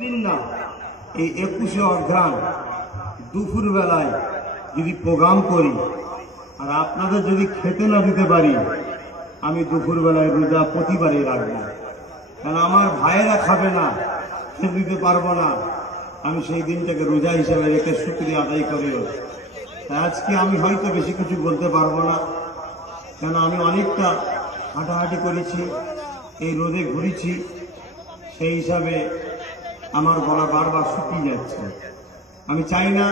দিন না এই 21শে অঘ্রাণ দুপুর বেলায় যদি প্রোগ্রাম করি আর আপনাদের যদি খেতে না দিতে পারি, আমি দুপুর বেলায় রোজা প্রতিবারই রাখবো। কারণ আমার ভাইয়েরা খাবে না, খেতে দিতে পারবো না, আমি সেই দিনটাকে রোজা হিসেবে রেখে শুকরিয়া আদায় করিও। তাই আজকে আমি হয়তো বেশি কিছু বলতে পারবো না, কেন আমি অনেকটা হাঁটাহাঁটি করেছি, এই রোদে ঘুরেছি, সেই হিসাবে আমার গলা বারবার শুকিয়ে যাচ্ছে। আমি চাই না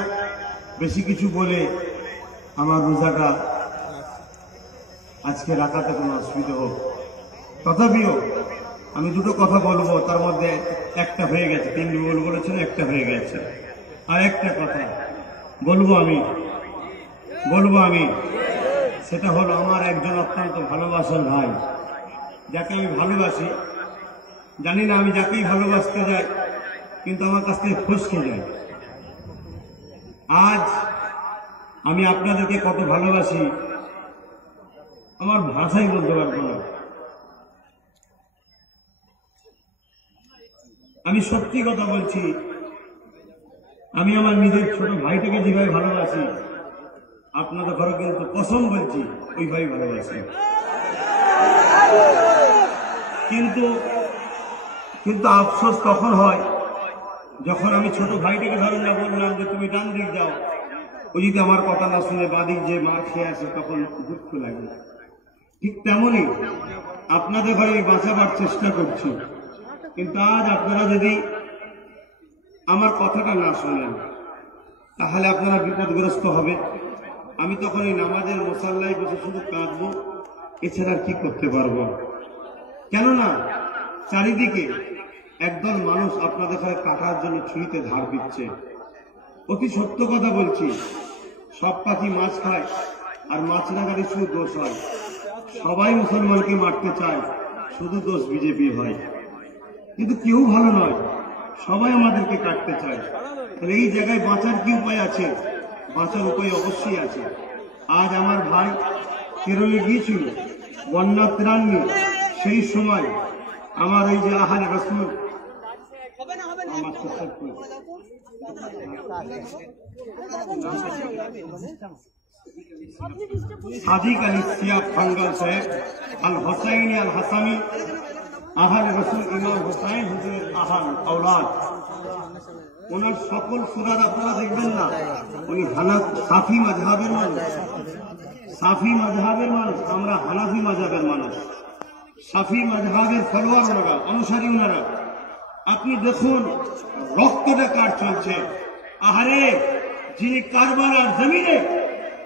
বেশি কিছু বলে আমার রোজাটা আজকে রাখাতে কোনো অসুবিধা হোক। তথাপিও আমি দুটো কথা বলবো, তার মধ্যে একটা হয়ে গেছে, তিনটে বলেছেন, একটা হয়ে গেছে। আর একটা কথা বলবো আমি, সেটা হলো আমার একজন অত্যন্ত ভালোবাসার ভাই, যাকে আমি ভালোবাসি। জানি না আমি যাকেই ভালোবাসতে যাই, কিন্তু আমার কাছ থেকে ফসকে যায়। আজ আমি আপনাদেরকে কত ভালোবাসি আমার ভাষাই বলতে পারবো না। আমি সত্যি কথা বলছি, আমি আমার নিজের ছোট ভাইটাকে যেভাবে ভালোবাসি, আপনাদের ঘরে কিন্তু কসম বলছি ওইভাবে ভালোবাসি। কিন্তু আফসোস তখন হয় যখন আমি ছোট ভাইটাকে ধরেন না বললাম যে তুমি ডান দিক যাও, ও যদি আমার কথা না শুনে বাদিক যে মার খেয়ে আসে, তখন দুঃখ লাগে। ঠিক তেমনই আপনাদের ঘরে বাঁচাবার চেষ্টা করছি, কিন্তু আজ আপনারা যদি আমার কথাটা না শোনেন, তাহলে আপনারা বিপদগ্রস্ত হবে। আমি তখন এই নামাজের মুসাল্লায় বসে শুধু কাঁদবো, এছাড়া কি করতে পারবো? কেননা চারিদিকে একদল মানুষ আপনাদের ঘরে কাটার জন্য ছুরিতে ধার দিচ্ছে। অতি সত্য কথা বলছি, সব পাখি মাছ খায় আর মাছ না খালি শুধু দোষ হয়। সবাই মুসলমানকে মারতে চায়, শুধু দোষ বিজেপি হয়। কিন্তু কেউ ভালো নয়, সবাই আমাদেরকে কাটতে চায়। তাহলে এই জায়গায় বাঁচার কি উপায় আছে? বাঁচার উপায় অবশ্যই আছে। আজ আমার ভাই কেরলে গিয়েছিল বন্যা ত্রাণ নিয়ে, সেই সময় আমার এই যে আহারে রসুল সাদিক আলী সিয়াব ফাঙ্গাল সাহেব, আল হোসাইনি আল হাসানি, আহারে রসুল ইমাম হোসাইন হুজুরের আহাল আওলাদ, ওনার সকল সুরাত আপনারা দেখবেন না, উনি সাফি মাযহাবের মানুষ। সাফি মাযহাবের মানুষ, আমরা হানাফি মাযহাবের মানুষ। সাফি মাযহাবের ফলোয়ার ওনারা, অনুসারী ওনারা। আপনি দেখুন রক্তটা কার চলছে। আহারে, যিনি কারবালার জমিনে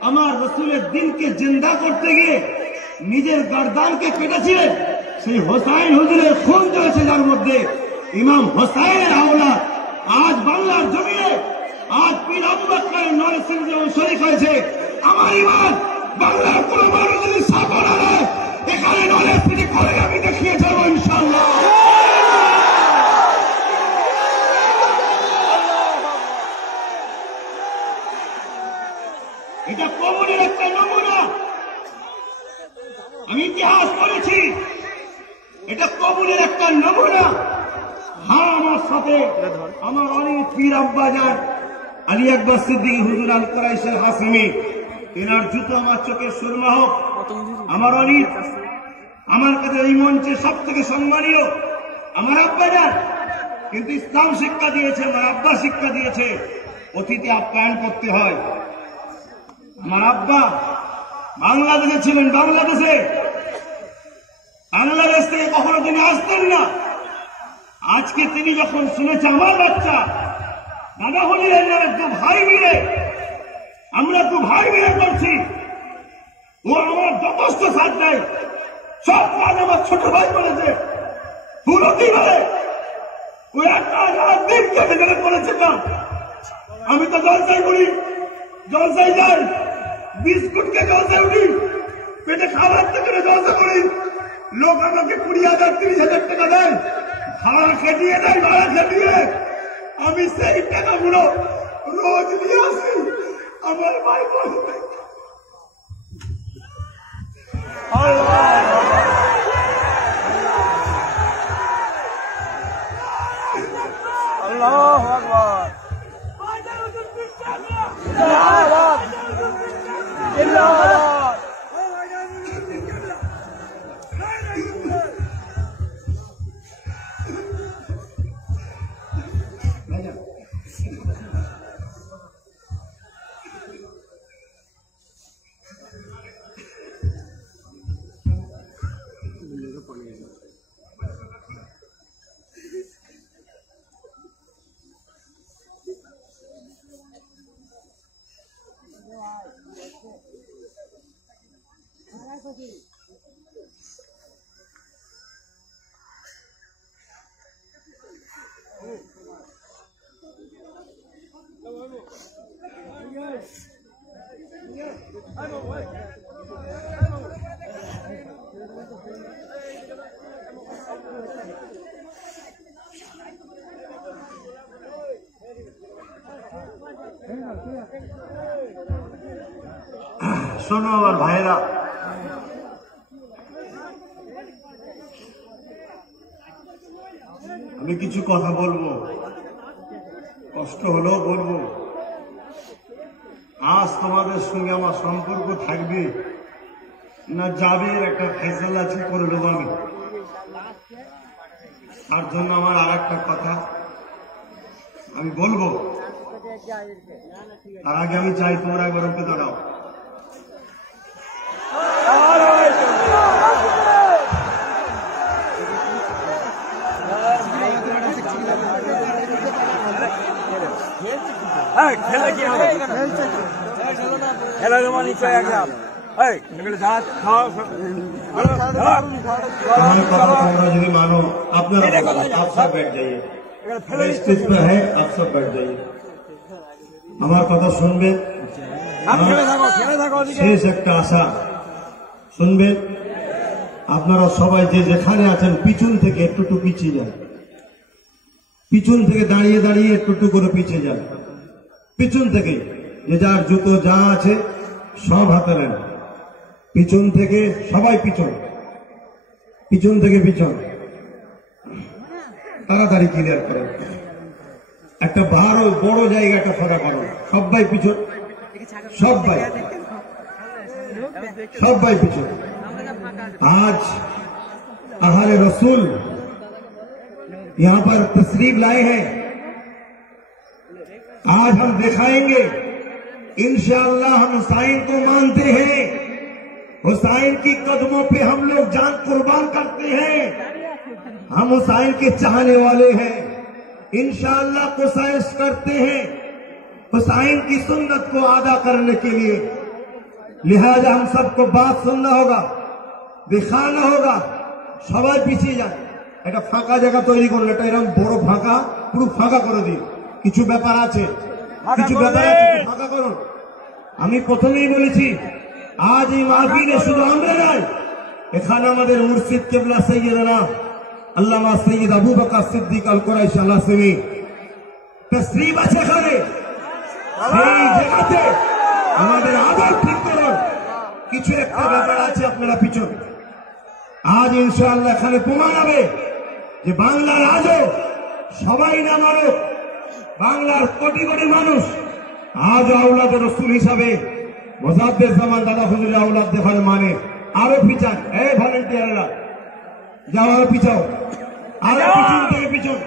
আমার রসুলের দিনকে জিন্দা করতে গিয়ে নিজের গর্দানকে কেটেছিলেন, সেই হোসাইন হুজুরের খুন চলেছে, যার মধ্যে ইমাম হোসাইনের আওলাদ আজ বাংলার জমিনে, আজ পীর আবু বকর নরসিংহ যেমন শরীক হয়েছে। আমার ইমান বাংলার কোন মানুষ যদি সাফল হয়, এখানে নলেজ করে আমি দেখিয়ে যাবো ইনশাআল্লাহ। এটা কমনের একটা নমুনা, আমি ইতিহাস করেছি, এটা কমনের একটা নমুনা। হ্যাঁ, আমার সাথে আমার অনেক পীর আব্বাজান আলী আকবর সিদ্দিকী হুজুর আল কুরাইশের হাসিমি, এনার জুতো আমার চোখের সুরমা হোক। আমার অনেক, আমার কাছে এই মঞ্চে সব থেকে সম্মানীয় আমার আব্বাজান, কিন্তু ইসলাম শিক্ষা দিয়েছে, আমার আব্বা শিক্ষা দিয়েছে অতিথি আপ্যায়ন করতে হয়। আমার আব্বা বাংলাদেশে ছিলেন, বাংলাদেশ থেকে কখনো তিনি আসতেন না। আজকে তিনি যখন শুনেছে আমার বাচ্চা দাদা হলিলের নামে দু ভাই মিলে, আমরা দু ভাই মিলে করছি, ও আমার যথেষ্ট সাথ দেয়। সব কাজ আমার ছোট ভাই বলেছে, পুরো কি বলে ওই একটা দিন কেটে গেলে করেছে না। আমি তো জলসাই করি, জলসাই যাই, বিস্কুটকে জলসাই উঠি, পেটে খাবার থেকে জলসা করি। লোক আমাকে 20,000 30,000 টাকা দেয়, ভাড়া খেটিয়ে দেয়, ভাড়া খেটিয়ে আমি সেই টাকাগুলো রোজ নিয়ে আসি। আমার ভাই বলবে আল্লাহু আকবার। জিন্দাবাদ জিন্দাবাদ। শোনো আমার ভাইরা, আমি কিছু কথা বলবো, কষ্ট হলেও বলবো। আজ তোমাদের সঙ্গে আমার সম্পর্ক থাকবে না যাবে একটা ফেসলা ঠিক করে দেবো আমি। তার জন্য আমার আর একটা কথা আমি বলবো, তার আগে আমি চাই তোমরা একবার উঠে দাঁড়াও। খেলা কি হবে? খেলা জমা নিশ্চয় একদম। তোমরা যদি মানো আপনারা आप सब बैठ जाइए, स्टेज पे है, आप सब बैठ जाइए। আমার কথা শুনবেন, শেষ একটা আশা শুনবেন। আপনারা সবাই যে যেখানে আছেন পিছন থেকে একটু পিছিয়ে যান, পিছন থেকে দাঁড়িয়ে দাঁড়িয়ে একটু করে পিছিয়ে যান। পিছন থেকে যে যার জুতো যা আছে সব হাতে নেন, পিছন থেকে সবাই পিছন, পিছন থেকে পিছন, তাড়াতাড়ি ক্লিয়ার করেন। একটা বড় জায়গাটা ফাঁকা করো, সবাই পিছন, সবাই সবাই পিছন। आज अहले रसूल यहाँ पर तशरीफ लाए हैं। आज हम दिखाएंगे इंशाअल्लाह, हम हुसैन को मानते हैं, हुसैन की कदमों पे हम लोग जान कुर्बान करते हैं, हम हुसैन के चाहने वाले हैं, इंशाअल्लाह कोशिश करते हैं हुसैन की सुन्नत को अदा करने के लिए। लिहाजा हम सबको बात सुनना होगा, दिखाना होगा। সবাই পিছিয়ে যান, একটা ফাঁকা জায়গা তৈরি করুন, এটা এরকম বড় ফাঁকা, পুরো ফাঁকা করে দিন। কিছু ব্যাপার আছে, কিছু ব্যাপার আছে, ফাঁকা করুন। আমি প্রথমেই বলেছি, আজ এই মাহফিলে শুধু আমরা নয়, এখানে আমাদের মুর্শিদ কেবলা সৈয়দনা আল্লামা সৈয়দ আবু বকর সিদ্দিক আল কুরাইশি আল্লাহ সেমি তশরিফ আছে এখানে। সেই জায়গাতে আমাদের আদর ঠিক করুন। কিছু একটা ব্যাপার আছে, আপনারা পিছন। আজ ইনশাআল্লাহ এখানে প্রমাণ হবে যে বাংলার আজও সবাই না মারো, বাংলার কোটি কোটি মানুষ আজ আওলাদের রসুল হিসাবে মোজাদ্দেদ জামান দাদা হুজুরের আওলাদ যেখানে মানে। আরো পিছান, এই ভলেন্টিয়াররা যাও, আরো পিছাও, আরো পিছন থেকে পিছন,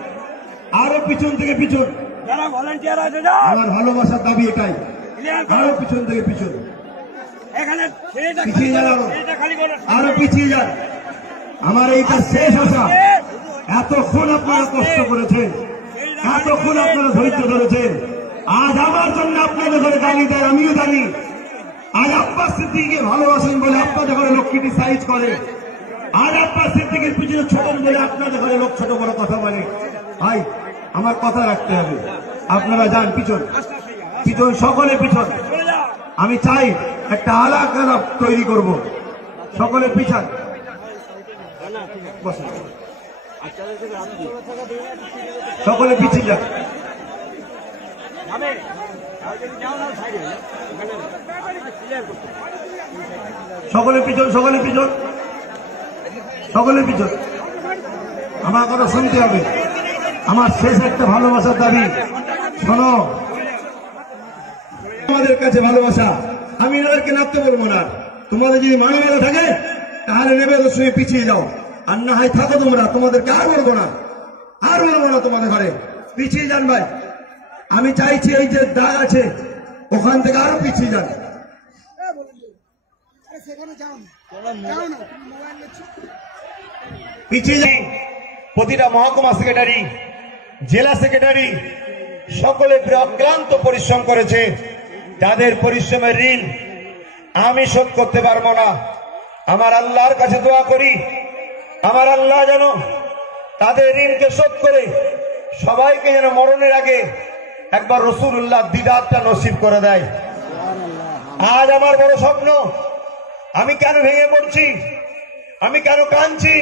আরো পিছন থেকে পিছন। যারা ভলেন্টিয়ার আছে আমার ভালোবাসার দাবি এটাই, আরো পিছন থেকে পিছন, পিছিয়ে যান, আরো পিছিয়ে যান। আমার এইটা শেষ আশা। এতক্ষণ আপনারা কষ্ট করেছেন, এতক্ষণ আপনারা ধৈর্য ধরেছেন। আজ আমার জন্য আপনাদের ঘরে গালি দেয়, আমিও জানি। আজ আব্বাস সিদ্দিককে ভালোবাসেন বলে আপনাদের ঘরে লোক ক্রিটিসাইজ করে, আজ আব্বাস সিদ্দিকের পিছনে ছোটেন বলে আপনাদের ঘরে লোক ছোট বড় কথা বলে। ভাই, আমার কথা রাখতে হবে। আপনারা যান পিছন, পিছন, সকলে পিছন। আমি চাই একটা আলাদা তৈরি করব, সকলে পিছন। সকলে পিছিয়ে যান, সকলে পিছন, সকলে পিছন, সকলে পিছন। আমার কথা শুনতে হবে, আমার শেষ একটা ভালোবাসার দাবি, শোনো, আমাদের কাছে ভালোবাসা, আমি এনাদেরকে নামতে বলবো না। তোমাদের যদি মানবতা থাকে তাহলে নেবে ওদের সঙ্গে পিছিয়ে যাও, আর না হয় থাকো তোমরা, তোমাদেরকে আর বলবো না, আর বলবো না তোমাদের ঘরে, পিছিয়ে যান ভাই। আমি চাইছি এই যে দাগ আছে ওখান থেকে আরো পিছিয়ে যান। পিছিয়ে যাই। প্রতিটা মহকুমা সেক্রেটারি, জেলা সেক্রেটারি সকলে অক্লান্ত পরিশ্রম করেছে। তাদের পরিশ্রমের ঋণ আমি শোধ করতে পারবো না। আমার আল্লাহর কাছে দোয়া করি, আমার আল্লাহ যেন তাদের ঋণকে শোধ করে সবাইকে যেন মরণের আগে একবার রাসূলুল্লাহ দিদারটা নসিব করে দেয়। আজ আমার বড় স্বপ্ন। আমি কেন ভেঙে পড়ছি, আমি কেন কাঁদছি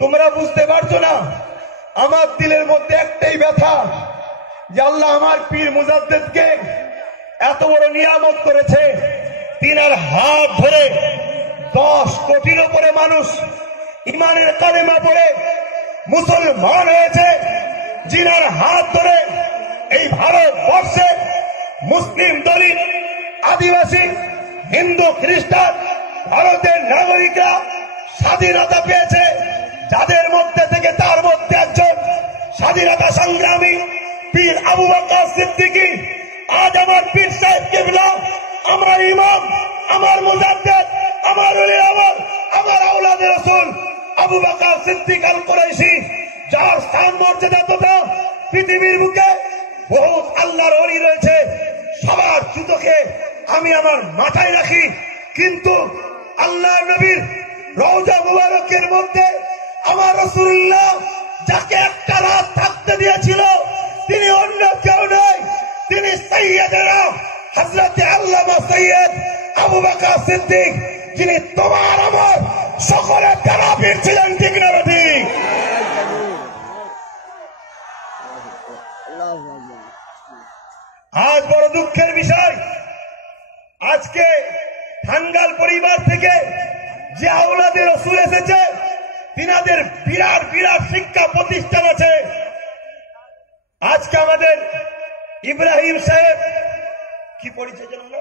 তোমরা বুঝতে পারছো না। আমার দিলের মধ্যে একটাই ব্যথা যে আল্লাহ আমার পীর মুজাদ্দেদকে এত বড় নিয়ামত করেছে। তিনার হাত ধরে 10 কোটির উপরে মানুষ ইমানের কালেমা পড়ে মুসলমান হয়েছে। যিনার হাত ধরে এই ভারতবর্ষে মুসলিম, দলিত, আদিবাসী, হিন্দু, খ্রিস্টান ভারতের নাগরিকরা স্বাধীনতা পেয়েছে, যাদের মধ্যে থেকে তার মধ্যে একজন স্বাধীনতা সংগ্রামী পীর আবু বকর সিদ্দিকী। আজ আমার পীর সাহেব কিবলা, আমার ইমাম, আমার মুজাদ্দেদ, আমার ওলি আমল, আমার আওলাদে রাসূল আবু বকর সিদ্দিক আল কুরাইশি, যার স্থান মর্যাদা তথা পৃথিবীর বুকে বহুত আল্লাহর ওলি রয়েছে, সবার জুতোকে আমি আমার মাথায় রাখি। কিন্তু আল্লাহর নবীর রওজা মুবারকের মধ্যে আমার রাসূলুল্লাহ যাকে একটা রাত থাকতে দিয়েছিল তিনি অন্য কেউ নয়, তিনি সাইয়্যিদুনা হযরত আল্লামা সৈয়দ আবু বকর সিদ্দিক, যিনি তোমার আমার সকলের কারাবীর ছিলেন। ঠিক না ঠিক? আজ বড় দুঃখের বিষয়, আজকে টাঙ্গাইল পরিবার থেকে যে আওলাদে রাসূল এসেছে তিনাদের বিরাট বিরাট শিক্ষা প্রতিষ্ঠান আছে। আজকে আমাদের ইব্রাহিম সাহেব কি পরিচয় জানেন না,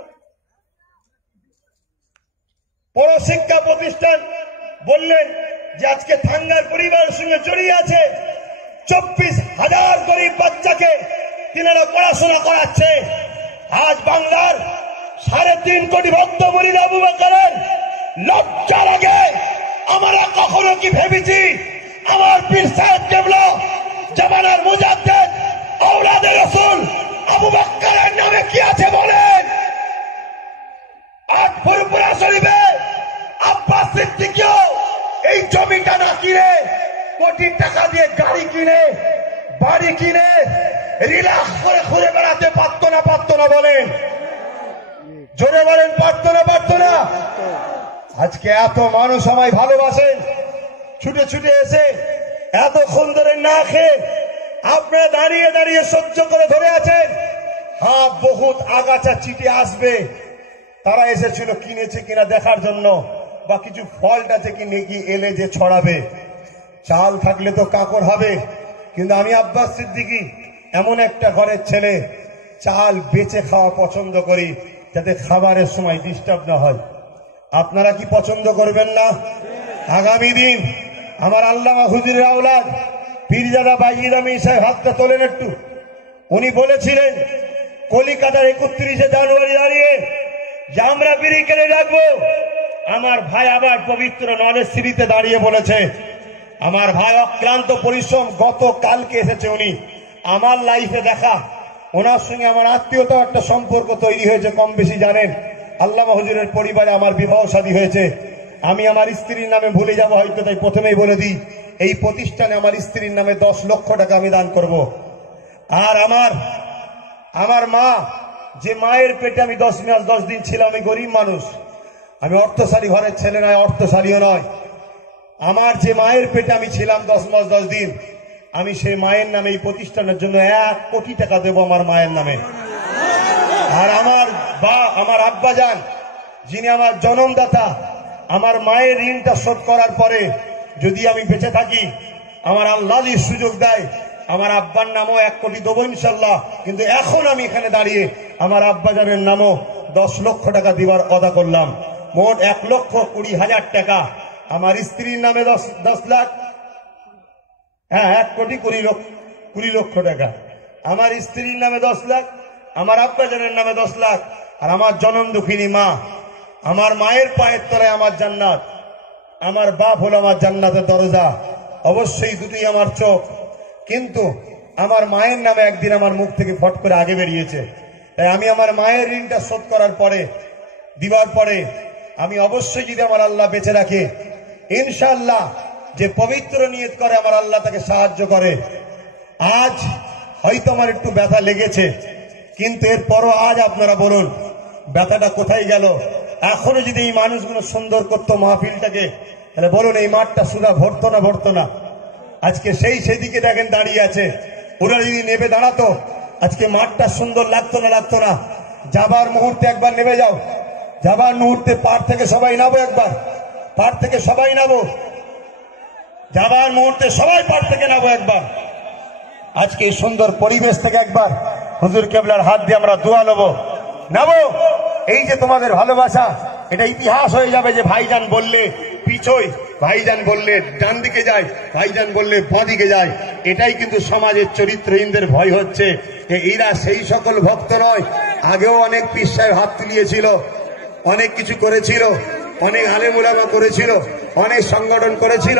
বড় শিক্ষা প্রতিষ্ঠান বললেন যে আজকে টাঙ্গাইল পরিবারের সঙ্গে জড়িয়ে আছে। 24,000 গরিব বাচ্চাকে তিনারা পড়াশোনা করাচ্ছে। আজ বাংলার 3.5 কোটি ভক্ত মুরিদ আবু বকরের লজ্জা লাগে। আমরা কখনো কি ভেবেছি আমার পীর সাহেব কেবলা জামানার মুজাদ্দেদ আওলাদে রাসূল আবু বকরের নামে কি আছে বলেন? আজ ফুরফুরা শরীফে আব্বাস সিদ্দিকীও এই জমিটা না কিনে কোটি টাকা দিয়ে গাড়ি কিনে, বাড়ি কিনে রিল্যাক্স করে ঘুরে বেড়াতে পারতো না বলেন? জোরে বলেন, পারতো না? আজকে এত মানুষ আমায় ভালোবাসেন, ছুটে ছুটে এসে এতক্ষণ ধরে না খেয়ে আপনারা দাঁড়িয়ে দাঁড়িয়ে সহ্য করে ধরে আছেন। হ্যাঁ, বহুত আগাছা চিঠি আসবে, তারা এসেছিল কিনেছে কিনা দেখার জন্য, বা কিছু ফল্ট আছে কি নাকি এলে যে ছড়াবে। চাল থাকলে তো কাকড় হবে, কিন্তু আমি আব্বাস সিদ্দিকী এমন একটা ঘরের ছেলে, চাল বেচে খাওয়া পছন্দ করি যাতে খাবারের সময় ডিস্টার্ব না হয়। আপনারা কি পছন্দ করবেন না? আগামী দিন আমার আল্লামা হুজুরের আওলাদ পীরজাদা বাইজিদ আমিন সাহেব, হাতটা তোলেন একটু। উনি বলেছিলেন কলিকাতার 31শে জানুয়ারি দাঁড়িয়ে যে আমরা বিড়ি কেড়ে রাখবো। আমার ভাই আবার পবিত্র নলেজ সিটিতে দাঁড়িয়ে বলেছে, আমার ভাই অক্লান্ত পরিশ্রম, গতকালকে এসেছে উনি। আমার লাইফে দেখা, ওনার সঙ্গে আমার আত্মীয়তা একটা সম্পর্ক তৈরি হয়েছে, কম বেশি জানেন। আল্লামা হুজুরের পরিবারে আমার বিবাহ শাদী হয়েছে। আমি আমার স্ত্রীর নামে ভুলে যাব হয়তো, তাই প্রথমেই বলে দিই এই প্রতিষ্ঠানে আমার স্ত্রীর নামে 10 লক্ষ টাকা আমি দান করব। আর আমার মা, যে মায়ের পেটে আমি 10 মাস 10 দিন ছিলাম, আমি গরিব মানুষ, আমি অর্থশালী ঘরের ছেলে নয়, অর্থশালীও নয়। আমার যে মায়ের পেটে আমি ছিলাম 10 মাস 10 দিন, আমি সেই মায়ের নামে এই প্রতিষ্ঠানের জন্য 1 কোটি টাকা দেব আমার মায়ের নামে। আর আমার আব্বাজান, যিনি আমার জন্মদাতা, আমার মায়ের ঋণটা শোধ করার পরে যদি আমি বেঁচে থাকি, আমার আল্লাহ যদি সুযোগ দেয়, আমার আব্বার নামও 1 কোটি দেবো ইনশাল্লাহ, কিন্তু এখন আমি এখানে দাঁড়িয়ে আমার আব্বাজানের নামও 10 লক্ষ টাকা দিবার ওয়াদা করলাম। মোট 1,20,000 টাকা। আমার স্ত্রীর নামে 10 লাখ, হ্যাঁ 1,20 লক্ষ টাকা। আমার স্ত্রীর নামে 10 লাখ, আমার আব্বাজানের নামে 10 লাখ, আর আমার জনম দুঃখিনী মা, আমার মায়ের পায়ের তলায় আমার জান্নাত। আমার বাপ হলো আমার জান্নাতের দরজা, অবশ্যই দুটোই আমার চোখ। কিন্তু আমার মায়ের নামে একদিন আমার মুখ থেকে ফট করে আগে বেরিয়েছে, তাই আমি আমার মায়ের ঋণটা শোধ করার পরে, দিবার পরে আমি অবশ্যই, যদি আমার আল্লাহ বেঁচে রাখে, ইনশাআল্লাহ যে পবিত্র নিয়ত করে আমার আল্লাহ তাকে সাহায্য করে। আজ হয়তো আমার একটু ব্যথা লেগেছে, কিন্তু এরপরও আজ আপনারা বলুন ব্যথাটা কোথায় গেল? এখনো যদি এই মানুষগুলো সুন্দর করতো মাহফিলটাকে, তাহলে বলুন এই মাঠটা সুদা ভরতো না। আজকে সেদিকে দেখেন দাঁড়িয়ে আছে, ওরা যদি নেবে দাঁড়াতো আজকে মাঠটা সুন্দর লাগতো না। যাবার মুহূর্তে একবার নেমে যাও, যাবার মুহূর্তে পার থেকে সবাই নামো, একবার পার থেকে সবাই নামো, যাবার মুহূর্তে সবাই পার থেকে নামো একবার। আজকে এই সুন্দর পরিবেশ থেকে একবার হুজুর কেবলার হাত দিয়ে আমরা দোয়া নেবো, নামো। এই যে তোমাদের ভালোবাসা, এটা ইতিহাস হয়ে যাবে যে ভাইজান বললে পিছই, ভাইজান বললে ডান দিকে যায়, ভাইজান বললে বাঁ দিকে যায়। এটাই কিন্তু সমাজের চরিত্রহীনদের ভয় হচ্ছে যে এরা সেই সকল ভক্ত নয়। আগেও অনেক পীর সাহেব হাত তুলিয়েছিল, অনেক কিছু করেছিল, অনেক আলেম উলামা করেছিল, অনেক সংগঠন করেছিল,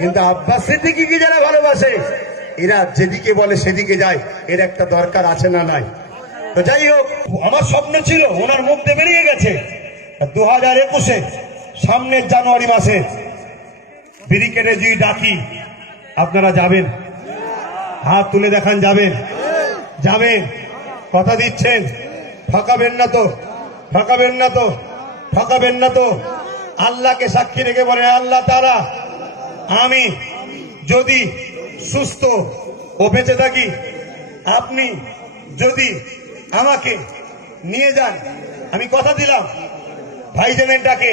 কিন্তু আব্বাস সিদ্দিকীকে যারা ভালোবাসে এরা যেদিকে বলে সেদিকে যায়। এর একটা দরকার আছে না নাই? তো যাই হোক, আমার স্বপ্ন ছিল, ওনার মুখ দিয়ে বেরিয়ে গেছে, 2021-এ সামনের জানুয়ারি মাসে ব্যারিকেডে যদি ডাকি আপনারা যাবেন? হাত তুলে দেখান, যাবেন? কথা দিচ্ছেন? ঠকাবেন না তো? আল্লাহকে সাক্ষী রেখে বলে, আল্লাহ তাআলা আমি যদি সুস্থ ও বেঁচে থাকি, আপনি যদি আমাকে নিয়ে যান, আমি কথা দিলাম ভাইজানের ডাকে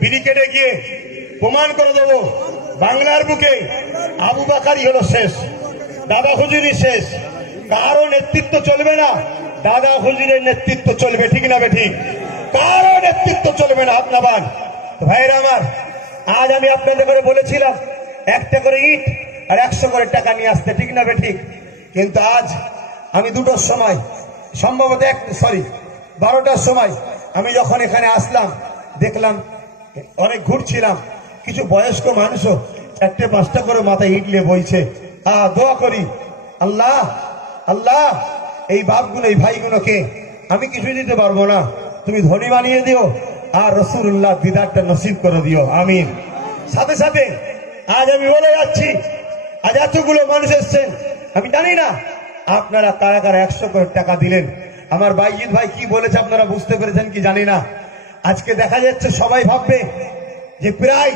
ব্যারিকেডে গিয়ে প্রমাণ করে দেবো বাংলার বুকে আবু বাকারই হলো শেষ, দাদা হুজুরই শেষ। কারো নেতৃত্ব চলবে না, দাদা হুজুরের নেতৃত্ব চলবে, ঠিক না বেঠিক? কারো নেতৃত্ব চলবে না। আপনার ভাইরা আমার, আজ আমি আপনাদের করে বলেছিলাম 1টা করে ইট আর 100 করে টাকা নিয়ে আসতে, ঠিক না বেঠিক? কিন্তু আজ আমি 2টোর সময়, সম্ভবত 12টার সময় আমি যখন এখানে আসলাম, দেখলাম অনেক ঘুরছিলাম, কিছু বয়স্ক মানুষও 4টে-5টা করে মাথায় ইট নিয়ে বইছে। দোয়া করি, আল্লাহ এই বাপগুলো, এই ভাইগুলোকে আমি কিছুই দিতে পারবো না, তুমি ধনী বানিয়ে দিও আর রাসূলুল্লাহ দিদারটা নসিব করে দিও, আমিন। সাথে সাথে আজ আমি বলে যাচ্ছি, আজ এতগুলো মানুষ এসছেন, আমি জানি না আপনারা কারা কারা 100 করে টাকা দিলেন। আমার বাইজিৎ ভাই কি বলেছে আপনারা বুঝতে পেরেছেন কি জানি না। আজকে দেখা যাচ্ছে সবাই ভাববে যে প্রায়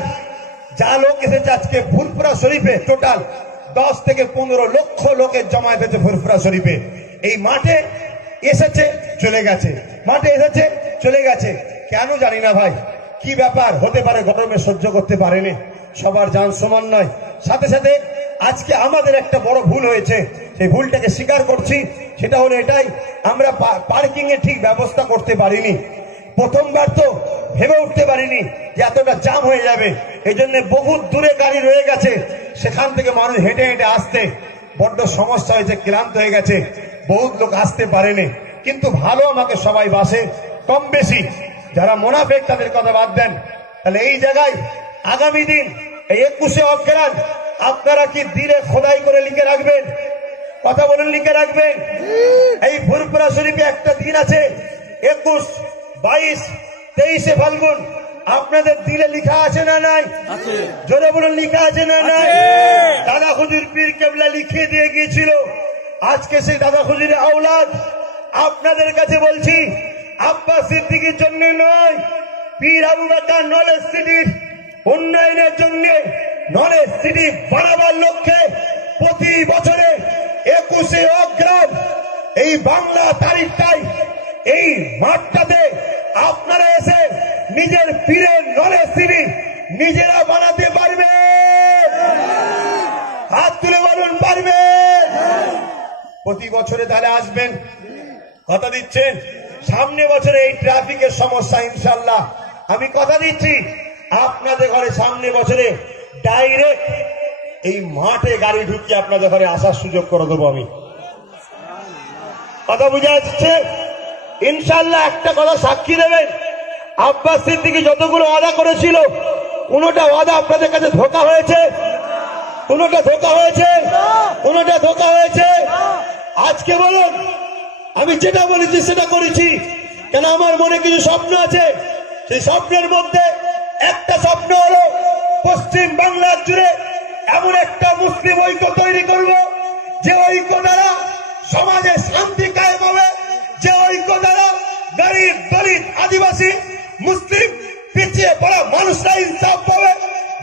যা লোক এসেছে আজকে ফুরফুরা শরীফে, টোটাল 10 থেকে 15 লক্ষ লোকের জমায়েত হয়েছে ফুরফুরা শরীফে। এই মাঠে এসেছে চলে গেছে, মাঠে এসেছে চলে গেছে, কেন জানি না ভাই, কি ব্যাপার হতে পারে? গরমে সহ্য করতে পারেনি, সবার জান সমান নয়। সাথে সাথে আজকে আমাদের একটা বড় ভুল হয়েছে, সেই ভুলটাকে স্বীকার করছি। সেটা হলো এটাই, আমরা পার্কিং এর ঠিক ব্যবস্থা করতে পারিনি। প্রথমবার তো ভেবে উঠতে পারিনি যে এতটা জাম হয়ে যাবে, এই জন্য বহুত দূরে গাড়ি রয়ে গেছে, সেখান থেকে মানুষ হেঁটে হেঁটে আসতে বড্ড সমস্যা হয়েছে, ক্লান্ত হয়ে গেছে, বহুত লোক আসতে পারেনি। কিন্তু ভালো আমাকে সবাই বাসে কম বেশি। যারা মুনাফিক তাদের কথা বাদ দেন। তাহলে এই জায়গায় আগামী দিন এই 21শে অগ্রহায়ণ আপনারা কি দিলে খোদাই করে লিখে রাখবেন? কথা বলেন, লিখে রাখবেন। এই ফুরফুরা শরীফে একটা দিন আছে 21, 22, 23শে ফাল্গুন, আপনাদের দিলে লিখা আছে না নাই? জোরে বলুন, লিখা আছে না নাই? দাদা হুজুর পীর কেবলা লিখে দিয়ে গিয়েছিল। আজকে সেই দাদা হুজুরের আওলাদ আপনাদের কাছে বলছি, আব্বাস সিদ্দিকীর জন্য নয়, পীর আবু বকর নলেজ সিটির উন্নয়নের জন্য, নলেজ সিটি বানাবার লক্ষ্যে প্রতি বছরে 21শে অগ্রহায়ণ এই বাংলা তারিখটাই এই মাঠটাতে আপনারা এসে নিজের পীরের নলেজ সিটি নিজেরা বানাতে পারবে। হাত তুলে বলুন, পারবে। প্রতি বছরে তাহলে আসবেন, কথা দিচ্ছেন? সামনে বছরে এই ট্রাফিকের সমস্যা ইনশাল্লাহ আমি কথা দিচ্ছি আপনাদের ঘরে সামনে বছরে ডাইরেক্ট এই মাঠে গাড়ি ঢুকিয়ে আপনাদের ঘরে আসার সুযোগ করে দেবো আমি। কথা বুঝা যাচ্ছে? ইনশাল্লাহ একটা কথা সাক্ষী দেবেন, আব্বাস সিদ্দিকী যতগুলো ওয়াদা করেছিল কোনোটা ওয়াদা আপনাদের কাছে ধোঁকা হয়েছে? কোনোটা ধোঁকা হয়েছে? কোনোটা ধোঁকা হয়েছে? আজকে বলুন আমি যেটা বলেছি সেটা করেছি, কেন আমার মনে কিছু স্বপ্ন আছে। সেই স্বপ্নের মধ্যে একটা স্বপ্ন হলো পশ্চিম বাংলার জুড়ে এমন একটা মুসলিম ঐক্য তৈরি করব, যে ঐক্য দ্বারা সমাজে শান্তি কায়েম হবে, যে ঐক্য দ্বারা গরিব দলিত আদিবাসী মুসলিম পিছিয়ে পড়া মানুষরা ইনসাফ পাবে,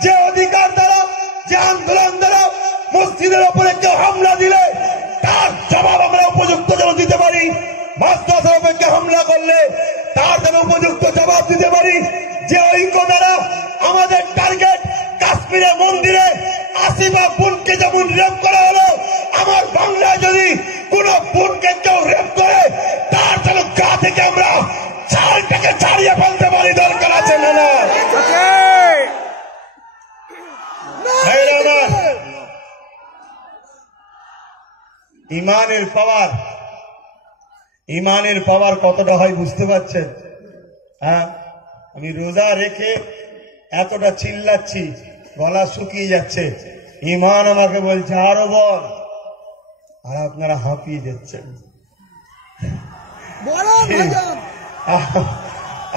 যে অধিকার দ্বারা যে আন্দোলন দ্বারা মসজিদের ওপরে কেউ হামলা দিলে তার জবাব আমরা উপযুক্ত যেন দিতে পারি, মাদ্রাসার ওপরে কেউ হামলা করলে তার যেন উপযুক্ত জবাব দিতে পারি, যে ঐক্য দ্বারা আমাদের টার্গেট কাশ্মীরের মন্দিরে আসিফা বোনকে যেমন রেপ করা হলো, আমার বাংলায় যদি কোন বোনকে কেউ রেপ করে তার যেন গা থেকে আমরা চালটাকে ছাড়িয়ে ফেলতে পারি। দরকার আছে না? না ইমানের পাওয়ার, ইমানের পাওয়ার কতটা হয় বুঝতে পারছেন? হ্যাঁ, আমি রোজা রেখে এতটা চিল্লাচ্ছি, গলা শুকিয়ে যাচ্ছে, ইমান আমাকে বলছে আরো বল, আর আপনারা হাঁপিয়ে যাচ্ছেন।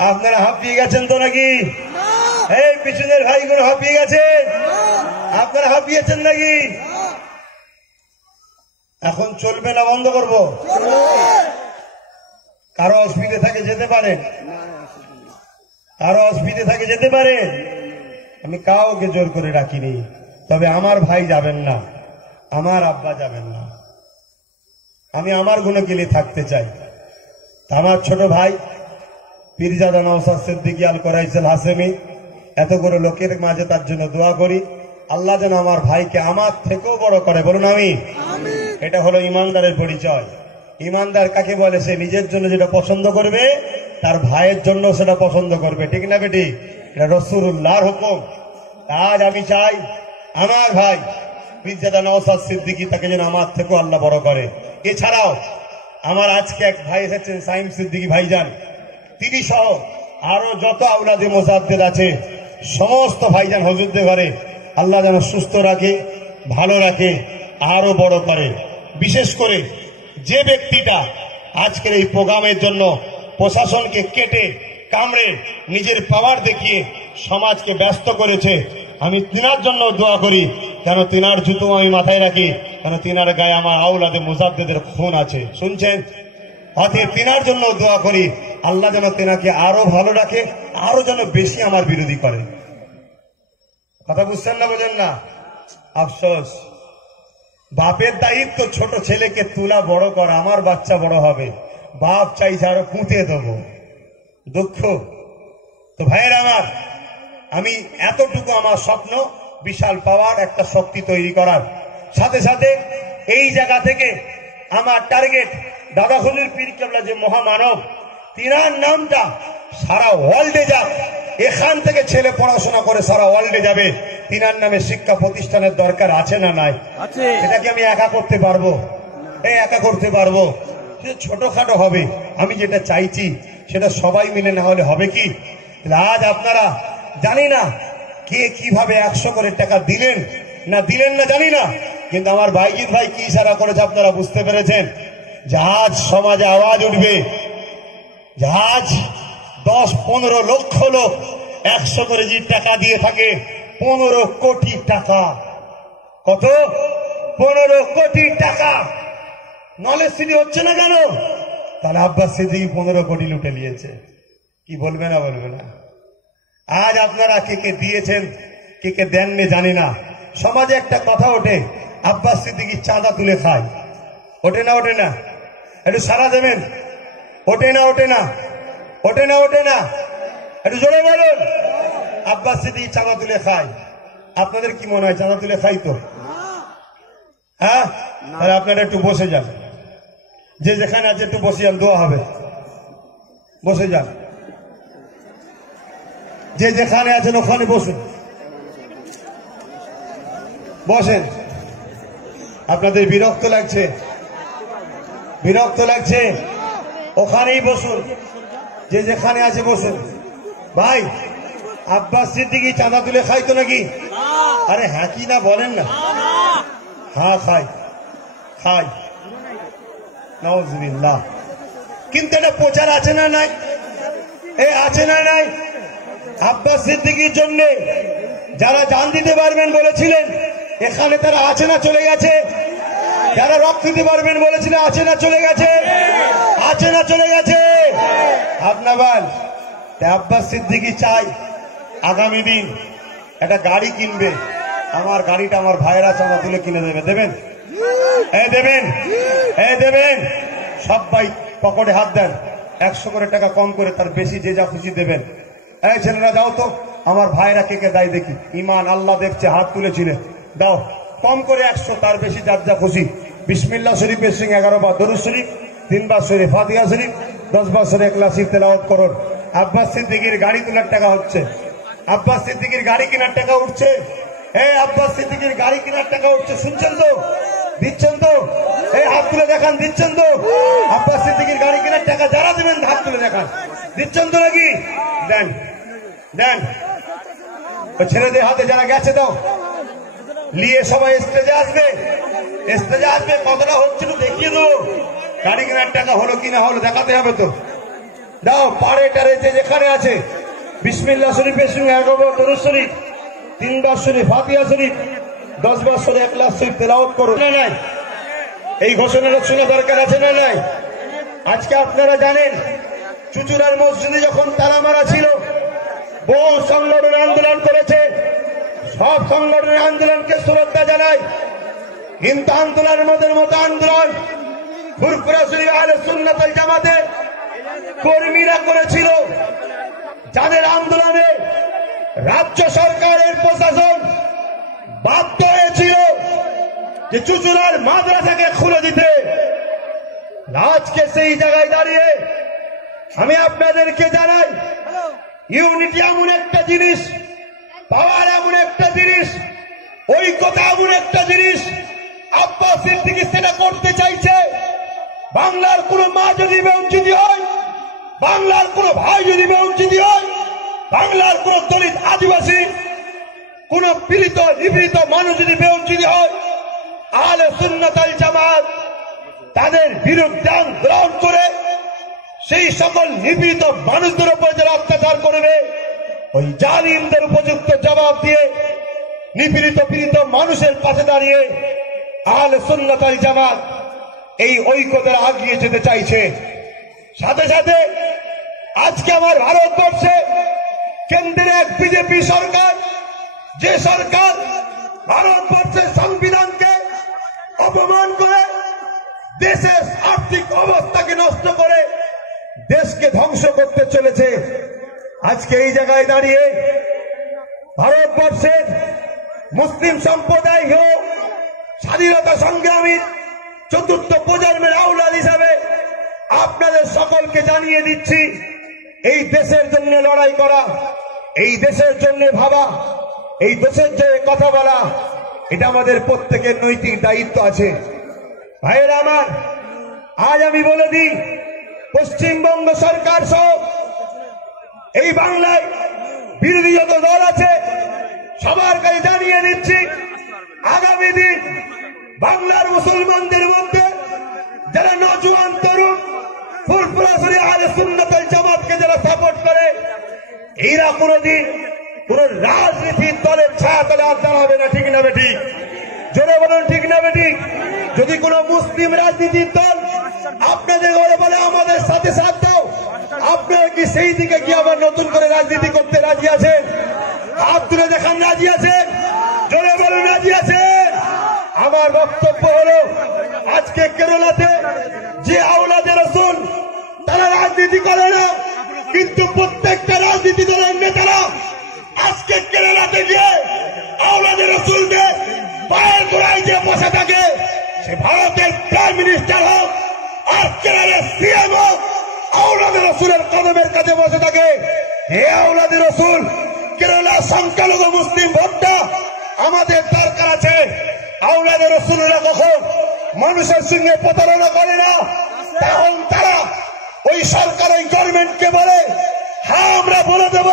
আপনারা হাঁপিয়ে গেছেন তো নাকি? এই পিছনের ভাইগুলো হাঁপিয়ে গেছেন? আপনারা হাঁপিয়েছেন নাকি? এখন চলবে না বন্ধ করব? কারো অসুবিধে থাকে যেতে পারে, কারো অসুবিধে থাকে যেতে পারে। আমি কাউকে জোর করে রাখিনি, তবে আমার ভাই যাবেন না, আমার আব্বা যাবেন না, আমি আমার গুণগিলি থাকতে চাই। আমার ছোট ভাই পীরজাদা নওশাদ সিদ্দিকী আল কোরাইশুল হাশেমি, এতগুলো লোকের মাঝে তার জন্য দোয়া করি, আল্লাহ যেন আমার ভাইকে আমার থেকেও বড় করে। বলুন আমি। এটা হলো ইমানদারের পরিচয়। ইমানদার কাকে বলে? সে নিজের জন্য যেটা পছন্দ করবে তার ভাইয়ের জন্য সেটা পছন্দ করবে, ঠিক না বেটি? এটা রাসূলুল্লাহর হুকুম। আজ আমি চাই আমার ভাই পীরজাদা নওশাদ সিদ্দিকী, তাকে যেন আমার থেকেও আল্লাহ বড় করে। এছাড়াও আমার আজকে এক ভাই এসেছেন সাইম সিদ্দিকী ভাইজান, তিনি সহ আরো যত আওলাদে মোজাদ্দেদ আছে সমস্ত ভাইজান হুজুরদের ঘরে আল্লাহ যেন সুস্থ রাখে, ভালো রাখে, আরো বড় করে। বিশেষ করে যে ব্যক্তিটা আজকের এই প্রোগ্রামের জন্য প্রশাসনকে কেটে কামড়ে নিজের পাওয়ার দেখিয়ে সমাজকে ব্যস্ত করেছে, আমি তিনার জন্য দোয়া করি, কেন তিনার জুতো আমি মাথায় রাখি, কেন তিনার গায়ে আমার আওলাদে মুজাদ্দেদের খুন আছে, শুনছেন? অতএব তিনার জন্য দোয়া করি, আল্লাহ যেন তেনাকে আরো ভালো রাখে, আরো যেন বেশি আমার বিরোধী করে। কথা বুঝছেন না? বোঝেন না? আফসোস, বাপের দায়িত্ব ছোট ছেলেকে তুলা বড় করা, আমার বাচ্চা বড় হবে, বাপ চাইছে আরো পুঁতে দেবো, দুঃখ। তো ভাইয়ের আমার, আমি এতটুকু আমার স্বপ্ন, বিশাল পাওয়ার একটা শক্তি তৈরি করার, সাথে সাথে এই জায়গা থেকে আমার টার্গেট দাদা হুজুর পীর কেবলা যে মহামানব, তিনার নামটা সারা ওয়ার্ল্ডে যাক। এখান থেকে ছেলে পড়াশোনা করে সারা ওয়ার্ল্ডে যাবে, তিনার নামে শিক্ষা প্রতিষ্ঠানের দরকার আছে না নাই? এটাকে আমি একা করতে পারবো? একা করতে পারবো? ছোটখাটো হবে। আমি যেটা চাইছি সেটা সবাই মিলে না হলে হবে কি? আজ আপনারা জানি না কে কিভাবে 100 করে টাকা দিলেন না দিলেন না জানি না, কিন্তু আমার ভাইজিৎ ভাই কি ইশারা করেছে আপনারা বুঝতে পেরেছেন? আজ সমাজে আওয়াজ উঠবে, আজ 10-15 লক্ষ লোক 100 করে যে টাকা দিয়ে থাকে, 15 কোটি টাকা। কত? 15 কোটি টাকা। নলেজ সিটি হচ্ছে না কেন? তাহলে আব্বাস সিদ্দিকী 15 কোটি লুটে নিয়েছে। কি বলবে না বলবে না? আজ আপনারা কে কে দিয়েছেন কে কে দেননি জানি না। সমাজে একটা কথা ওঠে, আব্বাস সিদ্দিকী চাঁদা তুলে খায়, ওঠে না? ওঠে না? একটু সারা দেবেন। ওঠে না? ওঠে না? ওঠে না? ওঠে না? একটু জোরে বলুন। আব্বাস সিদ্দিকী চাঁদা তুলে খায়। আপনাদের কি মনে হয় চাঁদা তুলে খাই তো? হ্যাঁ, তাহলে আপনারা একটু বসে যান। যে যেখানে আছে একটু বসে যান, দোয়া হবে, বসে যান। যে যেখানে আছেন ওখানে বসুন, বসেন। আপনাদের বিরক্ত লাগছে? বিরক্ত লাগছে? ওখানেই বসুন, যে যেখানে আছে বসুন। ভাই, আব্বাস সিদ্দিকী চাঁদা তুলে খাইতো নাকি? আরে হ্যাঁ কি না বলেন না? হ্যাঁ খাই, খাই, নাউজুবিল্লাহ। কিন্তু এটা প্রচার আছে না নাই? আছে না নাই? আব্বাস সিদ্দিকীর জন্য যারা জান দিতে পারবেন বলেছিলেন, এখানে তারা আছে না চলে গেছে? যারা রক্ত দিতে পারবেন বলেছিলেন, আছে না চলে গেছে? আছে না চলে গেছে? আপনার আব্বাস সিদ্দিকী চাই আগামী দিন একটা গাড়ি কিনবে। আমার গাড়িটা আমার ভাইয়েরা চাঁদা তুলে কিনে দেবে। দেবেন? দেবেন? দেবেন? সবাই পকেটে হাত দেন, 100 করে টাকা কম করে, তার বেশি যে যা খুশি দেবেন। ছেলেরা যাও তো, আমার ভাইরা কে কে দেয় দেখি। ইমান আল্লাহ দেখছে, হাত তুলেছিলেন, দাও কম করে 100, তার বেশি যার যা খুশি। বিসমিল্লাহ শরীফের সিং 11 বার দরুদ শরীফ, 3 বার শরীফ ফাতিহা শরীফ, 10 বার শরীফ ইখলাসী তেলাওয়াত করুন। আব্বাস সিদ্দিকীর গাড়ি তোলার টাকা হচ্ছে, আব্বাস সিদ্দিকীর গাড়ি কেনার টাকা উঠছে। আব্বাস সিদ্দিকীর গাড়ি কেনার টাকা উঠছে, শুনছেন তো? দিচ্ছেন তো? হাত তুলে দেখান, দিচ্ছেন তো? আব্বাস সিদ্দিকীর গাড়ি কেনার টাকা যারা দেবেন হাত তুলে দেখান, দিচ্ছেন তো নাকি? দেন, দেন। ছেলেদের হাতে যারা গেছে দাও, নিয়ে সবাই স্টেজে আসবে, স্টেজে আসবে। কতটা হচ্ছে তো দেখিয়ে দেবো। গাড়ি কেনার টাকা হলো কিনা হলো দেখাতে হবে তো। দাও, পাড়ে টারে যে যেখানে আছে, বিসমিল্লাহ শরীফের সঙ্গে 11 বার দরুদ শরীফ, 3 বার শরীফ ফাতিহা শরীফ, 10 বার শরীফ ইখলাস শরীফ তেলাওয়াত করুন। না নাই? এই ঘোষণাটা শোনা দরকার আছে না নাই? আজকে আপনারা জানেন, চুচুড়ার মসজিদে যখন তালা মারা ছিল, বহু সংগঠন আন্দোলন করেছে। সব সংগঠনের আন্দোলনকে শ্রদ্ধা জানাই, কিন্তু আন্দোলনের মতো আন্দোলন ফুরফুরা শরীফ আহলে সুন্নাত ওয়াল জামাতের কর্মীরা করেছিল, যাদের আন্দোলনে রাজ্য সরকারের প্রশাসন বাধ্য হয়েছিল যে চুচুড়ার মাদ্রাসাকে খুলে দিতে। আজকে সেই জায়গায় দাঁড়িয়ে আমি আপনাদেরকে জানাই, ইউনিটি এমন একটা জিনিস, পাওয়ার এমন একটা জিনিস, ঐক্যতা এমন একটা জিনিস। আব্বাস সিদ্দিকী সেটা করতে চাইছে। বাংলার কোন মা যদি বঞ্চিত হয়, বাংলার কোন ভাই যদি বঞ্চিত হয়, বাংলার কোন দলিত আদিবাসী, কোন পীড়িত নিপীড়িত মানুষ যদি বঞ্চিত হয়, আহলে সুন্নাত ওয়াল জামাত তাদের বিরুদ্ধে আন্দোলন করে সেই সকল নিপীড়িত মানুষদের উপর যারা অত্যাচার করবে, ওই জালিমদের উপযুক্ত জবাব দিয়ে নিপীড়িত পীড়িত মানুষের পাশে দাঁড়িয়ে আহলে সুন্নাত ওয়াল জামাত এই ঐক্যতা আগিয়ে যেতে চাইছে। সাথে সাথে আজকে আমার ভারতবর্ষে কেন্দ্রে এক বিজেপি সরকার, যে সরকার ভারতবর্ষের সংবিধানকে অপমান করে, দেশের আর্থিক অবস্থাকে নষ্ট করে দেশকে ধ্বংস করতে চলেছে। আজকে এই জায়গায় দাঁড়িয়ে ভারতবর্ষের মুসলিম সম্প্রদায় হোক, স্বাধীনতা সংগ্রামীর চতুর্থ প্রজন্মের আওলাদ হিসাবে আপনাদের সকলকে জানিয়ে দিচ্ছি, এই দেশের জন্য লড়াই করা, এই দেশের জন্য ভাবা, এই দেশের জন্য কথা বলা, এটা আমাদের প্রত্যেকের নৈতিক দায়িত্ব আছে। ভাইয়েরা আমার, আজ আমি বলে দিই, পশ্চিমবঙ্গ সরকার সহ এই বাংলায় বিরোধী যত দল আছে সবার কাছে জানিয়ে দিচ্ছি, আগামী দিন বাংলার মুসলমানদের মধ্যে যারা নওজোয়ান তরুণ ফুরফুরা শরীফ আহলে সুন্নাত ওয়াল জামাতকে যারা সাপোর্ট করে, এরা কোনদিন কোন রাজনীতির দলের ছায়াতলে আড্ডা হবে না। ঠিক না বেঠিক? জোরে বলুন, ঠিক না বেঠিক? যদি কোন মুসলিম রাজনীতির দল আপনাদের ঘরে বলে আমাদের সাথে সাথ দাও, আপনারা কি সেই দিকে কি আবার নতুন করে রাজনীতি করতে রাজি আছেন? হাত তুলে দেখান, রাজি আছেন? জোরে বলুন, রাজি আছেন? আমার বক্তব্য হলো, আজকে কেরালাতে যে আওলাদে রাসূল তারা রাজনীতি করে না, কিন্তু প্রত্যেকটা রাজনীতি দলের নেতারা আজকে কেরালাতে গিয়ে আওলাদে রাসূলকে পায়ের গোড়ায় যে বসে থাকে, সে ভারতের প্রাইম মিনিস্টার হোক আর সিএমও আওলাদে রসুলের কদমের কাছে বসে থাকে। হে আওলাদে রসুল, কেরালা সংখ্যালঘু মুসলিম ভোটটা আমাদের দরকার আছে। আওলাদে রসুলরা কখন মানুষের সঙ্গে প্রতারণা করে না, তখন তারা ওই সরকার ওই গভর্নমেন্টকে বলে, হ্যাঁ আমরা বলে দেব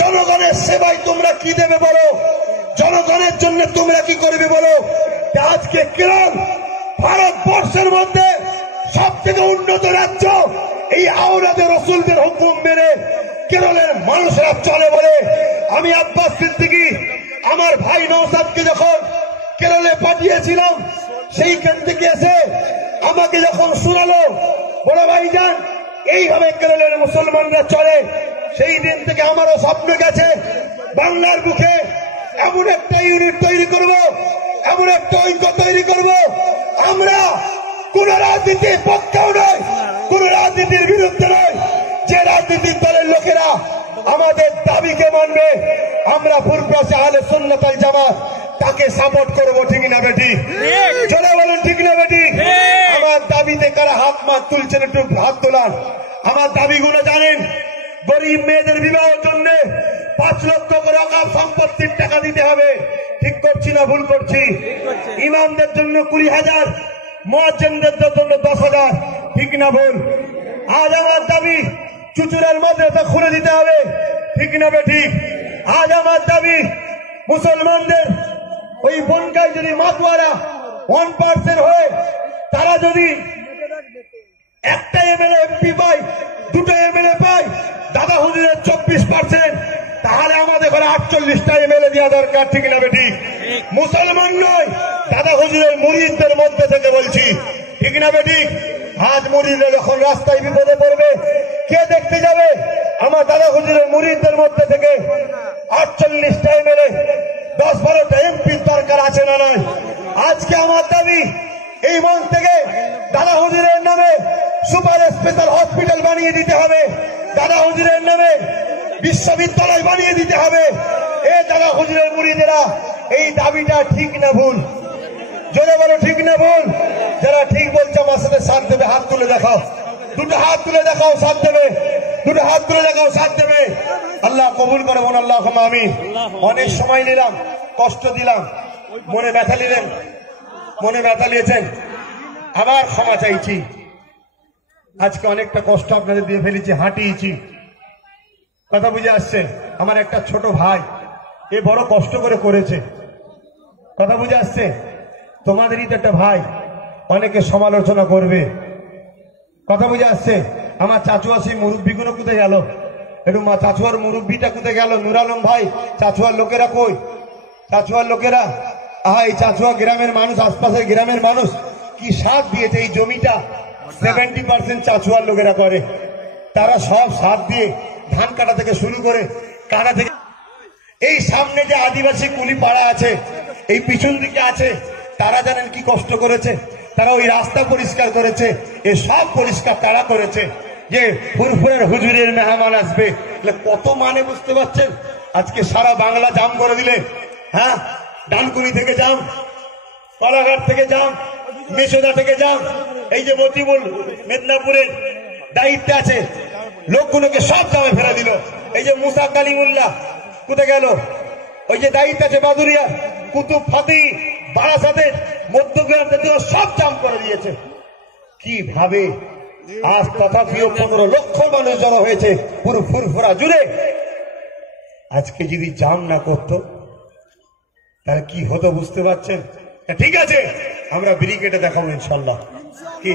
জনগণের সেবায় তোমরা কি দেবে বলো, জনগণের জন্য তোমরা কি করবে বলো। আজকে কেরল ভারতবর্ষের মধ্যে সব থেকে উন্নত রাজ্য, এই আওলাদে রসুলদের হুকুম মেনে কেরলের মানুষরা চলে বলে। আমি আব্বাস সিদ্দিকী আমার ভাই নওশাদকে যখন কেরলে পাঠিয়েছিলাম, সেইখান থেকে এসে আমাকে যখন শোনালো, বড় ভাইজান এইভাবে কেরলের মুসলমানরা চলে, সেই দিন থেকে আমারও স্বপ্ন গেছে বাংলার বুকে এমন একটা ইউনিট তৈরি করব, এমন একটা ঐক্য তৈরি করব, আমরা কোন রাজনীতির পক্ষেও নয়, কোন রাজনীতির বিরুদ্ধে নয়। যে রাজনীতির দলের লোকেরা আমাদের দাবিকে মানবে, আমরা ফুরফুরাসে আহলে সুন্নাত ওয়াল জামাত তাকে সাপোর্ট করবো। ঠিক না বেটি? চলে বলেন ঠিক না বেটি? আমার দাবিতে কারা হাত তুলছেন একটু হাত তোলান। আমার দাবিগুলো জানেন, গরিব মেয়েদের বিবাহের জন্য 5 লক্ষ করে অকাপ সম্পত্তির টাকা দিতে হবে। ঠিক করছি না ভুল করছি? ইমামদের জন্য 20,000, মুয়াজ্জিনদের জন্য 10,000। ঠিক না ভুল? আজ আমার দাবি চুচুড়ার মাদ্রাসা খুলে দিতে হবে। ঠিক না বেটি? আজ আমার দাবি মুসলমানদের ওই বনগায় যদি মাতোয়ারা 1% হয়ে তারা যদি একটা এমএলএ এমপি পায়, 2টা এমএলএ পায়, দাদা হুজুরের 24%, তাহলে আমাদের ঘরে 48টা এমএলএ দেওয়া দরকার। ঠিক না বেটি? মুসলমান নয়, দাদা হুজুরের মুরিদদের মধ্যে থেকে বলছি। ঠিক না বেটি? আজ মুরিদরা যখন রাস্তায় বিপদে পড়বে, কে দেখতে যাবে? আমার দাদা হুজুরের মুরিদদের মধ্যে থেকে 48টা এমএলএ, 10-12টা এমপির দরকার আছে না নয়? আজকে আমার দাবি এই মঞ্চ থেকে দাদা হুজুরের নামে সুপার স্পেশাল হসপিটাল বানিয়ে দিতে হবে, দাদা হুজুরের নামে বিশ্ববিদ্যালয় বানিয়ে দিতে হবে। এই দাদা হুজুরের মুরিদেরা এই দাবিটা ঠিক না ভুল? জোরে বলো ঠিক না ভুল? যারা ঠিক বলছে আমার সাথে সাথ দেবে, হাত তুলে দেখাও, 2টা হাত তুলে দেখাও, সাথ দেবে, 2টা হাত তুলে দেখাও, সাথ দেবে। আল্লাহ কবুল করে বলুন আল্লাহুম্মা আমিন। অনেক সময় নিলাম, কষ্ট দিলাম, মনে ব্যথা নিলেন, মনে ব্যথা নিয়েছেন, আবার ক্ষমা চাইছি। আজকে অনেকটা কষ্ট আপনাদের দিয়ে ফেলেছি, হাঁটিয়েছি। কথা বুঝে আসছে? আমার একটা ছোট ভাই এ বড় কষ্ট করে করেছে। কথা বুঝে আসছে? তোমাদেরই তো একটা ভাই, অনেকে সমালোচনা করবে। কথা বুঝে আসছে? আমার চাচুয়া সেই মুরব্বীগুলো কোথায় গেল? একটু মা চাচুয়ার মুরব্বীটা কোথায় গেল? নুর আলম ভাই, চাচুয়ার লোকেরা কই? চাচুয়ার লোকেরা, আহা এই চাচুয়া গ্রামের মানুষ, আশপাশের গ্রামের মানুষ কি সাথ দিয়েছে। এই জমিটা 70% চাচুয়ার লোকেরা করে, তারা সব সাথ দিয়ে ধান কাটা থেকে শুরু করে কাটা থেকে এই সামনে যে আদিবাসী কুলি পাড়া আছে, এই পিছন দিকে আছে, তারা জানেন কি কষ্ট করেছে। তারা ওই রাস্তা পরিষ্কার করেছে, এ সব পরিষ্কার তারা করেছে। যে ফুরফুরের হুজুরের মেহমান আসবে, কত মানে বুঝতে পারছেন? আজকে সারা বাংলা জাম করে দিলে, হ্যাঁ, ডানকুনি থেকে জাম, কলাঘাট থেকে জাম, মেসোদা থেকে জাম, এই যে মতিবুল মেদিনীপুরের দায়িত্বে আছে, লোকগুলোকে সব জামে ফেলে দিল। এই যে মুসা কালিমুল্লাহ কোথায় গেল? ওই যে দায়িত্ব আছে বাদুরিয়া, কুতুব ফাতি, বারাসাতের, মধ্যগ্রাম, সব জাম করে দিয়েছে। কিভাবে আজ তথাপিও 15 লক্ষ মানুষ জড়ো হয়েছে পুরো ফুরফুরা জুড়ে। আজকে যদি জাম না করত তাহলে কি হতো বুঝতে পারছেন? ঠিক আছে, আমরা ব্রিগেডে দেখাবো ইনশাল্লাহ। কি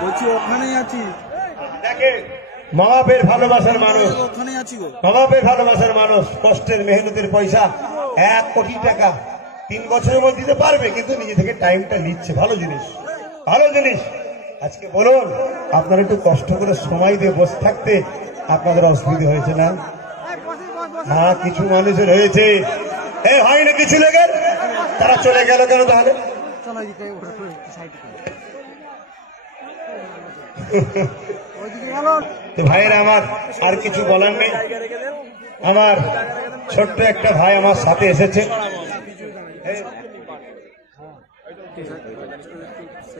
বলছি ওখানেই আছি, দেখে মা বাপের ভালোবাসার মানুষ, ওখানেই আছি গো। মা বাপের ভালোবাসার মানুষ, কষ্টের মেহনতের পয়সা 1 কোটি টাকা 3 বছরের মধ্যে দিতে পারবে, কিন্তু নিজে থেকে টাইমটা নিচ্ছে। ভালো জিনিস, ভালো জিনিস। আজকে বলুন, আপনারা একটু কষ্ট করে সময় দিয়ে বসে থাকতে আপনাদের অসুবিধা হয়েছে না? না, কিছু মানুষের হয়েছে। এ হয় না কিছু লেগে, তারা চলে গেল কেন তাহলে? তো ভাইয়েরা আমার আর কিছু বলার নেই। আমার ছোট্ট একটা ভাই আমার সাথে এসেছে।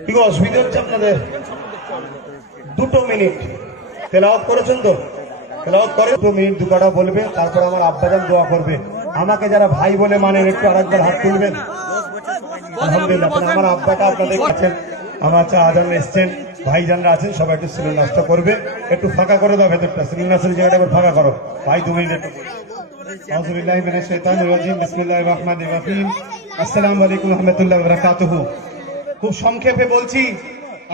কি অসুবিধা হচ্ছে আপনাদের? 2 মিনিট তেলাওয়াত করেছেন তো? তেলাওয়াত করে 2 মিনিট 2 কথা বলবে, তারপর আমার আব্বাজান দোয়া করবে। আমাকে যারা ভাই বলে মানেন একটু আরেকবার হাত তুলবেন। আলহামদুলিল্লাহ, আমার আব্বাটা আপনাদের কাছেন, আমার আজান এসছেন, ভাইজানরা আছেন, সবাই একটু সিলিন্ডার নাস্তা করবে। একটু ফাঁকা করে দাও ভেতরটা, সিলিন্ডার জায়গাটা একবার ফাঁকা করো ভাই, 2 মিনিট। আউযুবিল্লাহি মিনাশ শাইতানির রাজিম, বিসমিল্লাহির রহমানির রহিম। আসসালামু আলাইকুম ওয়া রাহমাতুল্লাহি ওয়া বারাকাতুহু। খুব সংক্ষেপে বলছি,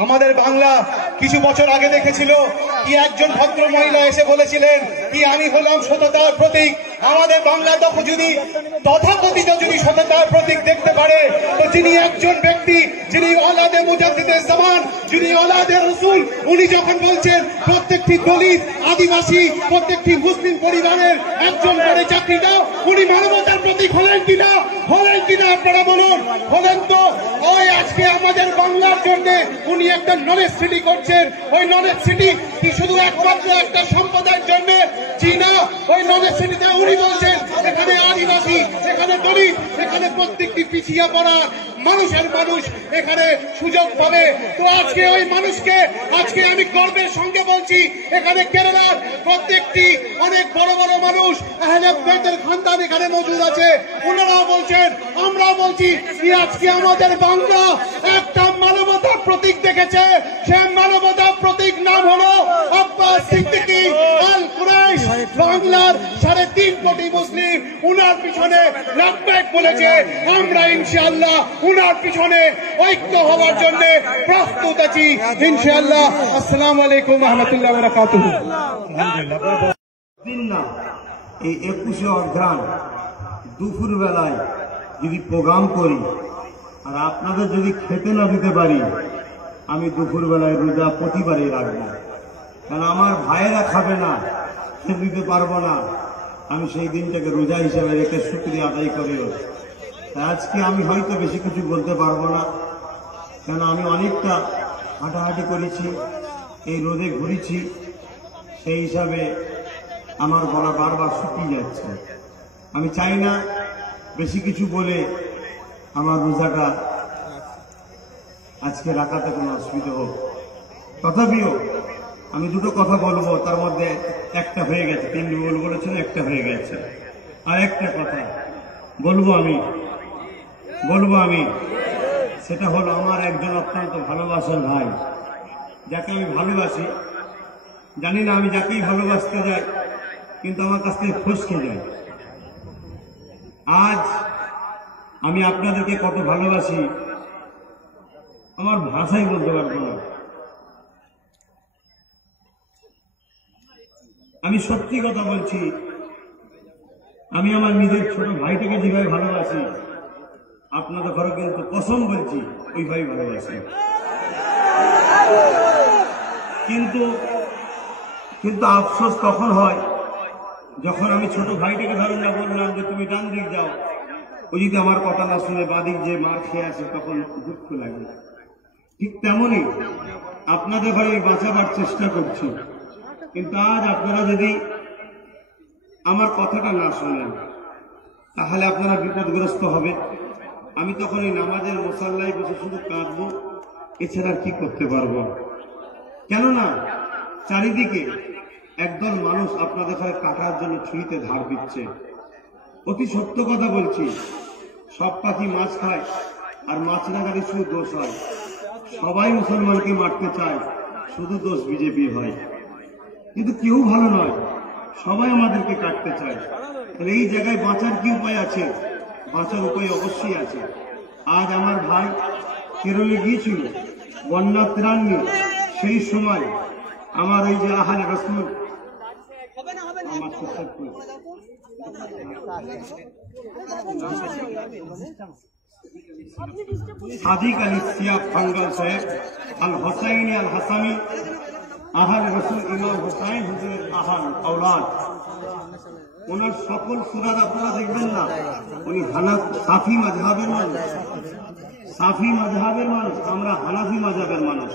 আমাদের বাংলা কিছু বছর আগে দেখেছিল কি একজন ভদ্র মহিলা এসে বলেছিলেন কি আমি হলাম সততার প্রতীক। আমাদের বাংলা তখন যদি তথাকথিত যদি সততার প্রতীক দেখতে পারে, তো যিনি একজন ব্যক্তি, যিনি ওলাদে মুজাদ্দিদের জামান, যিনি ওলাদে রাসূল, উনি যখন বলছেন প্রত্যেকটি দলিত, আদিবাসী, প্রত্যেকটি মুসলিম পরিবারের একজন করে চাকরি দাও, উনি মানবতার প্রতীক হলেন কিনা? হলেন কিনা আপনারা বলুন? হলেন তো। ওই আজকে আমাদের বাংলার জন্য উনি একটা নলেজ সিটি করছেন। ওই নলেজ সিটি কি শুধু একমাত্র একটা সম্প্রদায়ের জন্য? চীনা ওই নলেজ সিটিতে উনি বলছেন এখানে আদিবাসী, এখানে দলিত, এখানে প্রত্যেকটি পিছিয়ে পড়া মানুষের মানুষ এখানে সুযোগ পাবে। তো আজকে ওই মানুষকে আজকে আমি গর্বের সঙ্গে বলছি, এখানে কেরালার প্রত্যেকটি অনেক বড় বড় মানুষ আহলে বাইতের খানদান এখানে মজুদ আছে। ওনারাও বলছেন, আমরাও বলছি যে আজকে আমাদের বাংলা একটা মানবতার প্রতীক দেখেছে। সে মানবতার প্রতীক নাম হলো আব্বাস সিদ্দিকী আল কুরাইশ। বাংলার 3.5 কোটি মুসলিম উনার পিছনে লাভবাক বলেছে। আমরা ইনশাআল্লাহ উনার পিছনে ঐক্য হওয়ার জন্য প্রস্তুত আছি ইনশাআল্লাহ। আসসালামু আলাইকুম ওয়া রাহমাতুল্লাহি ওয়া বারাকাতুহু। দিন না, এই 21শে অঘ্রাণ দুপুর বেলায় যদি প্রোগ্রাম করি আর আপনাদের যদি খেতে না দিতে পারি, আমি দুপুর বেলায় রোজা প্রতিবারই রাখবো। কারণ আমার ভাইয়েরা খাবে না, খেতে দিতে পারবো না, আমি সেই দিনটাকে রোজা হিসেবে রেখে শুকরিয়া আদায় করিও। আজকে আমি হয়তো বেশি কিছু বলতে পারবো না, কেন আমি অনেকটা হাঁটাহাঁটি করেছি, এই রোদে ঘুরেছি, সেই হিসাবে আমার গলা বারবার শুকিয়ে যাচ্ছে। আমি চাই না বেশি কিছু বলে আমার রোজাটা আজকে রাখাতে কোনো অসুবিধা হোক। তথাপিও আমি 2টো কথা বলবো, তার মধ্যে একটা হয়ে গেছে, 3 বলেছেন, একটা হয়ে গেছে। আর একটা কথা বলবো আমি, সেটা হলো আমার একজন অত্যন্ত ভালোবাসার ভাই, যাকে আমি ভালোবাসি। জানি না আমি যাকেই ভালোবাসতে যাই, কিন্তু আমার কাছ থেকে ফসকে যায়। আজ আমি আপনাদেরকে কত ভালোবাসি আমার ভাষাই বলতে পারবো না। আমি সত্যি কথা বলছি, আমি আমার নিজের ছোট ভাইটাকে যেভাবে ভালোবাসি, আপনাদের ঘরে কিন্তু কসম বলছি ওইভাবে ভালোবাসি। কিন্তু আফসোস তখন হয় যখন আমি ছোট ভাইটাকে ধরেন না বললাম যে তুমি ডান দিক যাও, ও যদি আমার কথা না শুনে বাদিক যে মার খেয়ে আসে, তখন দুঃখ লাগে। ঠিক তেমনই আপনাদের ঘরে বাঁচাবার চেষ্টা করছি, কিন্তু আজ আপনারা যদি আমার কথাটা না শোনেন, তাহলে আপনারা বিপদগ্রস্ত হবে। আমি তখন এই নামাজের মুসাল্লায় বসে শুধু কাঁদবো, এছাড়া কি করতে পারবো? কেননা চারিদিকে একদল মানুষ আপনাদের ঘরে কাটার জন্য ছুরিতে ধার দিচ্ছে। অতি সত্য কথা বলছি, সব পাখি মাছ খায় আর মাছ না খালি শুধু দোষ হয়। সবাই মুসলমানকে মারতে চায়, শুধু দোষ বিজেপি হয়। কিন্তু কেউ ভালো নয়, সবাই আমাদেরকে কাটতে চায়। তাহলে এই জায়গায় বাঁচার কি উপায় আছে? বাঁচার উপায় অবশ্যই আছে। আজ আমার ভাই কেরলে গিয়েছিল বন্যা ত্রাণ নিয়ে, সেই সময় আমার ওই যে আহলে রাসূল সাদিক আলী সিয়াব ফাঙ্গাল সাহেব, আল হোসাইনি আল হাসামি, আহলে রাসূল ইমাম হোসাইন হুজুরের আহাল আওলাদ, ওনার সকল সুরাত আপনারা দেখবেন না, উনি সাফি মাযহাবের মানুষ। সাফি মাযহাবের মানুষ, আমরা হানাফি মাযহাবের মানুষ।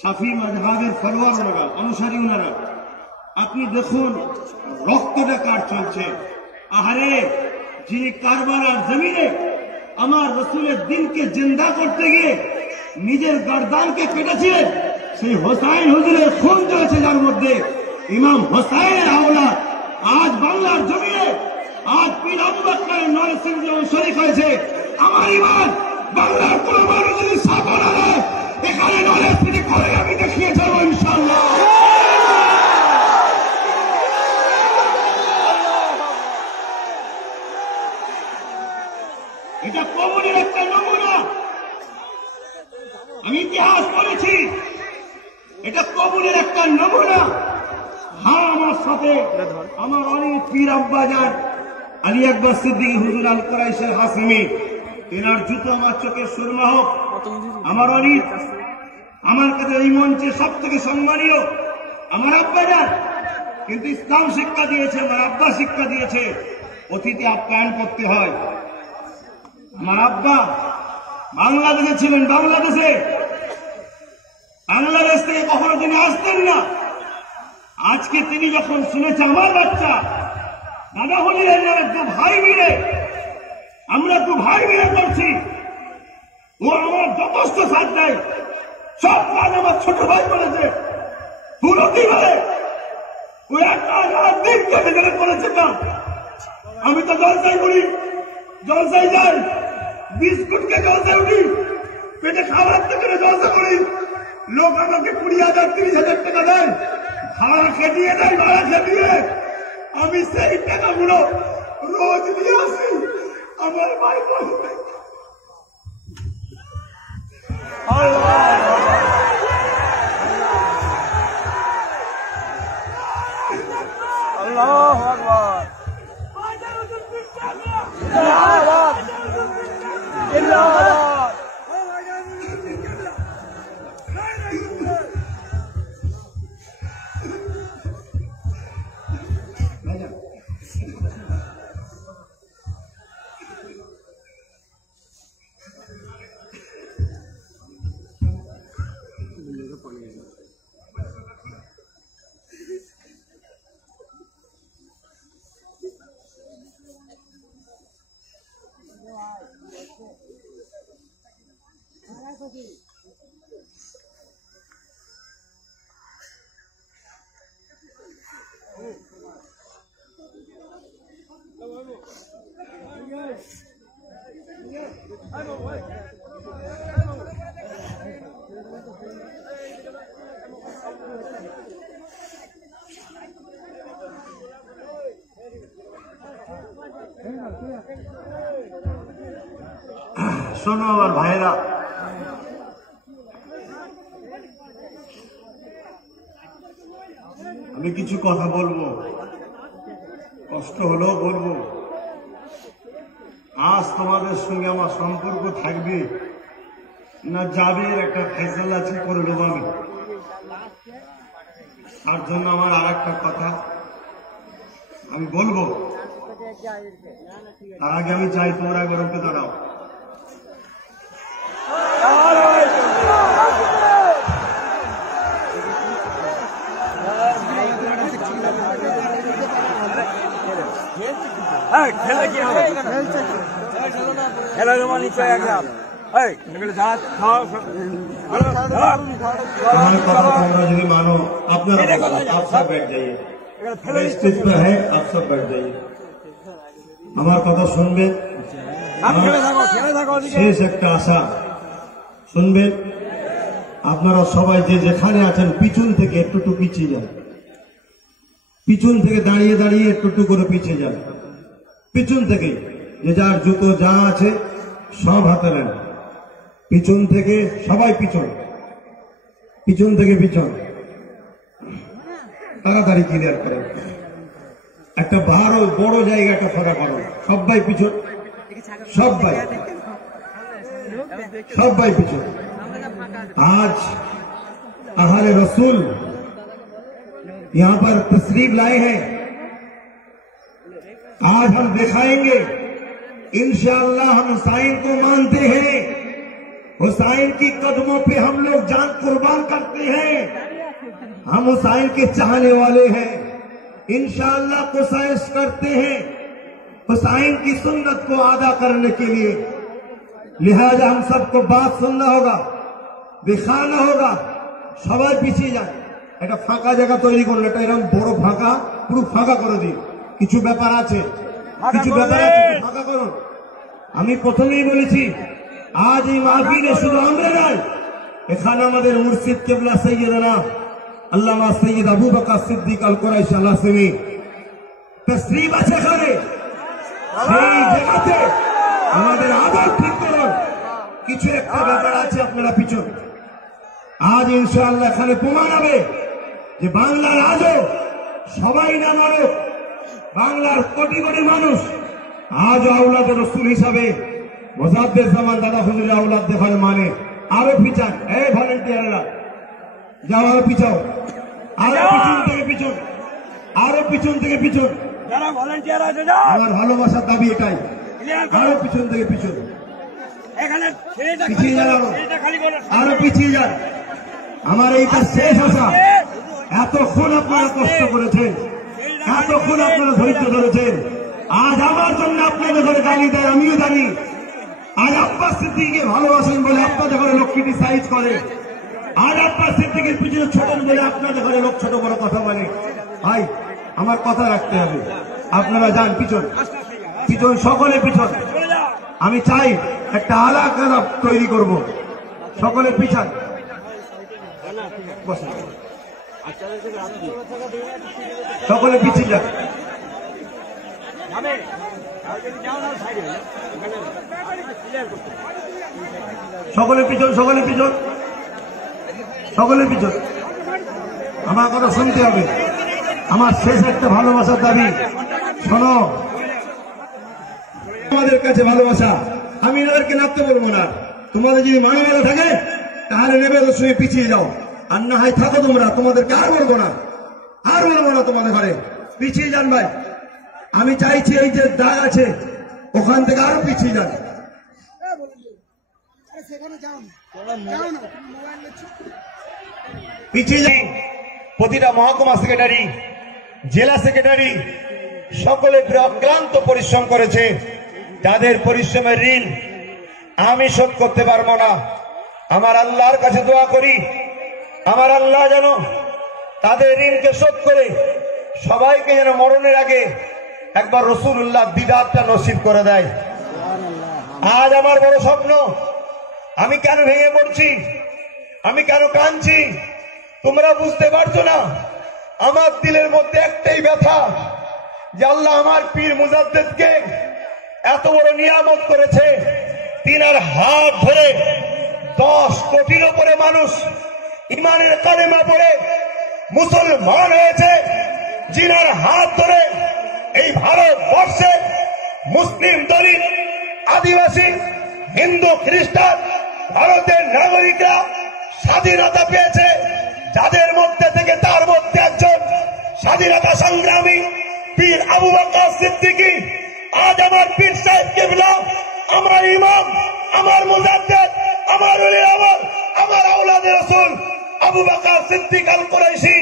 সাফি মাযহাবের ফলোয়ার ওনারা, অনুসারী ওনারা। আপনি দেখুন রক্তটা কার চলছে, আহারে, যিনি কারবালার জমিনে আমার রসুলের দিনকে জিন্দা করতে গিয়ে নিজের গর্দানকে কেটেছিলেন, সেই হোসাইন হুজুরের খুন চলেছে, যার মধ্যে ইমাম হোসাইনের আওলাদ আজ বাংলার জমিনে, আজ পীর আবু বকর নরসিংহ যখন শরীক হয়েছে। আমার ইমান বাংলার কোন মানুষ যদি সাফল হয়, এখানে নলেজ থেকে করে আমি দেখিয়ে যাবো ইনশাআল্লাহ। এটা কমনের একটা নমুনা, আমি ইতিহাস পড়েছি, এটা কমনের একটা নমুনা। হ্যাঁ, আমার সাথে আমার অনেক পীর আব্বাজান আলী আকবর সিদ্দিকী হুজুর আল কুরাইশের হাসিমি, এনার জুতো আমার চোখের সুরমা হোক। আমার অনেক, আমার কাছে এই মঞ্চে সব থেকে সম্মানীয় আমার আব্বাজান, কিন্তু ইসলাম শিক্ষা দিয়েছে, আমার আব্বা শিক্ষা দিয়েছে অতিথি আপ্যায়ন করতে হয়। আমার আব্বা বাংলাদেশে ছিলেন, বাংলাদেশ থেকে কখনো তিনি আসতেন না। আজকে তিনি যখন শুনেছে আমার বাচ্চা দাদা হলিলের নামে দু ভাই মিলে, আমরা দু ভাই মিলে করছি, ও আমার যথেষ্ট সাথ দেয়, সব কাজ আমার ছোট ভাই করেছে, তুলতি বলে ও একটা দিক কেটে কেটে করেছে না। আমি তো জলসাই করি, জলসাই যাই, বিস্কুটকে জলসাই উঠি, পেটে খাবার থেকে জলসা করি, লোক আমাকে 20,000 30,000 টাকা দেয়, ভাড়া খেটিয়ে দেয়, ভাড়া খেটিয়ে আমি সেই টাকাগুলো রোজ নিয়ে আসি আমার ভাই বোনদের। আল্লাহু আকবার। জিন্দাবাদ, জিন্দাবাদ। শোনো আমার ভাইরা, আমি কিছু কথা বলবো, কষ্ট হলেও বলবো। আজ তোমাদের সঙ্গে আমার সম্পর্ক থাকবে না যাবে, একটা ফেসলা আছে করে দেবো আমি। তার জন্য আমার আর একটা কথা আমি বলবো, তার আগে আমি চাই তোমরা গরমকে দাঁড়াও। খেলে কি হবে? খেলা জমা নিচে একদম। তোমরা যদি মানো, আপনারা आप सब बैठ जाइए, स्टेज पर है, आप सब बैठ जाइए। আমার কথা শুনবেন, শেষ একটা আশা শুনবেন। আপনারা সবাই যে যেখানে আছেন পিছন থেকে একটু পিছিয়ে যান, পিছন থেকে দাঁড়িয়ে দাঁড়িয়ে একটু করে পিছিয়ে যান, পিছন থেকে যে যার জুতো যা আছে সব হাতে নেন, পিছন থেকে সবাই পিছন, পিছন থেকে পিছন, তাড়াতাড়ি ক্লিয়ার করেন। একটা বড় জায়গাটা ফাঁকা করো, সবাই পিছন, সবাই সবাই পিছন। आज अहाले रसूल यहाँ पर तशरीफ लाए हैं, आज हम दिखाएंगे इंशाअल्लाह। हम हुसैन को मानते हैं, हुसैन की कदमों पे हम लोग जान कुर्बान करते हैं, हम हुसैन के चाहने वाले हैं, इंशाअल्लाह कोशिश करते हैं हुसैन की सुन्नत को अदा करने के लिए लिहाजा हम सबको बात सुनना होगा, दिखाना होगा। সবাই পিছিয়ে যান, একটা ফাঁকা জায়গা তৈরি করুন, এটা এরকম বড় ফাঁকা, পুরো ফাঁকা করে দিন। কিছু ব্যাপার আছে, কিছু ব্যাপার আছে, ফাঁকা করুন। আমি প্রথমেই বলেছি, আজ এই মাহফিলে শুধু আমরা নয়, এখানে আমাদের মুর্শিদ কেবলা সৈয়দনা আল্লামা সৈয়দ আবু বকর সিদ্দিক আল কুরাইশি আল্লাহ সুনি তশরিফ আছে এখানে। সেই জায়গাতে আমাদের আদর ঠিক করুন। কিছু একটা ব্যাপার আছে, আপনারা পিছন। আজ ইনশাআল্লাহ এখানে প্রমাণ হবে যে বাংলার আজও সবাই না মানুষ, বাংলার কোটি কোটি মানুষ আজ আওলাদের রসুল হিসাবে মোজাদ্দেদ জামান দাদা হুজুরের আওলাদ দেখার মানে। আরো পিছান, এই ভলেন্টিয়াররা যাও, আরো পিছাও, আরো পিছন থেকে পিছন, আরো পিছন থেকে পিছন। যারা ভলান্টিয়ার আছে যাও, আমার ভালোবাসার দাবি এটাই, ক্লিয়ার করো। আরো পিছন থেকে পিছন, এখানে ছেলেটা পিছিয়ে যান, খালি করো। আরো পিছিয়ে যান। আমার এইটা শেষ আশা। এতক্ষণ আপনারা কষ্ট করেছেন, এতক্ষণ আপনারা ধৈর্য ধরেছেন। আজ আমার জন্য আপনাদের ঘরে গালি দেয়, আমিও জানি। আজ আব্বাস সিদ্দিককে ভালোবাসেন বলে আপনাদের ঘরে লোক ক্রিটিসাইজ করে। আজ আব্বাস সিদ্দিকের পিছনে ছোটেন বলে আপনাদের ঘরে লোক ছোট বড় কথা বলে। ভাই, আমার কথা রাখতে হবে। আপনারা যান পিছন, পিছন, সকলে পিছন। আমি চাই একটা আলাদা তৈরি করব, সকলে পিছন বসেন, সকলে পিছিয়ে যান, সকলে পিছন, সকলে পিছন, সকলে পিছন। আমার কথা শুনতে হবে। আমার শেষ একটা ভালোবাসার দাবি, শোনো, তোমাদের কাছে ভালোবাসা। আমি এনাদেরকে নামতে বলবো না। তোমাদের যদি মানবতা থাকে তাহলে নেবে ওদের সঙ্গে পিছিয়ে যাও, আর না হয় থাকো তোমরা। তোমাদেরকে আর বলবো না, আর বলবো না তোমাদের ঘরে। পিছিয়ে যান ভাই। আমি চাইছি এই যে দাগ আছে ওখান থেকে আরো পিছিয়ে যান। পিছিয়ে যান। প্রতিটা মহকুমা সেক্রেটারি, জেলা সেক্রেটারি সকলে অক্লান্ত পরিশ্রম করেছে। যাদের পরিশ্রমের ঋণ আমি শোধ করতে পারবো না। আমার আল্লাহর কাছে দোয়া করি, আমার আল্লাহ যেন তাদের ঋণকে শোধ করে সবাইকে যেন মরণের আগে একবার রাসূলুল্লাহ দিদারটা নসিব করে দেয়। আজ আমার বড় স্বপ্ন। আমি কেন ভেঙে পড়ছি, আমি কেন কাঁদছি তোমরা বুঝতে পারছো না। আমার দিলের মধ্যে একটাই ব্যথা যে আল্লাহ আমার পীর মুজাদ্দেদকে এত বড় নিয়ামত করেছে। তিনার হাত ধরে 10 কোটির উপরে মানুষ ইমানের কালেমা পড়ে মুসলমান হয়েছে। যিনার হাত ধরে এই ভারতবর্ষে মুসলিম, দলিত, আদিবাসী, হিন্দু, খ্রিস্টান, ভারতের নাগরিকরা স্বাধীনতা পেয়েছে। যাদের মধ্যে থেকে তার মধ্যে একজন স্বাধীনতা সংগ্রামী পীর আবু বকর সিদ্দিকী। আজ আমার পীর সাহেব কিবলা, আমার ইমাম, আমার মুজাদ্দেদ, আমার ওলি আমার আওলাদে রাসূল আবু বকর সিদ্দিক আল কুরাইশি,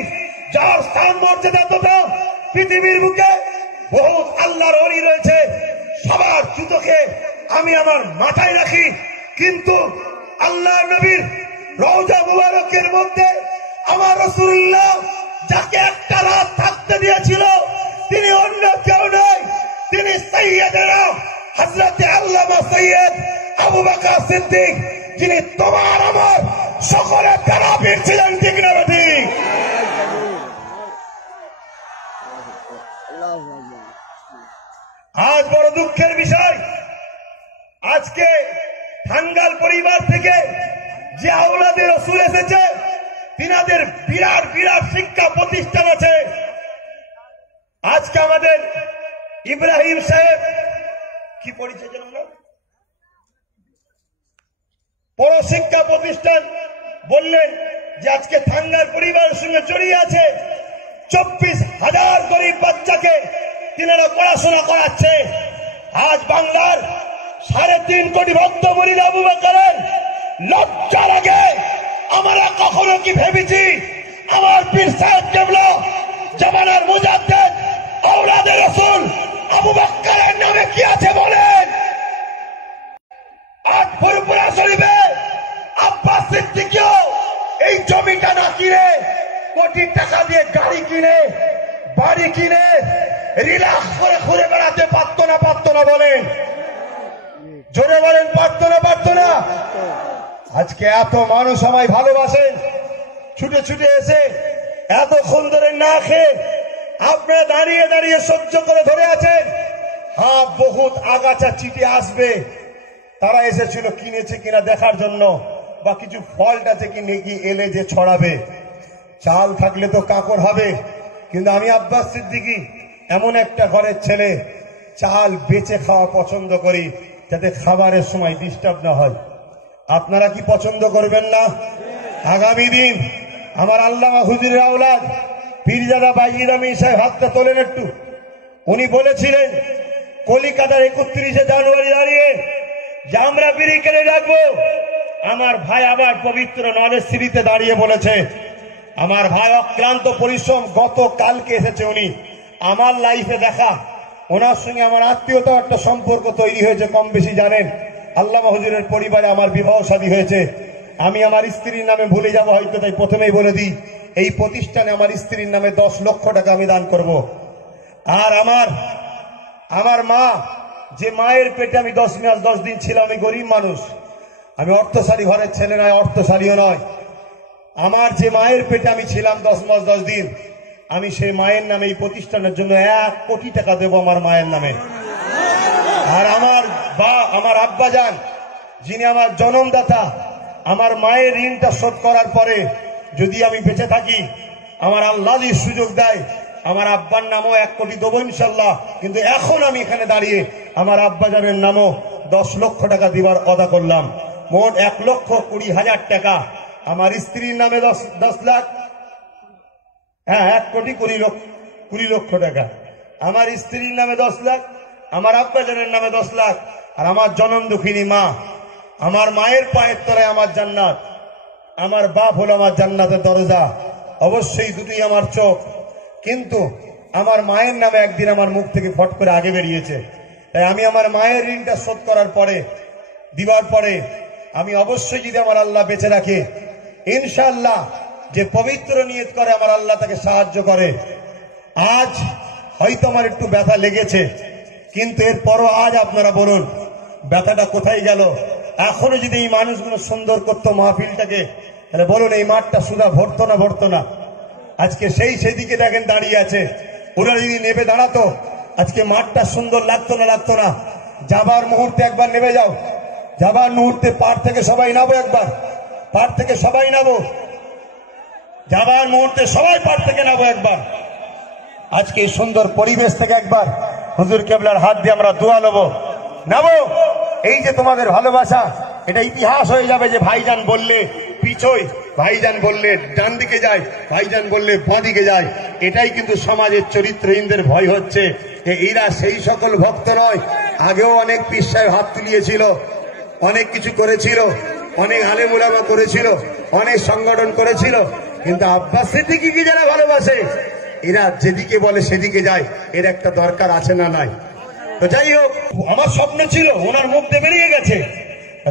যার স্থান মর্যাদা তথা পৃথিবীর বুকে বহুত আল্লাহর ওলি রয়েছে। সবার জুতোকে আমি আমার মাথায় রাখি, কিন্তু আল্লাহর নবীর রওজা মুবারকের মধ্যে আমার রাসূলুল্লাহ যাকে একটা রাত থাকতে দিয়েছিল তিনি অন্য কেউ নয়, তিনি সৈয়দনা হযরত আল্লামা সৈয়দ আবু বকর সিদ্দিক, যিনি তোমার আমার সকলের দ্বারা পীর ছিলেন। ঠিক না ঠিক? আজ বড় দুঃখের বিষয়, আজকে টাঙ্গাইল পরিবার থেকে যে আওলাদে রাসূল এসেছে তিনাদের বিরাট বিরাট শিক্ষা প্রতিষ্ঠান আছে। আজকে আমাদের ইব্রাহিম সাহেব কি পরিচয় জানেন না, বড় শিক্ষা প্রতিষ্ঠান বললেন যে আজকে টাঙ্গাইল পরিবারের সঙ্গে জড়িয়ে আছে। 24,000 গরিব বাচ্চাকে তিনারা পড়াশোনা করাচ্ছে। আজ বাংলার 3.5 কোটি ভক্ত মুরিদ আবু বকরের লজ্জা লাগে। আমরা কখনো কি ভেবেছি আমার পীর সাহেব কেবলা জামানার মুজাদ্দেদ আওলাদে রাসূল আবু বকরের নামে গাড়ি কিনে রিল্যাক্স করে ঘুরে বেড়াতে পারতো না বলেন? জোরে বলেন, পারতো না? আজকে এত মানুষ আমায় ভালোবাসেন, ছুটে ছুটে এসে এতক্ষণ ধরে না খেয়ে আপনারা দাঁড়িয়ে দাঁড়িয়ে সহ্য করে ধরে আছেন। হ্যাঁ, বহুত আগাছা চিঠি আসবে, তারা এসেছিল কিনেছে কিনা দেখার জন্য, বা কিছু ফল্ট আছে কি নাকি এলে যে ছড়াবে। চাল থাকলে তো কাকর হবে, কিন্তু আমি আব্বাস সিদ্দিকী এমন একটা ঘরের ছেলে, চাল বেচে খাওয়া পছন্দ করি, যাতে খাবারের সময় ডিস্টার্ব না হয়। আপনারা কি পছন্দ করবেন না? আগামী দিন আমার আল্লামা হুজুরের আওলাদ পীরজাদা বাইজিদ আমিন সাহেব, হাতটা তোলেন একটু। উনি বলেছিলেন কলিকাতার 31শে জানুয়ারি দাঁড়িয়ে যে আমরা বিড়ি কেড়ে রাখবো। আমার ভাই আবার পবিত্র নলেজ সিটিতে দাঁড়িয়ে বলেছে, আমার ভাই অক্লান্ত পরিশ্রম, গত কালকে এসেছে উনি। আমার লাইফে দেখা, ওনার সঙ্গে আমার আত্মীয়তা একটা সম্পর্ক তৈরি হয়েছে, কম বেশি জানেন। আল্লামা হুজুরের পরিবারে আমার বিবাহ শাদী হয়েছে। আমি আমার স্ত্রীর নামে ভুলে যাব হয়তো, তাই প্রথমেই বলে দিই, এই প্রতিষ্ঠানে আমার স্ত্রীর নামে 10 লক্ষ টাকা আমি দান করব। আর আমার মা, যে মায়ের পেটে আমি 10 মাস 10 দিন ছিলাম, আমি গরিব মানুষ, আমি অর্থশালী ঘরের ছেলে নয়, অর্থশালীও নয়। আমার যে মায়ের পেটে আমি ছিলাম 10 মাস 10 দিন, আমি সেই মায়ের নামে এই প্রতিষ্ঠানের জন্য 1 কোটি টাকা দেব আমার মায়ের নামে। আর আমার আব্বাজান, যিনি আমার জন্মদাতা, আমার মায়ের ঋণটা শোধ করার পরে যদি আমি বেঁচে থাকি, আমার আল্লাহ যদি সুযোগ দেয়, আমার আব্বার নামও 1 কোটি দেবো ইনশাল্লাহ। কিন্তু এখন আমি এখানে দাঁড়িয়ে আমার আব্বাজানের নামও 10 লক্ষ টাকা দিবার ওয়াদা করলাম। মোট 1,20,000 টাকা। আমার স্ত্রীর নামে 10 লাখ, হ্যাঁ 1,20 লক্ষ টাকা। আমার স্ত্রীর নামে 10 লাখ, আমার আব্বাজানের নামে 10 লাখ। আর আমার জনম দুঃখিনী মা, আমার মায়ের পায়ের তলায় আমার জান্নাত, আমার বাপ হলো আমার জান্নাতের দরজা। অবশ্যই দুটোই আমার চোখ, কিন্তু আমার মায়ের নামে একদিন আমার মুখ থেকে ফট করে আগে বেরিয়েছে। তাই আমি আমার মায়ের ঋণটা শোধ করার পরে, দিবার পরে, আমি অবশ্যই যদি আমার আল্লাহ বেঁচে রাখে, ইনশাআল্লাহ যে পবিত্র নিয়ত করে আমার আল্লাহ তাকে সাহায্য করে। আজ হয়তো আমার একটু ব্যথা লেগেছে, কিন্তু এরপরও আজ আপনারা বলুন ব্যথাটা কোথায় গেল? এখনো যদি এই মানুষগুলো সুন্দর করতো মাহফিলটাকে, তাহলে বলুন এই মাঠটা সুদা ভরতো না। আজকে সেদিকে দেখেন দাঁড়িয়ে আছে, ওরা যদি নেবে দাঁড়াতো, আজকে মাঠটা সুন্দর লাগতো না। যাবার মুহূর্তে একবার নেমে যাও, যাবার মুহূর্তে পাড় থেকে সবাই নামো, একবার পাড় থেকে সবাই নামো, যাবার মুহূর্তে সবাই পাড় থেকে নামো একবার। আজকে এই সুন্দর পরিবেশ থেকে একবার হুজুর কেবলার হাত দিয়ে আমরা দোয়া নেবো, নামো। এই যে তোমাদের ভালোবাসা, এটা ইতিহাস হয়ে যাবে যে ভাইজান বললে পিছই, ভাইজান বললে ডান দিকে যায়, ভাইজান বললে বাঁ দিকে যায়। এটাই কিন্তু সমাজের চরিত্রহীনদের ভয় হচ্ছে। এরা সেই সকল ভক্ত নয়। আগেও অনেক পীর সাহেব হাত তুলিয়েছিল, অনেক কিছু করেছিল, অনেক আলেম উলামা করেছিল, অনেক সংগঠন করেছিল, কিন্তু আব্বাস সিদ্দিকীকে যারা ভালোবাসে, এরা যেদিকে বলে সেদিকে যায়। এর একটা দরকার আছে না নাই? তো যাই হোক, আমার স্বপ্ন ছিল, ওনার মুখ দিয়ে বেরিয়ে গেছে,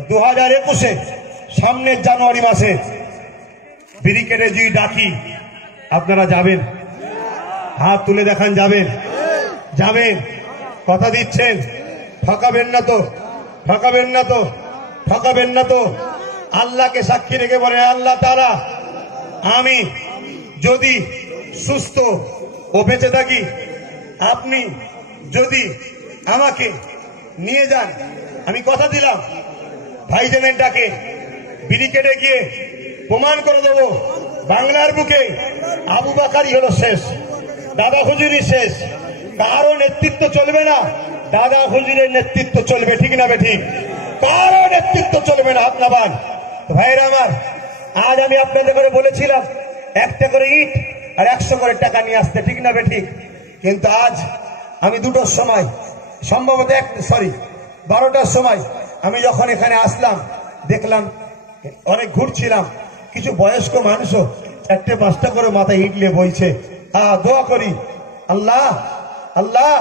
2021-এ সামনের জানুয়ারি মাসে বিড়ি কেটে যদি ডাকি, আপনারা যাবেন? হাত তুলে দেখান, যাবেন? কথা দিচ্ছেন? ঠকাবেন না তো? আল্লাহকে সাক্ষী রেখে বলে, আল্লাহ তাআলা, আমি যদি সুস্থ ও বেঁচে থাকি, আপনি যদি আমাকে নিয়ে যান, আমি কথা দিলাম ভাইজানের ডাকে বিড়ি কেটে গিয়ে প্রমাণ করে দেবো, বাংলার বুকে আবু বাকারই হলো শেষ, দাদা হুজুরই শেষ। কারো নেতৃত্ব চলবে না, দাদা হুজুরের নেতৃত্ব চলবে। ঠিক না বেঠিক? কারো নেতৃত্ব চলবে না। আপনার ভাইরা আমার, আজ আমি আপনাদের করে বলেছিলাম 1টা করে ইট আর 100 করে টাকা নিয়ে আসতে, ঠিক না বেঠিক? কিন্তু আজ আমি 2টোর সময়, সম্ভবত 12টার সময় আমি যখন এখানে আসলাম, দেখলাম অনেক ঘুরছিলাম, কিছু বয়স্ক মানুষও 4টে-5টা করে মাথায় ইট নিয়ে বইছে। দোয়া করি, আল্লাহ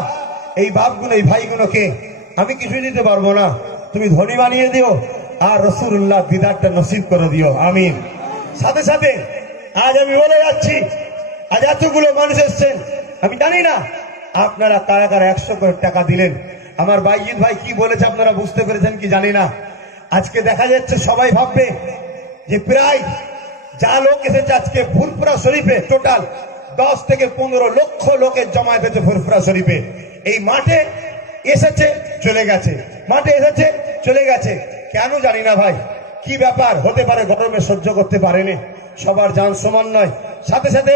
এই বাপগুলো, এই ভাইগুলোকে আমি কিছু দিতে পারবো না, তুমি ধনী বানিয়ে দিও, আর রাসূলুল্লাহ দিদারটা নসিব করে দিও, আমিন। সাথে সাথে আজ আমি বলে যাচ্ছি, আজ এতগুলো মানুষ এসছেন, আমি জানি না আপনারা কারা কারা 100 করে টাকা দিলেন। আমার বাইজিৎ ভাই কি বলেছে আপনারা বুঝতে পেরেছেন কি জানি না। আজকে দেখা যাচ্ছে সবাই ভাববে যে প্রায় যা লোক এসেছে আজকে ফুরফুরা শরীফে টোটাল 10 থেকে 15 লক্ষ লোকের জমায়েত হয়েছে ফুরফুরা শরীফে। এই মাঠে এসেছে চলে গেছে, মাঠে এসেছে চলে গেছে, কেন জানি না ভাই। কি ব্যাপার হতে পারে? গরমে সহ্য করতে পারেনি, সবার জান সমান নয়। সাথে সাথে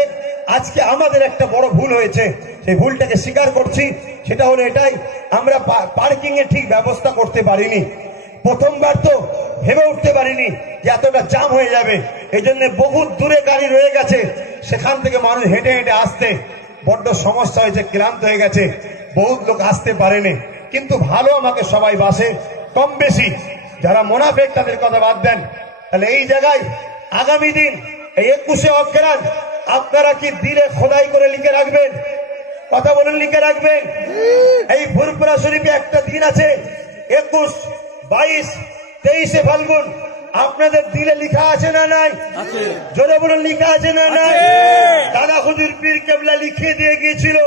আজকে আমাদের একটা বড় ভুল হয়েছে, সেই ভুলটাকে স্বীকার করছি। সেটা হলো এটাই, আমরা পার্কিং এর ঠিক ব্যবস্থা করতে পারিনি। প্রথমবার তো ভেবে উঠতে পারিনি যে এতটা জাম হয়ে যাবে। এই জন্য বহুত দূরে গাড়ি রয়ে গেছে, সেখান থেকে মানুষ হেঁটে হেঁটে আসতে বড্ড সমস্যা হয়েছে, ক্লান্ত হয়ে গেছে, বহুত লোক আসতে পারেনি। কিন্তু ভালো আমাকে সবাই বাসে কম বেশি। যারা মোনাফেক তাদের কথা বাদ দেন। তাহলে এই জায়গায় আগামী দিন এই 21শে অগ্রহায়ণ আপনারা কি দিলে খোদাই করে লিখে রাখবেন? কথা বলেন, লিখে রাখবেন। এই ফুরফুরা শরীফে একটা দিন আছে 21, 22, 23শে ফাল্গুন। আপনাদের দিলে লিখা আছে না নাই? জোরে বলুন, লিখা আছে না নাই? দাদা হুজুর পীর কেবলা লিখে দিয়ে গিয়েছিল।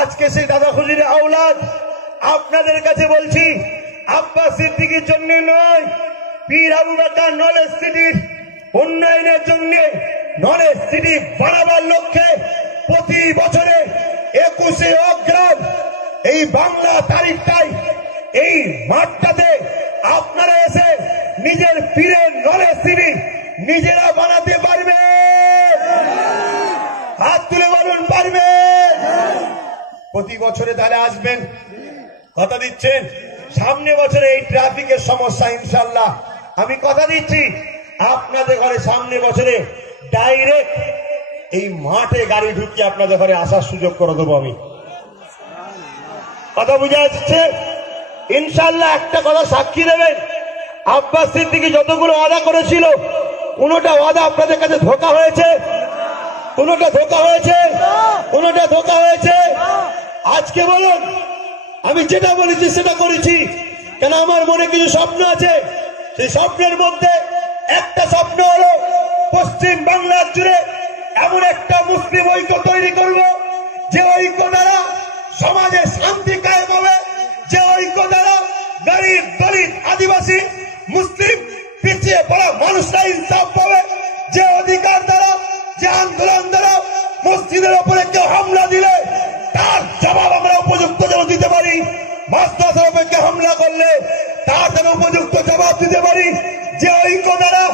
আজকে সেই দাদা হুজুরের আওলাদ আপনাদের কাছে বলছি, আব্বাস সিদ্দিকীর জন্য নয়, পীর আবু বকর নলেজ সিটির উন্নয়নের জন্য, নলেজ সিটি বানাবার লক্ষ্যে প্রতি বছরে 21শে অগ্রহায়ণ এই বাংলা তারিখটাই এই মাঠটাতে আপনারা এসে নিজের পীরের নলেজ সিটি নিজেরা বানাতে পারবে। হাত তুলে বলুন, পারবে? প্রতি বছরে তাহলে আসবেন, কথা দিচ্ছেন? সামনে বছরে এই ট্রাফিকের সমস্যা ইনশাল্লাহ আমি কথা দিচ্ছি আপনাদের ঘরে সামনে বছরে ডাইরেক্ট এই মাঠে গাড়ি ঢুকিয়ে আপনাদের ঘরে আসার সুযোগ করে দেবো আমি। কথা বুঝে আসছে? ইনশাল্লাহ একটা কথা সাক্ষী দেবেন, আব্বাস সিদ্দিকী যতগুলো ওয়াদা করেছিল কোনোটা ওয়াদা আপনাদের কাছে ধোঁকা হয়েছে? কোনোটা ধোঁকা হয়েছে? কোনোটা ধোঁকা হয়েছে? আজকে বলুন আমি যেটা বলেছি সেটা করেছি। কেন আমার মনে কিছু স্বপ্ন আছে, সেই স্বপ্নের মধ্যে একটা স্বপ্ন হলো পশ্চিম বাংলার জুড়ে এমন একটা মুসলিম ঐক্য তৈরি করব, যে ঐক্য দ্বারা সমাজে শান্তি কায়েম হবে, যে ঐক্য দ্বারা গরিব দলিত আদিবাসী মুসলিম পিছিয়ে পড়া মানুষরা ইনসাফ পাবে, যে অধিকার দ্বারা, যে আন্দোলন দ্বারা মসজিদের উপরে কেউ হামলা দিলে তার জবাব আমরা উপযুক্ত যেন দিতে পারি, মাদ্রাসার উপরে কেউ হামলা করলে তার যেন উপযুক্ত জবাব দিতে পারি, যে ঐক্য দ্বারা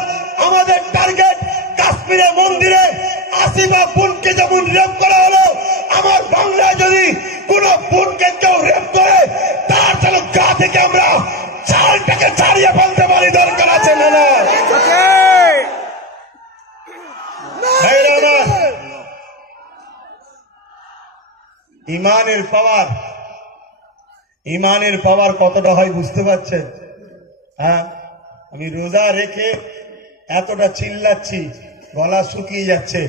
আমাদের টার্গেট কাশ্মীরে মন্দিরে 80 বোনকে যেমন রেপ করা হলো, আমার বাংলায় যদি কোন বোনকে কেউ রেপ করে তার যেন গা থেকে আমরা চালটাকে ছাড়িয়ে ফেলতে পারি। দরকার আছে না? ইমানের পাওয়ার, ইমানের পাওয়ার কতটা হয় বুঝতে পারছেন? হ্যাঁ, আমি রোজা রেখে এতটা চিল্লাচ্ছি, গলা শুকিয়ে যাচ্ছে,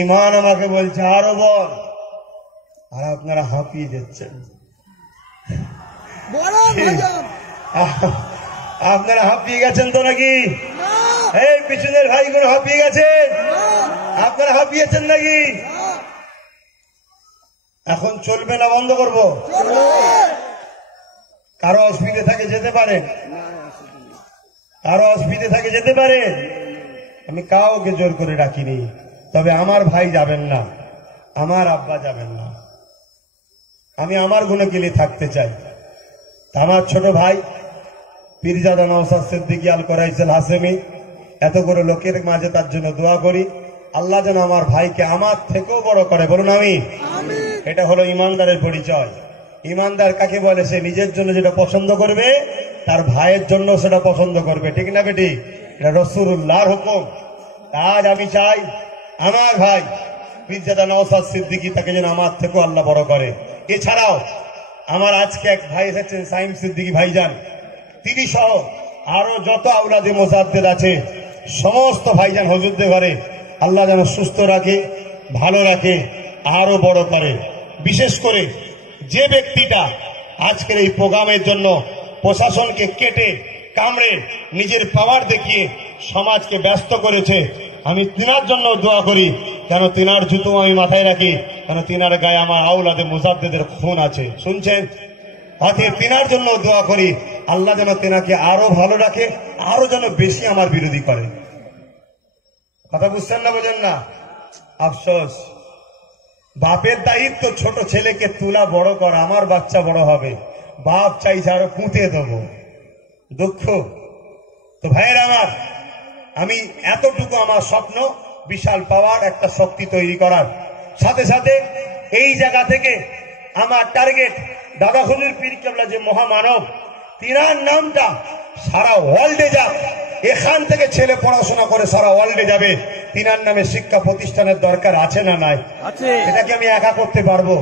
ইমান আমাকে বলছে আরো বল, আর আপনারা হাঁপিয়ে যাচ্ছেন। আপনারা হাঁপিয়ে গেছেন তো নাকি? এই পিছনের ভাইগুলো হাঁপিয়ে গেছেন? আপনারা হাঁপিয়েছেন নাকি? এখন চলবে না বন্ধ করবো? কারো অসুবিধা থাকে যেতে পারেন, কারো অসুবিধা থাকে যেতে পারেন। আমি কাউকে জোর করে রাখিনি, তবে আমার ভাই যাবেন না, আমার আব্বা যাবেন না, আমি আমার গুণকিলি থাকতে চাই। আমার ছোট ভাই পীরজাদা নওশাদ সিদ্দিকী আল কোরাইশাল হাশেমি, এত বড় লোকের মাঝে তার জন্য দোয়া করি, আল্লাহ যেন আমার ভাইকে আমার থেকেও বড় করে। বলুন আমি। এটা হলো ইমানদারের পরিচয়। ইমানদার কাকে বলে? সে নিজের জন্য যেটা পছন্দ করবে তার ভাইয়ের জন্য সেটা পছন্দ করবে, ঠিক না বেটি? এটা রাসূলুল্লাহর হুকুম। আজ আমি চাই আমার ভাই পীরজাদা নওশাদ সিদ্দিকী, তাকে যেন আমার থেকেও আল্লাহ বড় করে। এছাড়াও আমার আজকে এক ভাই এসেছেন সাইম সিদ্দিকী ভাইজান, তিনি সহ আরো যত আওলাদে মোজাদ্দেদ আছে সমস্ত ভাইজান হুজুরদের ঘরে আল্লাহ যেন সুস্থ রাখে, ভালো রাখে, আরো বড় করে। বিশেষ করে যে ব্যক্তিটা আজকের এই প্রোগ্রামের জন্য প্রশাসনকে কেটে কামড়ে নিজের পাওয়ার দেখিয়ে সমাজকে ব্যস্ত করেছে, আমি তিনার জন্য দোয়া করি কেন তিনার জুতো আমি মাথায় রাখি, কেন তিনার গায়ে আমার আউলাদে মুজাদ্দেদের খুন আছে। শুনছেন? অতএব তিনার জন্য দোয়া করি, আল্লাহ যেন তিনাকে আরো ভালো রাখে, আরো যেন বেশি আমার বিরোধী করে। কথা বুঝছেন না, বোঝেন না? আফসোস, বাপের দায়িত্ব ছোট ছেলেকে তুলা বড় করা। আমার বাচ্চা বড় হবে, বাপ চাইছে আরো পুঁতে দেবো। দুঃখ তো ভাইয়ের আমার, আমি এতটুকু আমার স্বপ্ন, বিশাল পাওয়ার একটা শক্তি তৈরি করার সাথে সাথে এই জায়গা থেকে আমার টার্গেট দাদা হুজুর পীর কেবলা যে মহামানব, তিনার নামটা সারা ওয়ার্ল্ডে যাক। এখান থেকে ছেলে পড়াশোনা করে সারা ওয়ার্ল্ডে যাবে। তিনার নামে শিক্ষা প্রতিষ্ঠানের দরকার আছে না নাই? এটাকে আমি একা করতে পারবো?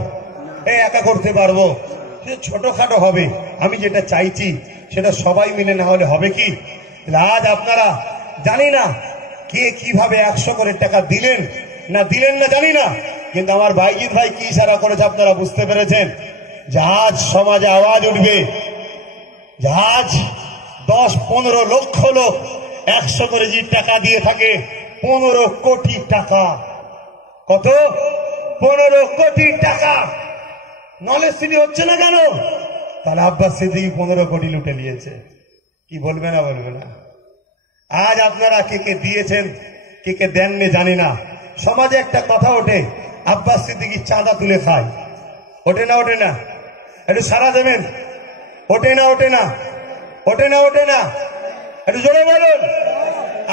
একা করতে পারবো? ছোটখাটো হবে। আমি যেটা চাইছি সেটা সবাই মিলে না হলে হবে কি? আজ আপনারা জানি না কে কিভাবে 100 করে টাকা দিলেন না দিলেন না জানি না, কিন্তু আমার ভাইজিৎ ভাই কি ইশারা করেছে আপনারা বুঝতে পেরেছেন? যে আজ সমাজে আওয়াজ উঠবে, যে আজ 10-15 লক্ষ লোক 100 করে যে টাকা দিয়ে থাকে, 15 কোটি টাকা। কত? 15 কোটি টাকা। নলেজ সিটি হচ্ছে না কেন? তাহলে আব্বাস সিদ্দিকী 15 কোটি লুটে নিয়েছে। কি বলবে না বলবে না? আজ আপনারা কে কে দিয়েছেন, কে কে দেননি জানি না। সমাজে একটা কথা ওঠে, আব্বাস সিদ্দিকী চাঁদা তুলে খায়। ওঠে না ওঠে না? একটু সারা দেবেন। ওঠে না ওঠে না? ওঠে না ওঠে না? একটু জোরে বলুন।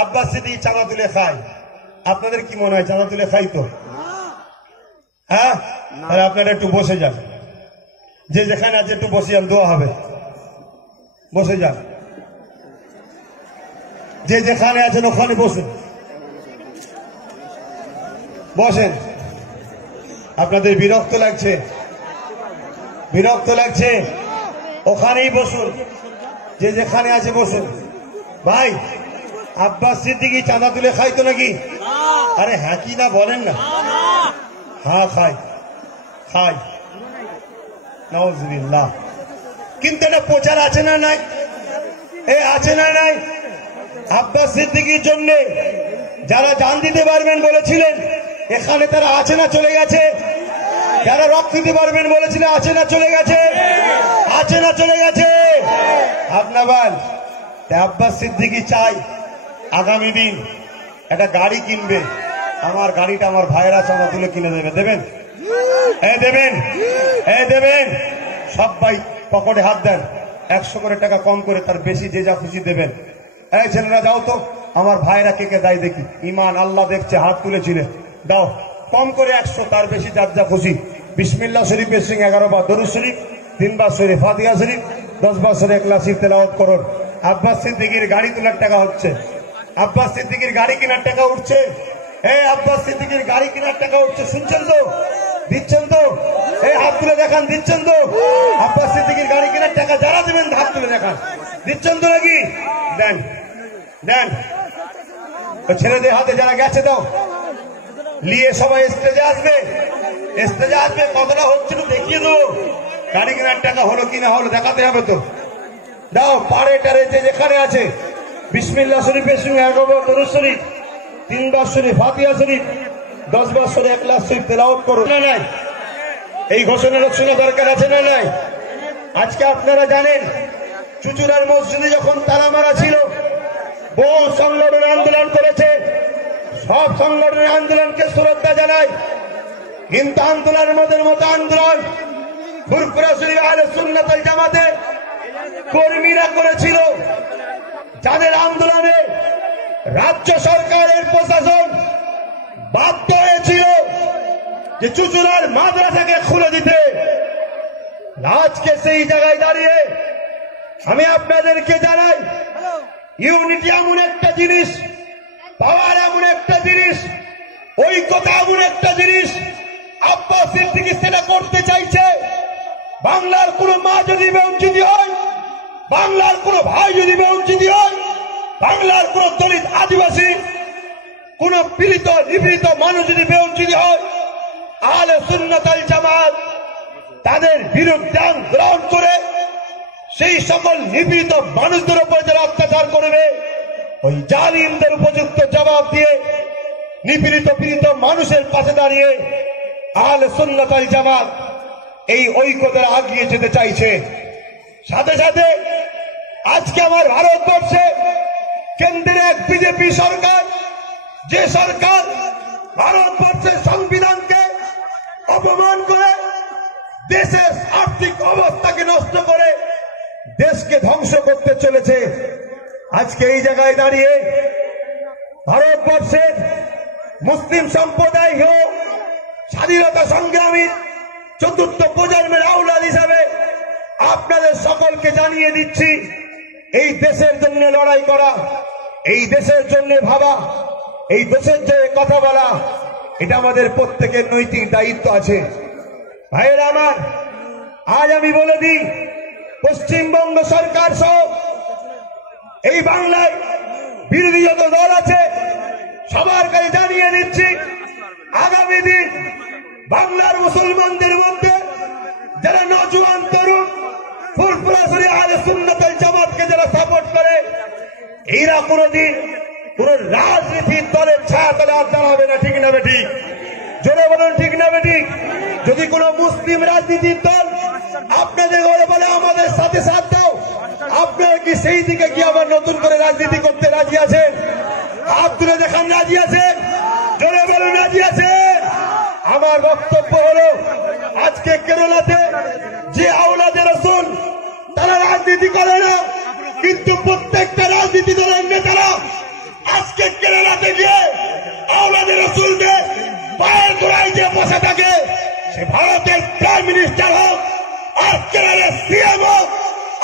আব্বাস সিদ্দিকী চাঁদা তুলে খায়। আপনাদের কি মনে হয় চাঁদা তুলে খাই তো? হ্যাঁ, তাহলে আপনারা একটু বসে যান। যে যেখানে আছে একটু বসে যান, দোয়া হবে। বসে যান, যে যেখানে আছেন ওখানে বসেন, বসেন। আপনাদের বিরক্ত লাগছে? বিরক্ত লাগছে? ওখানেই বসুন, যে যেখানে আছে বসুন। ভাই, আব্বাস সিদ্দিকী চাঁদা তুলে খাইতো নাকি? আরে হ্যাঁ কি না বলেন না? হ্যাঁ খাই, খাই। নাউজুবিল্লাহ। কিন্তু এটা প্রচার আছে না নাই? আছে না নাই? আব্বাস সিদ্দিকীর জন্য যারা জান দিতে পারবেন বলেছিলেন, এখানে তারা আছে না চলে গেছে? যারা রক্ত দিতে পারবেন বলেছিলেন, আছে না চলে গেছে? আছে না চলে গেছে? আপনার আব্বাস সিদ্দিকী চাই আগামী দিন একটা গাড়ি কিনবে। আমার গাড়িটা আমার ভাইয়েরা চাঁদা তুলে কিনে দেবে। দেবেন? দেবেন? দেবেন? সবাই পকেটে হাত দেন। 100 করে টাকা কম করে, তার বেশি যে যা খুশি দেবেন। ছেলেরা যাও তো, আমার ভাইরা কে কে দেয় দেখি। ইমান আল্লাহ দেখছে, হাত তুলেছিলেন। দাও কম করে 100, তার বেশি যার যা খুশি। বিসমিল্লাহ শরীফ সিং 11 বার দরুদ শরীফ, 3 বার শরীফ ফাতিহা শরীফ, 10 বার শরীফ ইখলাস শরীফ তেলাওয়াত করুন। আব্বাস সিদ্দিকীর গাড়ি তোলার টাকা হচ্ছে। আব্বাস সিদ্দিকীর গাড়ি কেনার টাকা উঠছে। আব্বাস সিদ্দিকীর গাড়ি কেনার টাকা উঠছে। শুনছেন তো? দিচ্ছেন তো? হাত তুলে দেখান, দিচ্ছেন তো? আব্বাস সিদ্দিকীর গাড়ি কেনার টাকা যারা দেবেন হাত তুলে দেখান। দিচ্ছেন তো নাকি? দেন, দেন। ছেলেদের হাতে যারা গেছে দাও, নিয়ে সবাই স্টেজে আসবে। স্টেজে আসবে, কতটা হচ্ছিল দেখিয়ে দেবো। গাড়ি কেনার টাকা হলো কিনা হলো দেখাতে হবে তো। দাও, পাড়ে টারে যে যেখানে আছে, বিসমিল্লাহ শরীফের সঙ্গে 11 বার দরুদ শরীফ, 3 বার শরীফ ফাতিহা শরীফ, 10 বার শরীফ ইখলাস শরীফ তেলাওয়াত করুন। না নাই? এই ঘোষণার শোনা দরকার আছে না নাই? আজকে আপনারা জানেন, চুচুড়ার মসজিদে যখন তালা মারা ছিল, বহু সংগঠন আন্দোলন করেছে। সব সংগঠনের আন্দোলনকে শ্রদ্ধা জানাই, কিন্তু আন্দোলনের মতো আন্দোলন ফুরফুরা শরীফ আহলে সুন্নাত ওয়াল জামাতের কর্মীরা করেছিল, যাদের আন্দোলনে রাজ্য সরকারের প্রশাসন বাধ্য হয়েছিল যে চুচুড়ার মাদ্রাসাকে খুলে দিতে। আজকে সেই জায়গায় দাঁড়িয়ে আমি আপনাদেরকে জানাই, ইউনিটি এমন একটা জিনিস, পাওয়ার এমন একটা জিনিস, ঐক্যতা এমন একটা জিনিস। আব্বাস সিদ্দিকী সেটা করতে চাইছে। বাংলার কোন মা যদি বঞ্চিত হয়, বাংলার কোন ভাই যদি বঞ্চিত হয়, বাংলার কোন দলিত আদিবাসী, কোন পীড়িত নিপীড়িত মানুষ যদি বঞ্চিত হয়, আহলে সুন্নাত ওয়াল জামাত তাদের বিরুদ্ধে আন্দোলন করে সেই সকল নিপীড়িত মানুষদের উপর যারা অত্যাচার করবে, ওই জালিমদের উপযুক্ত জবাব দিয়ে নিপীড়িত পীড়িত মানুষের পাশে দাঁড়িয়ে আহলে সুন্নাত ওয়াল জামাত এই ঐক্যতে আগিয়ে যেতে চাইছে। সাথে সাথে আজকে আমার ভারতবর্ষে কেন্দ্রে এক বিজেপি সরকার, যে সরকার ভারতবর্ষের সংবিধানকে অপমান করে, দেশের আর্থিক অবস্থাকে নষ্ট করে দেশকে ধ্বংস করতে চলেছে। আজকে এই জায়গায় দাঁড়িয়ে ভারতবর্ষের মুসলিম সম্প্রদায় হোক, স্বাধীনতা সংগ্রামী চতুর্থ প্রজন্মের আওলাদ হিসাবে আপনাদের সকলকে জানিয়ে দিচ্ছি, এই দেশের জন্য লড়াই করা, এই দেশের জন্য ভাবা, এই দেশের জন্য কথা বলা, এটা আমাদের প্রত্যেকের নৈতিক দায়িত্ব আছে। ভাইয়েরা আমার, আজ আমি বলে দিই, পশ্চিমবঙ্গ সরকার সহ এই বাংলায় বিরোধী যত দল আছে সবার কাছে জানিয়ে দিচ্ছি, আগামী দিন বাংলার মুসলমানদের মধ্যে যারা নওজোয়ান তরুণ ফুরফুরা আহলে সুন্নাত ওয়াল জামাতকে যারা সাপোর্ট করে, এরা কোনদিন কোন রাজনীতির দলের ছায়াতলে আর দাঁড়াবে না। ঠিক না বেঠিক? জোরে বলুন ঠিক না বেঠিক? যদি কোন মুসলিম রাজনীতির দল আপনাদের ঘরে বলে আমাদের সাথে সাথ দাও, আপনারা কি সেই দিকে কি আবার নতুন করে রাজনীতি করতে রাজি আছেন? হাত তুলে দেখান রাজি আছেন? জোরে বলুন রাজি আছেন? আমার বক্তব্য হলো, আজকে কেরালাতে যে আওলাদে রাসূল তারা রাজনীতি করে না, কিন্তু প্রত্যেকটা রাজনীতি দলের নেতারা আজকে কেরালাতে গিয়ে আওলাদে রাসূলকে পায়ের গোড়ায় দিয়ে বসে থাকে। সে ভারতের প্রাইম মিনিস্টার হোক আর কেরালার সিএম হোক,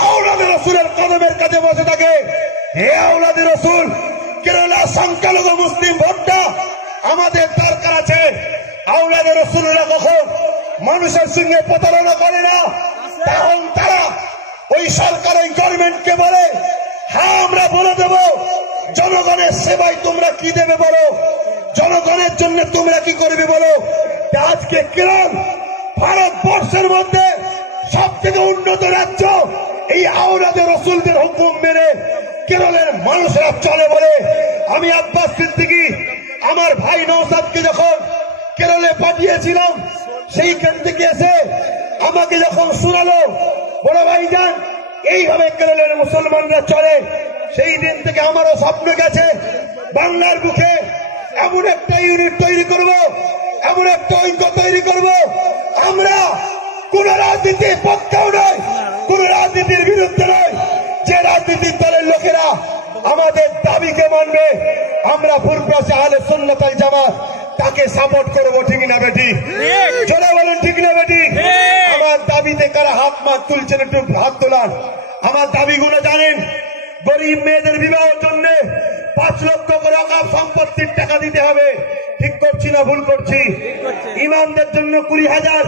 আওলাদে রাসূলের কদমের কাছে বসে থাকে। হে আওলাদে রাসূল, কেরালার সংখ্যালঘু মুসলিম ভোটটা আমাদের দরকার আছে। আওলাদে রাসূলরা কখন মানুষের সঙ্গে প্রতারণা করে না, তখন তারা ওই সরকার ওই গভর্নমেন্টকে বলে, হ্যাঁ আমরা বলে দেব জনগণের সেবায় তোমরা কি দেবে বলো, জনগণের জন্য তোমরা কি করবে বলো। আজকে কেরল ভারতবর্ষের মধ্যে সব থেকে উন্নত রাজ্য, এই আওলাদে রাসূলদের হুকুম মেনে কেরলের মানুষরা চলে বলে। আমি আব্বাস সিদ্দিকী আমার ভাই নওশাদকে যখন কেরলে পাঠিয়েছিলাম, সেইখান থেকে এসে আমাকে যখন শোনালো, বড় ভাইজান এইভাবে কেরলের মুসলমানরা চলে, সেই দিন থেকে আমারও স্বপ্ন গেছে বাংলার বুকে এমন একটা ইউনিট তৈরি করব, এমন একটা ঐক্য তৈরি করব, আমরা কোন রাজনীতির পক্ষেও নয়, কোন রাজনীতির বিরুদ্ধে নয়। যে রাজনীতির দলের লোকেরা আমাদের দাবিকে মানবে, আমরা ফুরফুরা আহলে সুন্নাত ওয়াল জামাত তাকে সাপোর্ট করবো। ঠিক না বেটি? জোরে বলুন ঠিক না বেটি? আমার দাবিতে কারা হাত মাত তুলছেন একটু হাত তোলান। আমার দাবিগুলো জানেন, গরিব মেয়েদের বিবাহের জন্য 5 লক্ষ করে অকাপ সম্পত্তির টাকা দিতে হবে। ঠিক করছি না ভুল করছি? ইমামদের জন্য 20,000,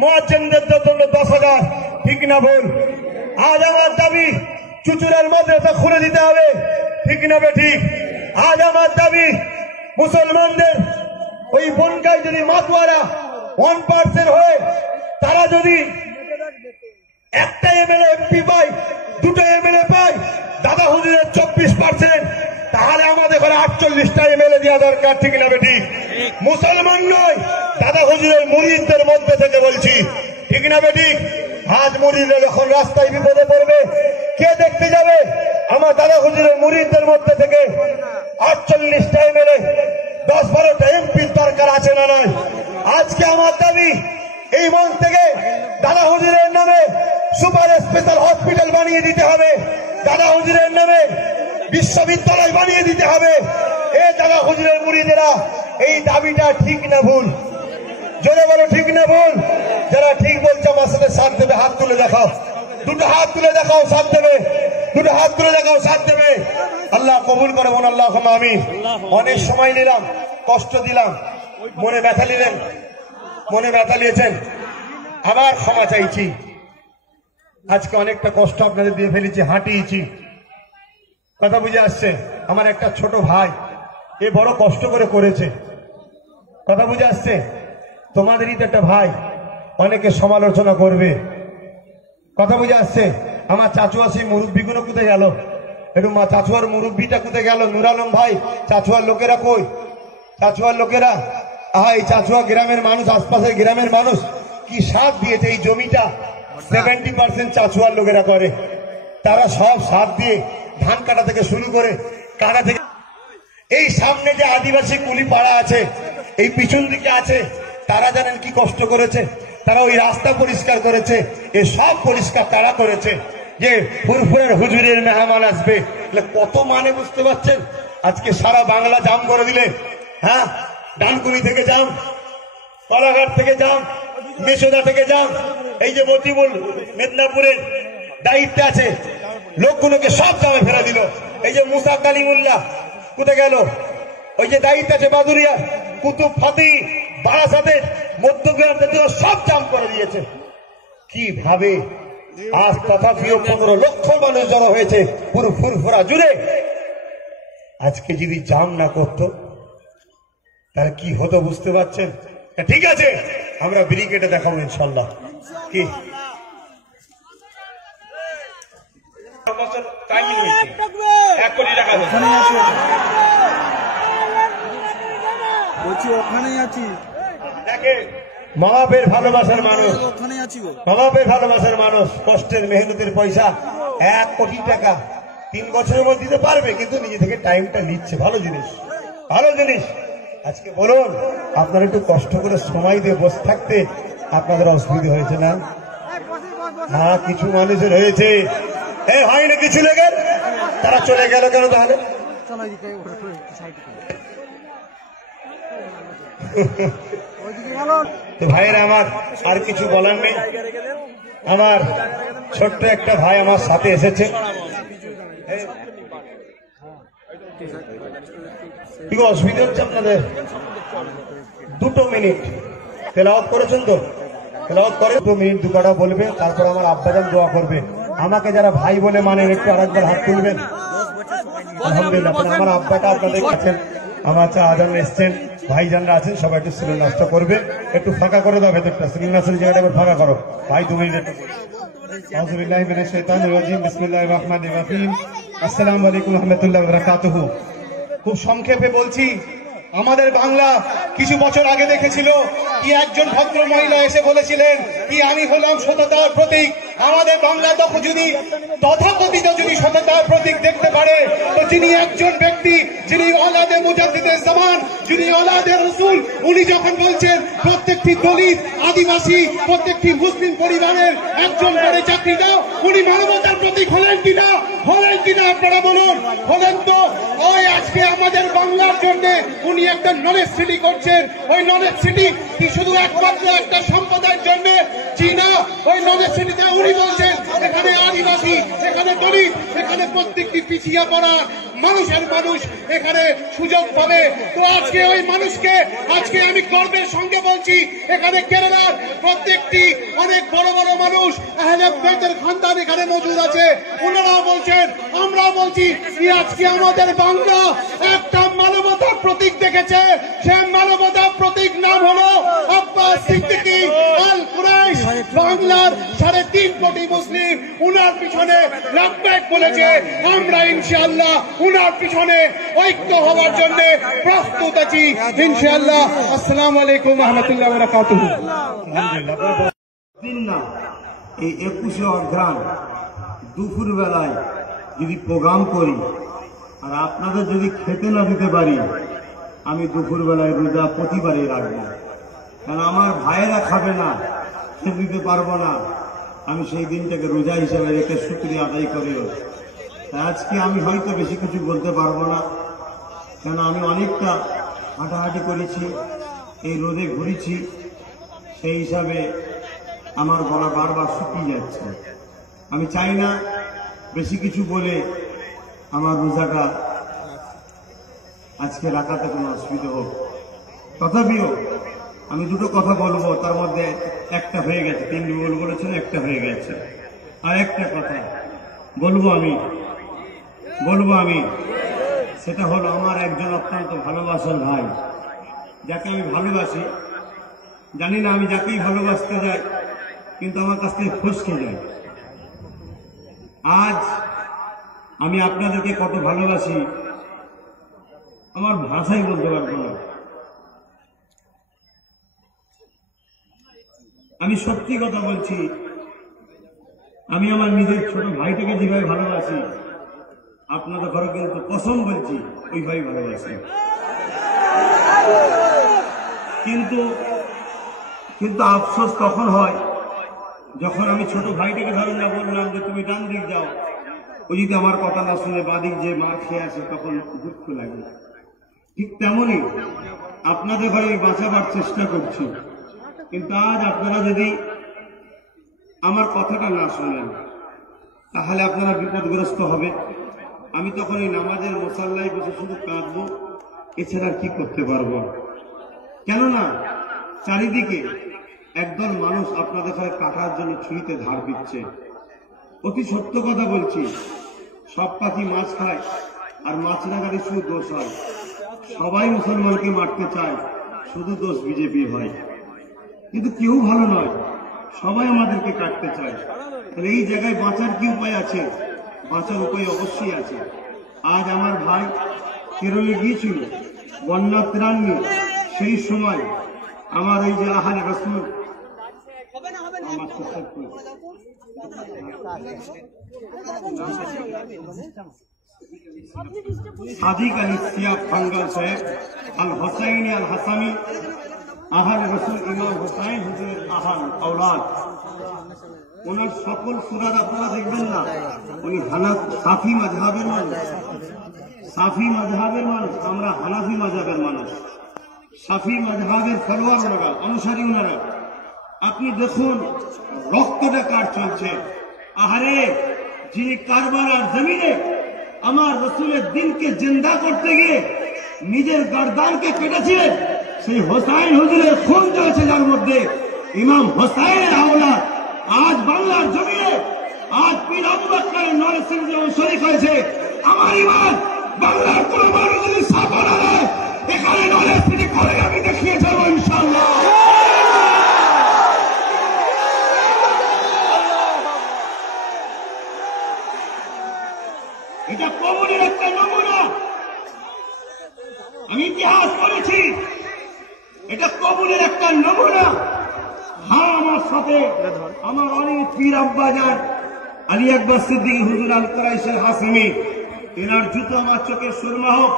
মুয়াজ্জিনদের জন্য 10,000। ঠিক না ভুল? আজ আমার দাবি চুচুড়ার মাদ্রাসা খুলে দিতে হবে। ঠিক না বেঠিক? আজ আমার দাবি মুসলমানদের ওই বনগায় যদি মাতোয়ারা 1% হয়ে তারা যদি একটা এমএলএ এমপি পায়, 2টা এমএলএ পায়, দাদা হুজুরের 24%, তাহলে আমাদের ঘরে 48টা এমএলএ দেওয়া দরকার। ঠিক না বেঠিক? মুসলমান নয়, দাদা হুজুরের মুরিদদের মধ্যে থেকে বলছি। ঠিক না বেঠিক? আজ মুরিদরা যখন রাস্তায় বিপদে পড়বে, কে দেখতে যাবে? আমার দাদা হুজুরের মুরিদদের মধ্যে থেকে 48টা এমএলএ, 10-12টা এমপির দরকার আছে না নয়? আজকে আমার দাবি, এই মঞ্চ থেকে দাদা হুজুরের নামে সুপার স্পেশাল হসপিটাল বানিয়ে দিতে হবে, দাদা হুজুরের নামে বিশ্ববিদ্যালয় বানিয়ে দিতে হবে। এই দাদা হুজুরের মুরিদেরা, এই দাবিটা ঠিক না ভুল? জোরে বলো ঠিক না ভুল? যারা ঠিক বলছে আমার সাথে সাথ দেবে, হাত তুলে দেখাও, 2টা হাত তুলে দেখাও, সাথ দেবে, 2টা হাত তুলে দেখাও, সাথ দেবে। আল্লাহ কবুল করে বলুন আল্লাহুম্মা আমিন। অনেক সময় নিলাম, কষ্ট দিলাম, মনে ব্যথা নিলেন, মনে ব্যথা নিয়েছেন, আবার ক্ষমা চাইছি। আজকে অনেকটা কষ্ট আপনাদের দিয়ে ফেলেছি, হাঁটিয়েছি। কথা বুঝে আসছে? আমার একটা ছোট ভাই, এ বড় কষ্ট করে করেছে। কথা বুঝে আসছে? তোমাদেরই তো একটা ভাই, অনেকে সমালোচনা করবে। কথা বুঝে আসছে? আমার চাচুয়া সেই মুরব্বীগুলো কোথায় গেল? একটু মা চাচুয়ার মুরব্বীটা কোথায় গেল? নুর আলম ভাই, চাচুয়ার লোকেরা কই? চাচুয়ার লোকেরা, এই চাচুয়া গ্রামের মানুষ, আশপাশের গ্রামের মানুষ কি সাথ দিয়েছে। এই জমিটা 70% চাচুয়ার লোকেরা করে। তারা সব সাথ দিয়ে ধান কাটা থেকে শুরু করে কাটা থেকে, এই সামনে যে আদিবাসী কুলি পাড়া আছে, এই পিছন দিকে আছে, তারা জানেন কি কষ্ট করেছে। তারা ওই রাস্তা পরিষ্কার করেছে, এ সব পরিষ্কার তারা করেছে। যে ফুরফুরের হুজুরের মেহমান আসবে, কত মানে বুঝতে পারছেন। আজকে সারা বাংলা জাম করে দিলে, হ্যাঁ, ডানকুনি থেকে জাম, কলাঘাট থেকে জাম, মেসোদা থেকে জাম, এই যে মতিবুল মেদিনীপুরের দায়িত্বে আছে লোকগুলোকে সব জামে ফেরা দিল। এই যে মুসা কালিমুল্লাহ কোথায় গেল, ওই যে দায়িত্ব আছে বাদুরিয়া, কুতুব ফাতি, বারাসাতের, মধ্যগ্রাম জাতীয় সব জাম করে দিয়েছে। কিভাবে আজ তথাপিও 15 লক্ষ মানুষ জড়ো হয়েছে পুরো ফুরফুরা জুড়ে। আজকে যদি জাম না করতো তাহলে কি হতো বুঝতে পারছেন। ঠিক আছে, আমরা ব্রিগেডে দেখাবো ইনশাল্লাহ। কি ওখানেই আছি, মা বাপের ভালোবাসার মানুষ, ওখানেই আছি গো। মা বাপের ভালোবাসার মানুষ, কষ্টের মেহনতের পয়সা 1 কোটি টাকা 3 বছরের মধ্যে দিতে পারবে, কিন্তু নিজে থেকে টাইমটা নিচ্ছে। ভালো জিনিস, ভালো জিনিস। আজকে বলুন, আপনারা একটু কষ্ট করে সময় দিয়ে বসে থাকতে আপনাদের অসুবিধা হয়েছে না? হ্যাঁ, কিছু মানুষের হয়েছে। হয় না কিছু লেগে, তারা চলে গেল কেন তাহলে? তো ভাইয়েরা আমার আর কিছু বলার নেই। আমার ছোট্ট একটা ভাই আমার সাথে এসেছে। কি অসুবিধা হচ্ছে আপনাদের? 2 মিনিট তেলাওয়াত করেছেন তো? তেলাওয়াত করে 2 মিনিট 2 কাটা বলবে, তারপর আমার আব্বাজান দোয়া করবে। আমাকে যারা ভাই বলে মানেন একটু আরেকবার হাত তুলবেন। আলহামদুলিল্লাহ। আমার আব্বাটা আপনাদের কাছেন, আমার আজান এসছেন, ভাইজানরা আছেন, সবাই একটু সিলিং নাস্তা করবে। একটু ফাঁকা করে দাও ভেতরটা, সিলিং নাস্তার জায়গাটা একবার ফাঁকা করো ভাই। 2 মিনিট। আউযুবিল্লাহি মিনাশ শাইতানির রাজিম, বিসমিল্লাহির রহমানির রহিম। আসসালামু আলাইকুম ওয়া রাহমাতুল্লাহি ওয়া বারাকাতুহু। খুব সংক্ষেপে বলছি, আমাদের বাংলা কিছু বছর আগে দেখেছিল কি একজন ভদ্র মহিলা এসে বলেছিলেন কি আমি হলাম সততার প্রতীক। আমাদের বাংলা যদি তথাকথিত যদি সততার প্রতীক দেখতে পারে, তো যিনি একজন ব্যক্তি, যিনি ওলাদে মুজাদ্দিদে জামান, যিনি ওলাদে রাসূল, উনি যখন বলছেন প্রত্যেকটি দলিত, আদিবাসী, প্রত্যেকটি মুসলিম পরিবারের একজন করে চাকরি দাও, উনি মানবতার প্রতীক হলেন কিনা? হলেন কিনা আপনারা বলুন? হলেন তো। ওই আজকে আমাদের বাংলার জন্য উনি একটা নলেজ সিটি করছেন। ওই নলেজ সিটি কি শুধু একমাত্র একটা সম্প্রদায়ের জন্য? চীনা ওই নলেজ সিটিতে উনি বলছেন এখানে আদিবাসী, এখানে দলিত, এখানে প্রত্যেকটি পিছিয়ে পড়া মানুষের মানুষ এখানে সুযোগ পাবে। তো আজকে ওই মানুষকে আজকে আমি গর্বের সঙ্গে বলছি, এখানে কেরালার প্রত্যেকটি অনেক বড় বড় মানুষ আহলে বাইতের খানদান এখানে মজুদ আছে। ওনারাও বলছেন, আমরাও বলছি কি আজকে আমাদের বাংলা একটা মানবতার প্রতীক দেখেছে। সে মানবতার প্রতীক নাম হলো আব্বাস সিদ্দিকী আল কুরাইশ। বাংলার 3.5 কোটি মুসলিম উনার পিছনে লাভবাক বলেছে। আমরা ইনশাআল্লাহ উনার পিছনে ঐক্য হওয়ার জন্য প্রস্তুত আছি ইনশাআল্লাহ। আসসালামু আলাইকুম ওয়া রাহমাতুল্লাহি ওয়া বারাকাতুহু। দিন না, এই 21শে অঘ্রাণ দুপুর বেলায় যদি প্রোগ্রাম করি আর আপনাদের যদি খেতে না দিতে পারি, আমি দুপুর বেলায় রোজা প্রতিবারই রাখবো। কারণ আমার ভাইয়েরা খাবে না, খেতে দিতে পারবো না, আমি সেই দিনটাকে রোজা হিসেবে রেখে শুকরিয়া আদায় করিও। আজকে আমি হয়তো বেশি কিছু বলতে পারবো না, কেন আমি অনেকটা হাঁটাহাঁটি করেছি, এই রোদে ঘুরেছি, সেই হিসাবে আমার গলা বারবার শুকিয়ে যাচ্ছে। আমি চাই না বেশি কিছু বলে আমার রোজাটা আজকে রাখাতে কোনো অসুবিধা হোক। তথাপিও আমি 2টো কথা বলবো, তার মধ্যে একটা হয়ে গেছে, 3 বলেছেন, একটা হয়ে গেছে। আর একটা কথা বলবো আমি, সেটা হলো আমার একজন অত্যন্ত ভালোবাসার ভাই, যাকে আমি ভালোবাসি। জানি না আমি যাকেই ভালোবাসতে যাই কিন্তু আমার কাছ থেকে ফসকে যায়। আজ আমি আপনাদেরকে কত ভালোবাসি আমার ভাষাই বলতে পারবো না। আমি সত্যি কথা বলছি, আমি আমার নিজের ছোট ভাইটাকে যেভাবে ভালোবাসি, আপনাদের ঘরে কিন্তু কসম বলছি ওইভাবে ভালোবাসি। কিন্তু কিন্তু আফসোস তখন হয় যখন আমি ছোট ভাইটাকে ধরুন না বললাম যে তুমি ডান দিক যাও, ও যদি আমার কথা না শুনে বাদিক যে মার খেয়ে আসে তখন দুঃখ লাগে। ঠিক তেমনই আপনাদের ঘরে আমি বাঁচাবার চেষ্টা করছি, কিন্তু আজ আপনারা যদি আমার কথাটা না শোনেন তাহলে আপনারা বিপদগ্রস্ত হবে। আমি তখন এই নামাজের মুসাল্লায় বসে শুধু কাঁদবো, এছাড়া আর কি করতে পারবো? কেননা চারিদিকে একদল মানুষ আপনাদের ঘরে কাটার জন্য ছুরিতে ধার দিচ্ছে। অতি সত্য কথা বলছি, সব পাখি মাছ খায় আর মাছ না খালি শুধু দোষ হয়। সবাই মুসলমানকে মারতে চায়, শুধু দোষ বিজেপি হয়। কিন্তু কেউ ভালো নয়, সবাই আমাদেরকে কাটতে চায়। তাহলে এই জায়গায় বাঁচার কি উপায় আছে? বাঁচার উপায় অবশ্যই আছে। আজ আমার ভাই কেরলে গিয়েছিল বন্যা ত্রাণ নিয়ে, সেই সময় আমার এই যে আহলে রাসূল সাদিক আলী সিয়াব ফাঙ্গাল সাহেব, আল হোসাইনি আল হাসামি, আহলে রাসূল ইমাম হোসাইন হুজুরের আহাল আওলাদ, ওনার সকল সুরাত আপনারা দেখবেন না। উনি সাফি মাযহাবের মানুষ, সাফি মাযহাবের মানুষ, আমরা হানাফি মাযহাবের মানুষ। সাফি মাযহাবের ফলোয়ার ওনারা, অনুসারী ওনারা। আপনি দেখুন রক্তটা কার চলছে। আহারে, যিনি কারবালার জমিনে আমার রাসূলের দিনকে জিন্দা করতে গিয়ে নিজের গর্দানকে কেটেছিলেন, সেই হোসাইন হুজুরের খুন চলছে, যার মধ্যে ইমাম হোসাইনের আওলাদ আজ বাংলার জমিনে, আজ পীর আবু বকরের নরসিংহ শরীফ হয়েছে। আমার ইমান বাংলার কোন মানুষ যদি সাফা না দেয়, এখানে নরসিংহ করে আমি দেখিয়ে যাবো ইনশাআল্লাহ। এটা কবরের একটা নমুনা, আমি ইতিহাস করেছি, এটা কবরের একটা নমুনা। হ্যাঁ, আমার সাথে আমার অনেক পীর আব্বাজান আলী আকবর সিদ্দিক হুজুর আল কুরাইশের হাসিমি, এনার জুতো আমার চোখের সুরমা হোক।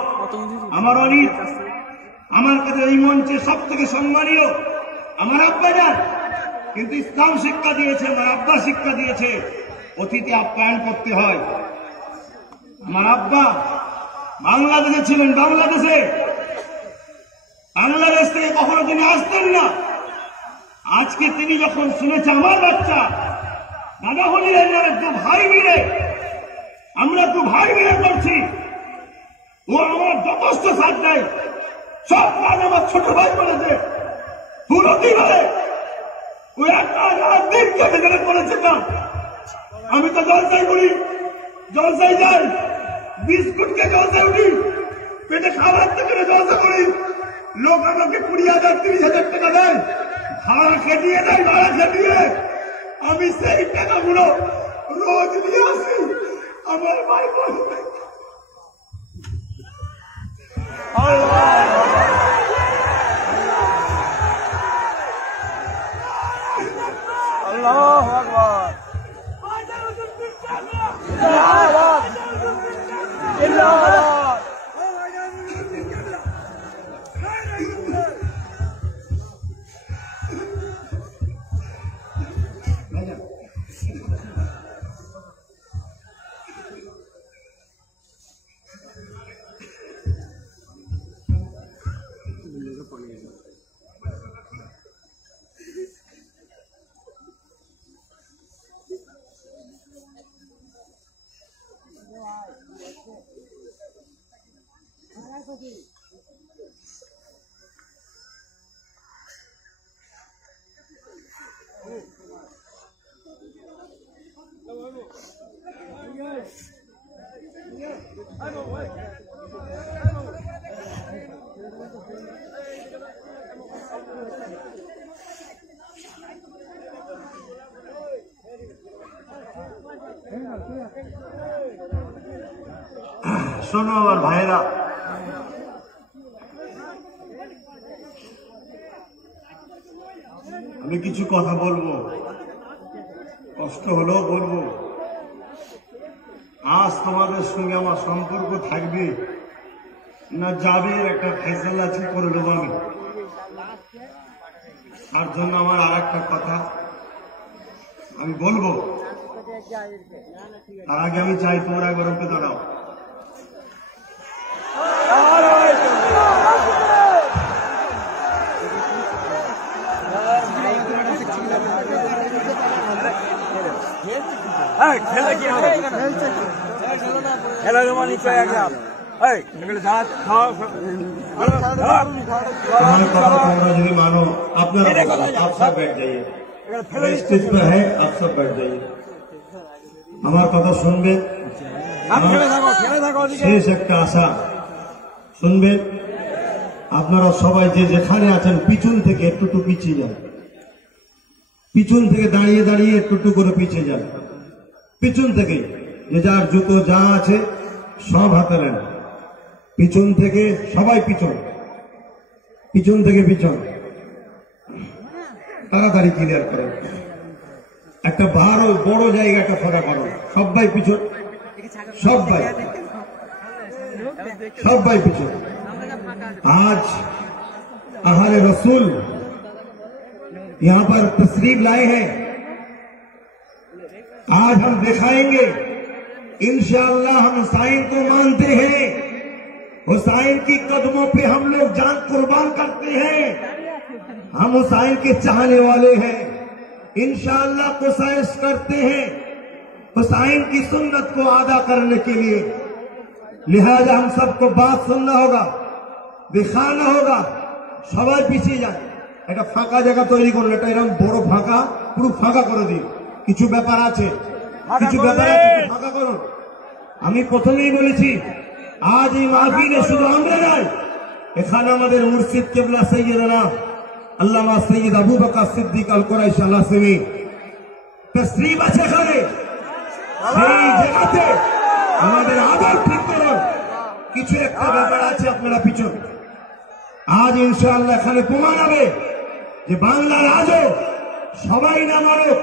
আমার অনেক, আমার কাছে এই মঞ্চে সব থেকে সম্মানীয় আমার আব্বাজান, কিন্তু ইসলাম শিক্ষা দিয়েছে, আমার আব্বা শিক্ষা দিয়েছে অতিথি আপ্যায়ন করতে হয়। আমার আব্বা বাংলাদেশে ছিলেন, বাংলাদেশ থেকে কখনো তিনি আসতেন না। আজকে তিনি যখন শুনেছে আমার বাচ্চা দাদা হলির দু ভাই মিলে, আমরা দু ভাই মিলে করছি, ও আমার যথেষ্ট সাথ দেয়, সব কাজ আমার ছোট ভাই করেছে, পুরো দিন হলে ও একটা দিন কেটে কেটে করেছে না। আমি তো জলসাই করি, জলসাই যাই, বিস্কুটকে জলসাই উঠি, পেটে খাবার থেকে জলসা করি, লোক আমাকে 20,000 30,000 টাকা দেয়, ভাড়া খেটিয়ে দেয়, ভাড়া খেটিয়ে আমি সেই টাকাগুলো রোজ নিয়ে আসি আমার ভাই বোন। আল্লাহু আকবার। শোনো আমার ভাইয়েরা, আমি আমি কিছু কথা বলবো, কষ্ট হলেও বলবো। আজ তোমাদের সঙ্গে আমার সম্পর্ক থাকবে না যাবে, একটা ফেসলা ঠিক করে দেবো আমি। তার জন্য আমার আর একটা কথা আমি বলবো, তার আগে আমি চাই তোমরা একবার উঠে দাঁড়াও। খেলে কি হবে? খেলা জমা নিশ্চয় একদম। এগুলো দাঁত খাওয়া আমার কথা তোমরা যদি মানো, আপনারা आप सब बैठ जाइए, स्टेज पे है, आप सब बैठ जाइए। আমার কথা শুনবেন, খেলে থাকো ওদিকে। শেষ একটা আশা শুনবেন। আপনারা সবাই যে যেখানে আছেন পিছন থেকে একটু পিছিয়ে যান, পিছন থেকে দাঁড়িয়ে দাঁড়িয়ে একটু করে পিছিয়ে যান। পিছন থেকে যে যার জুতো যা আছে সব হাতে নেন, পিছন থেকে সবাই পিছন, পিছন থেকে পিছন, তাড়াতাড়ি ক্লিয়ার করেন। একটা বড় জায়গাটা ফাঁকা করো, সবাই পিছন, সবাই সবাই পিছন। आज अहले रसूल यहाँ पर तशरीफ लाए हैं। आज हम दिखाएंगे इंशाअल्लाह, हम हुसैन को मानते हैं, हुसैन की कदमों पे हम लोग जान कुर्बान करते हैं, हम हुसैन के चाहने वाले हैं, इंशाअल्लाह कोशिश करते हैं हुसैन की सुन्नत को अदा करने के लिए। लिहाजा हम सबको बात सुनना होगा, दिखाना होगा। সবাই পিছিয়ে যান, একটা ফাঁকা জায়গা তৈরি করুন, এটা এরকম বড় ফাঁকা, পুরো ফাঁকা করে দিন। কিছু ব্যাপার আছে, কিছু ব্যাপার আছে, ফাঁকা করুন। আমি প্রথমেই বলেছি, আজ এই মাহফিলে শুধু আমরা নয়, এখানে আমাদের মুর্শিদ কেবলা সৈয়দনা আল্লামা সৈয়দ আবু বকর সিদ্দিক আল কুরাইশি আল্লাহ সেমি তশরিফ আছে এখানে। সেই জায়গাতে আমাদের আদর ঠিক করুন। কিছু একটা ব্যাপার আছে, আপনারা পিছন। আজ ইনশাআল্লাহ এখানে প্রমাণ হবে যে বাংলার আজও সবাই না মানব,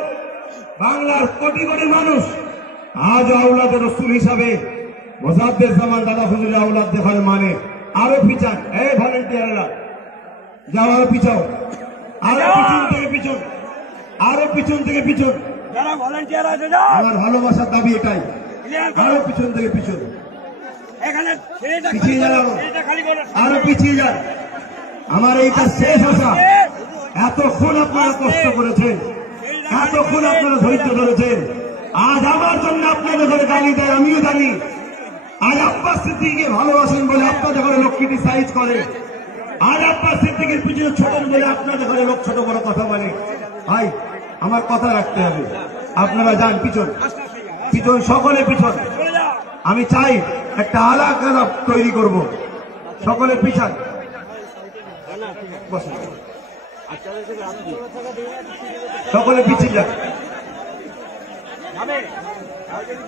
বাংলার কোটি কোটি মানুষ আজ আওলাদ রসুল হিসাবে মোজাদ্দেদ জামান দাদা হুজুর আওলাদ দেখার মানে। আরো পিছান, এই ভলেন্টিয়াররা যাও, আরো পিছাও, আরো পিছন থেকে পিছন, আরো পিছন থেকে পিছন। যারা ভলেন্টিয়ার আছে যাও। আমার ভালোবাসার দাবি এটাই, ক্লিয়ার করো। আরো পিছন থেকে পিছন, এখানে ছেলেটা পিছিয়ে যান, ছেলেটা খালি করো। আরো পিছিয়ে যান। আমার এইটা শেষ আশা। এতক্ষণ আপনারা কষ্ট করেছেন, এতক্ষণ আপনারা ধৈর্য ধরেছেন। আজ আমার জন্য আপনাদের ঘরে গালি দেয়, আমিও জানি। আজ আব্বাস সিদ্দিককে ভালোবাসেন বলে আপনাদের ঘরে লোক ক্রিটিসাইজ করে, আজ আব্বাস সিদ্দিকের পিছনে ছোটেন বলে আপনাদের ঘরে লোক ছোট বড় কথা বলে। ভাই, আমার কথা রাখতে হবে। আপনারা যান পিছন, পিছন, সকলে পিছন। চলে যাও। আমি চাই একটা আলাদা তৈরি করব, সকলে পিছন বসুন, সকলে পিছিয়ে যান, যাবে।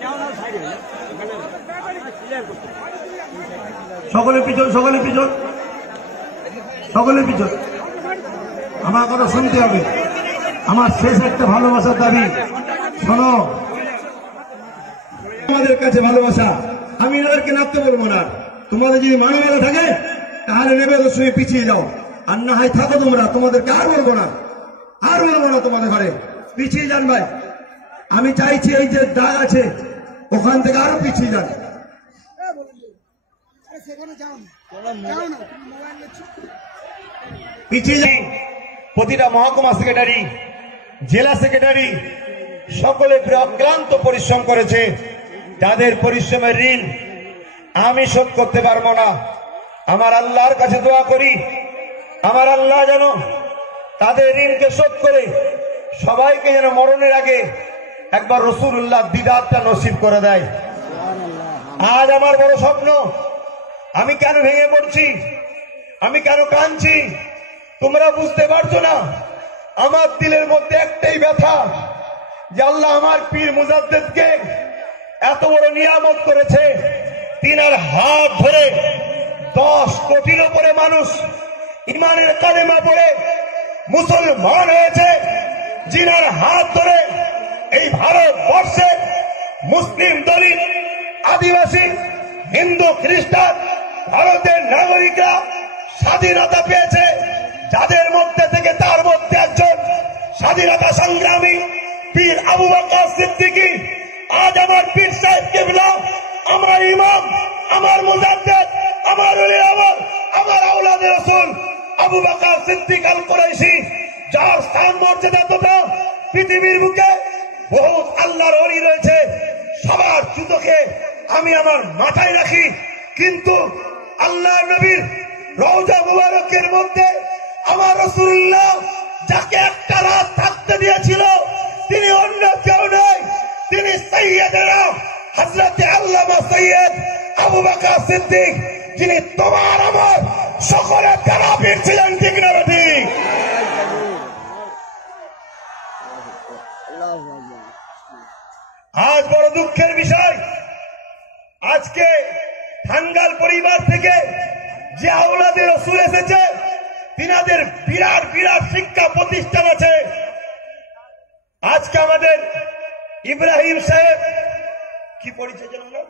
যাও না সাইডে। এখানে ক্লিয়ার করতে। সকলে পিছন, সকলে পিছন, সকলে পিছন। আমার কথা শুনতে হবে। আমার শেষ একটা ভালোবাসার দাবি, শোনো, তোমাদের কাছে ভালোবাসা। আমি এনাদেরকে নামতে বলবো না। তোমাদের যদি মানবতা থাকে তাহলে নেবে ওদের সঙ্গে পিছিয়ে যাও, আর না হয় থাকো তোমরা। তোমাদেরকে আর বলবো না, আর বলবো না তোমাদের ঘরে। পিছিয়ে যান ভাই। আমি চাইছি এই যে দাগ আছে ওখান থেকে আরো পিছিয়ে যান। পিছিয়ে যান। প্রতিটা মহকুমা সেক্রেটারি, জেলা সেক্রেটারি সকলে অক্লান্ত পরিশ্রম করেছে। তাদের পরিশ্রমের ঋণ আমি শোধ করতে পারবো না। আমার আল্লাহর কাছে দোয়া করি, আমার আল্লাহ যেন তাদের ঋণকে শোধ করে সবাইকে যেন মরণের আগে একবার রাসূলুল্লাহ দিদারটা নসিব করে দেয়। আজ আমার বড় স্বপ্ন। আমি কেন ভেঙে পড়ছি, আমি কেন কাঁদছি তোমরা বুঝতে পারছো না। আমার দিলের মধ্যে একটাই ব্যথা যে আল্লাহ আমার পীর মুজাদ্দেদকে এত বড় নিয়ামত করেছে। তিনার হাত ধরে 10 কোটির উপরে মানুষ ইমানের কালেমা পড়ে মুসলমান হয়েছে, যিনার হাত ধরে এই ভারতবর্ষে মুসলিম, দলিত, আদিবাসী, হিন্দু, খ্রিস্টান, ভারতের নাগরিকরা স্বাধীনতা পেয়েছে, যাদের মধ্যে থেকে তার মধ্যে একজন স্বাধীনতা সংগ্রামী পীর আবু বকর সিদ্দিকী। আজ আমার পীর সাহেব কেবলা, আমার ইমাম, আমার মুজাদ্দিদ, আমার ওলির আমল, আমার আওলাদে রাসূল আবু বকর সিদ্দিক আল কুরাইশি, যার স্থান মর্যাদা তথা পৃথিবীর বুকে বহুত আল্লাহর ওলি রয়েছে, সবার জুতোকে আমি আমার মাথায় রাখি। কিন্তু আল্লাহ নবীর রওজা মুবারকের মধ্যে আমার রাসূলুল্লাহ যাকে একটা রাত থাকতে দিয়েছিল, তিনি অন্য কেউ নয়, তিনি সাইয়্যিদুনা হযরতে আল্লামা সৈয়দ আবু বকর সিদ্দিক, যিনি তোমার আমার সকলের কারাবীর ছিলেন। ঠিক না ঠিক? আজ বড় দুঃখের বিষয়, আজকে টাঙ্গাল পরিবার থেকে যে আওলাদে রাসূল এসেছে, তিনাদের বিরাট বিরাট শিক্ষা প্রতিষ্ঠান আছে। আজকে আমাদের ইব্রাহিম সাহেব কি পরিচয় জানেন না,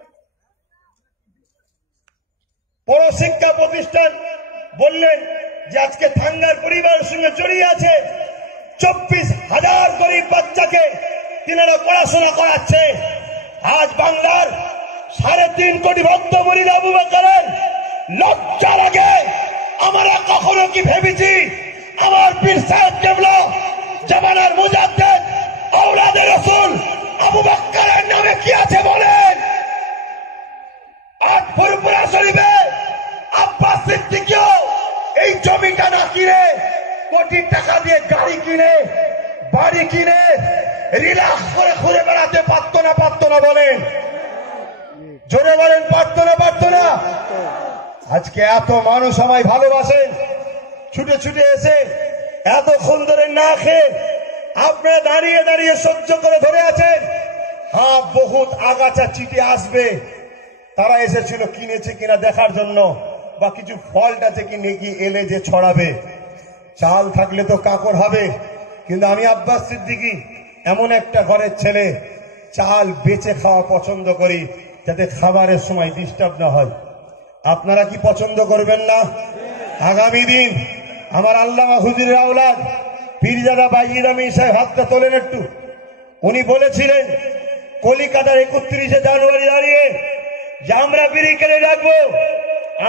বড় শিক্ষা প্রতিষ্ঠান বললেন যে আজকে টাঙ্গাল পরিবারের সঙ্গে জড়িয়ে আছে। 24,000 গরিব বাচ্চাকে তিনারা পড়াশোনা করাচ্ছে। আজ বাংলার 3.5 কোটি ভক্ত মুরিদ আবু বকরের লজ্জা লাগে। আমরা কখনো কি ভেবেছি আমার পীর সাহেব কেবলা জামানার মুজাদ্দিদ আওলাদে রাসূল আবু বকরের নামে কি আছে বলেন? আজ ফুরফুরা শরীফে আব্বাস সিদ্দিকীও এই জমিটা না কিনে কোটি টাকা দিয়ে গাড়ি কিনে, বাড়ি কিনে রিল্যাক্স করে ঘুরে বেড়াতে পারতো না বলেন? জোরে বলেন, পারতো না? আজকে এত মানুষ আমায় ভালোবাসেন, ছুটে ছুটে এসে এতক্ষণ ধরে না খেয়ে আপনারা দাঁড়িয়ে দাঁড়িয়ে সহ্য করে ধরে আছেন। হ্যাঁ, বহুত আগাছা চিঠি আসবে, তারা এসেছিল কিনেছে কিনা দেখার জন্য, বা কিছু ফল্ট আছে কি নাকি এলে যে ছড়াবে। চাল থাকলে তো কাকর হবে, কিন্তু আমি আব্বাস সিদ্দিকী এমন একটা ঘরের ছেলে, চাল বেচে খাওয়া পছন্দ করি, যাতে খাবারের সময় ডিস্টার্ব না হয়। আপনারা কি পছন্দ করবেন না? আগামী দিন আমার আল্লামা হুজুরের আওলাদ পীরজাদা বাইজিদ আমিন সাহেব, হাতটা তোলেন একটু। উনি বলেছিলেন কলিকাতার 31শে জানুয়ারি দাঁড়িয়ে যে আমরা বিড়ি কেড়ে রাখবো।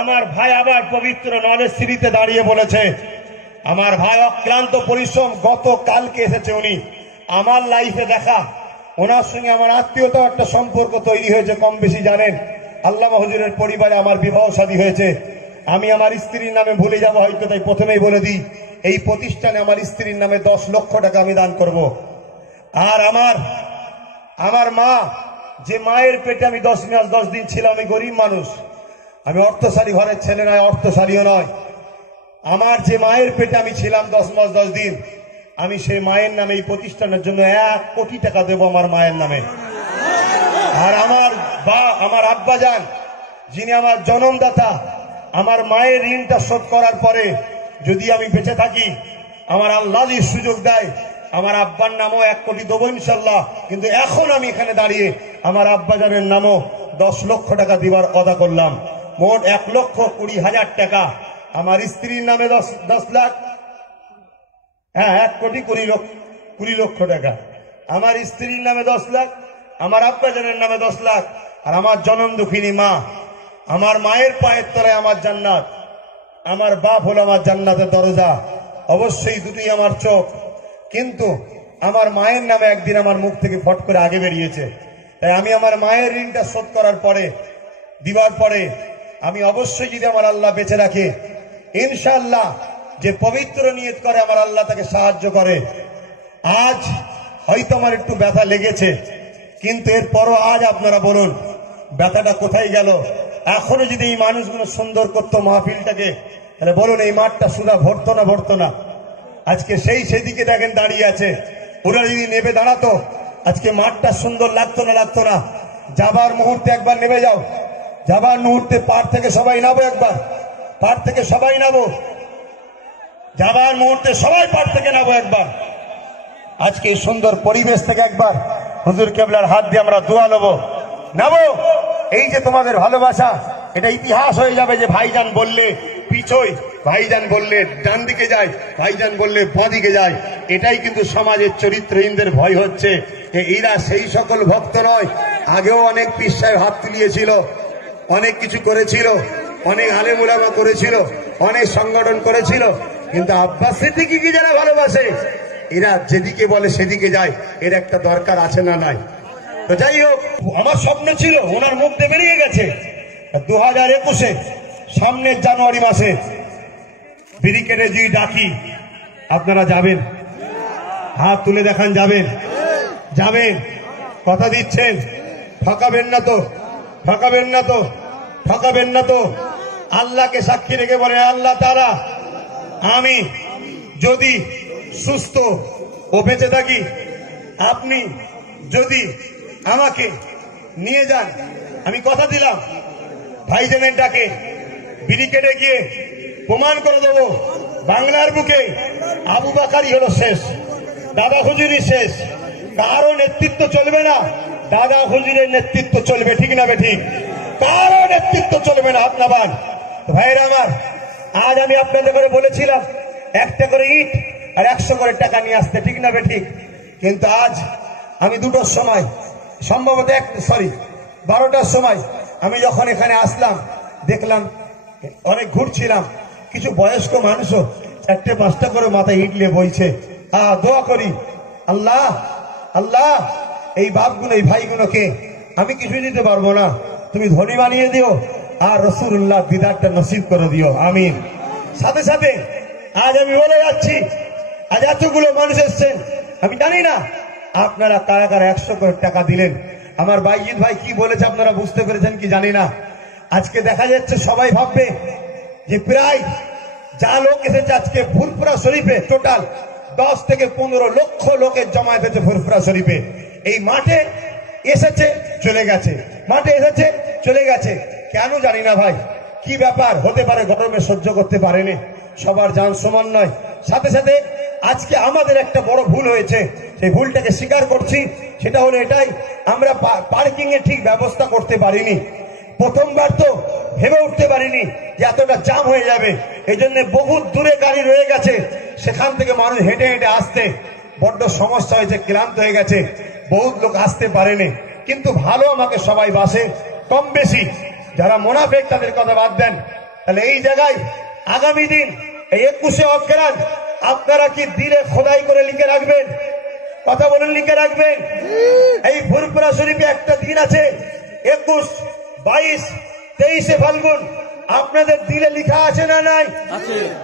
আমার ভাই আবার পবিত্র নলেজ সিটিতে দাঁড়িয়ে বলেছে, আমার ভাই অক্লান্ত পরিশ্রম, গতকালকে এসেছে উনি। আমার লাইফে দেখা, ওনার সঙ্গে আমার আত্মীয়তা একটা সম্পর্ক তৈরি হয়েছে, কম বেশি জানেন। আল্লামা হুজুরের পরিবারে আমার বিবাহ শাদী হয়েছে। আমি আমার স্ত্রীর নামে ভুলে যাব হয়তো, তাই প্রথমেই বলে দিই, এই প্রতিষ্ঠানে আমার স্ত্রীর নামে 10 লক্ষ টাকা আমি দান করব। আর আমার মা, যে মায়ের পেটে আমি 10 মাস 10 দিন ছিলাম, আমি গরিব মানুষ, আমি অর্থশালী ঘরের ছেলে নয়, অর্থশালীও নয়। আমার যে মায়ের পেটে আমি ছিলাম 10 মাস 10 দিন, আমি সেই মায়ের নামে এই প্রতিষ্ঠানের জন্য 1 কোটি টাকা দেব আমার মায়ের নামে। আর আমার আব্বাজান, যিনি আমার জন্মদাতা, আমার মায়ের ঋণটা শোধ করার পরে যদি আমি বেঁচে থাকি, আমার আল্লাহ যদি সুযোগ দেয়, আমার আব্বার নামও 1 কোটি দেবো ইনশাল্লাহ। কিন্তু এখন আমি এখানে দাঁড়িয়ে আমার আব্বাজানের নামও 10 লক্ষ টাকা দিবার ওয়াদা করলাম। মোট 1,20,000 টাকা। আমার স্ত্রীর নামে 10 লাখ, হ্যাঁ 1,20 লক্ষ টাকা। আমার স্ত্রীর নামে 10 লাখ, আমার আব্বাজানের নামে 10 লাখ। আর আমার জনম দুঃখিনী মা, আমার মায়ের পায়ের তলায় আমার জান্নাত, আমার বাপ হলো আমার জান্নাতের দরজা। অবশ্যই দুটোই আমার চোখ, কিন্তু আমার মায়ের নামে একদিন আমার মুখ থেকে ফট করে আগে বেরিয়েছে। তাই আমি আমার মায়ের ঋণটা শোধ করার পরে, দিবার পরে, আমি অবশ্যই যদি আমার আল্লাহ বেঁচে রাখে, ইনশাআল্লাহ যে পবিত্র নিয়ত করে আমার আল্লাহ তাকে সাহায্য করে। আজ হয়তো আমার একটু ব্যথা লেগেছে, কিন্তু এরপরও আজ আপনারা বলুন ব্যথাটা কোথায় গেল? এখনো যদি এই মানুষগুলো সুন্দর করতো মাহফিলটাকে, তাহলে বলুন এই মাঠটা সুদা ভরতো না। আজকে সেদিকে দেখেন দাঁড়িয়ে আছে, ওরা যদি নেবে দাঁড়াতো, আজকে মাঠটা সুন্দর লাগতো না। যাবার মুহূর্তে একবার নেমে যাও, যাবার মুহূর্তে পার থেকে সবাই নামো, একবার পার থেকে সবাই নামো। যাবার মুহূর্তে সবাই পাঠ থেকে নেবো একবার। আজকে এই সুন্দর পরিবেশ থেকে একবার হুজুর কেবলার হাত দিয়ে আমরা দোয়া নেবো। এই যে তোমাদের ভালোবাসা, এটা ইতিহাস হয়ে যাবে যে ভাইজান বললে পিছই, ভাইজান বললে ডান দিকে যায়, ভাইজান বললে বাঁ দিকে যায়। এটাই কিন্তু সমাজের চরিত্রহীনদের ভয় হচ্ছে। এরা সেই সকল ভক্ত নয়। আগেও অনেক পীর সাহেব হাত তুলিয়েছিল, অনেক কিছু করেছিল, অনেক আলেম উলামা করেছিল, অনেক সংগঠন করেছিল, কিন্তু আব্বাস সিদ্দিকীকে যারা ভালোবাসে এরা যেদিকে বলে সেদিকে যায়। এর একটা দরকার আছে না নাই? তো যাই হোক, আমার স্বপ্ন ছিল, ওনার মুখ দিয়ে বেরিয়ে গেছে 2021-এ সামনের জানুয়ারি মাসে ব্যারিকেডে যে ডাকি, আপনারা যাবেন? হাত তুলে দেখান, যাবেন? যাবেন? কথা দিচ্ছেন? ঠকাবেন না তো? ঠকাবেন না তো? ঠকাবেন না তো? আল্লাহকে সাক্ষী রেখে বলেন, আল্লাহ তাআলা আমি যদি সুস্থ ও বেঁচে থাকি, আপনি যদি আমাকে নিয়ে যান, আমি কথা দিলাম ভাইজানের ডাকে ব্যারিকেডে গিয়ে প্রমাণ করে দেব বাংলার বুকে আবু বাকারই হলো শেষ, দাদা হুজুরই শেষ। কারো নেতৃত্ব চলবে না, দাদা হুজুরের নেতৃত্ব চলবে। ঠিক না বেঠিক? কারো নেতৃত্ব চলবে না। আপনার ভাইরা আমার, আজ আমি আপনাদের করে বলেছিলাম একটা করে ইট আর 100 করে টাকা নিয়ে আসতে। ঠিক না বেঠিক? কিন্তু আজ আমি 2টোর সময়, সম্ভবত 12টার সময় আমি যখন এখানে আসলাম, দেখলাম অনেক ঘুরছিলাম, কিছু বয়স্ক মানুষও 4-5টা করে মাথায় ইট নিয়ে বইছে। দোয়া করি, আল্লাহ আল্লাহ এই বাপগুলো, এই ভাইগুলোকে আমি কিছু দিতে পারবো না, তুমি ধনী বানিয়ে দিও আর রাসূলুল্লাহ দিদারটা নসিব করে দিও, আমিন। সাথে সাথে আজ আমি বলে যাচ্ছি, আজ এতগুলো মানুষ এসছেন, আমি জানি না আপনারা কারা কারা 100 করে টাকা দিলেন। আমার বাইজিৎ ভাই কি বলেছে আপনারা বুঝতে পেরেছেন কি জানি না। আজকে দেখা যাচ্ছে সবাই ভাববে যে প্রায় যা লোক এসেছে আজকে ফুরফুরা শরীফে, টোটাল 10 থেকে 15 লক্ষ লোকের জমায়েত হয়েছে ফুরফুরা শরীফে। এই মাঠে এসেছে চলে গেছে, মাঠে এসেছে চলে গেছে, কেন জানি না ভাই, কি ব্যাপার হতে পারে? গরমে সহ্য করতে পারেনি, সবার জান সমান নয়। সাথে সাথে আজকে আমাদের একটা বড় ভুল হয়েছে, সেই ভুলটাকে স্বীকার করছি। সেটা হলো এটাই, আমরা পার্কিং এর ঠিক ব্যবস্থা করতে পারিনি। প্রথমবার তো ভেবে উঠতে পারিনি যে এতটা জাম হয়ে যাবে, এই জন্য বহু দূরে গাড়ি রয়ে গেছে, সেখান থেকে মানুষ হেঁটে হেঁটে আসতে বড্ড সমস্যা হয়েছে, ক্লান্ত হয়ে গেছে, বহুত লোক আসতে পারেনি। কিন্তু ভালো আমাকে সবাই বাসে কম বেশি। যারা মোনাফেক তাদের কথা বাদ দেন। তাহলে এই জায়গায় আগামী দিন এই 21শে অগ্রহায়ণ আপনারা কি দিলে খোদাই করে লিখে রাখবেন? কথা বলেন, লিখে রাখবেন। এই ফুরফুরা শরীফে একটা দিন আছে 21, 22, 23শে ফাল্গুন, আপনাদের দিলে লিখা আছে না নাই?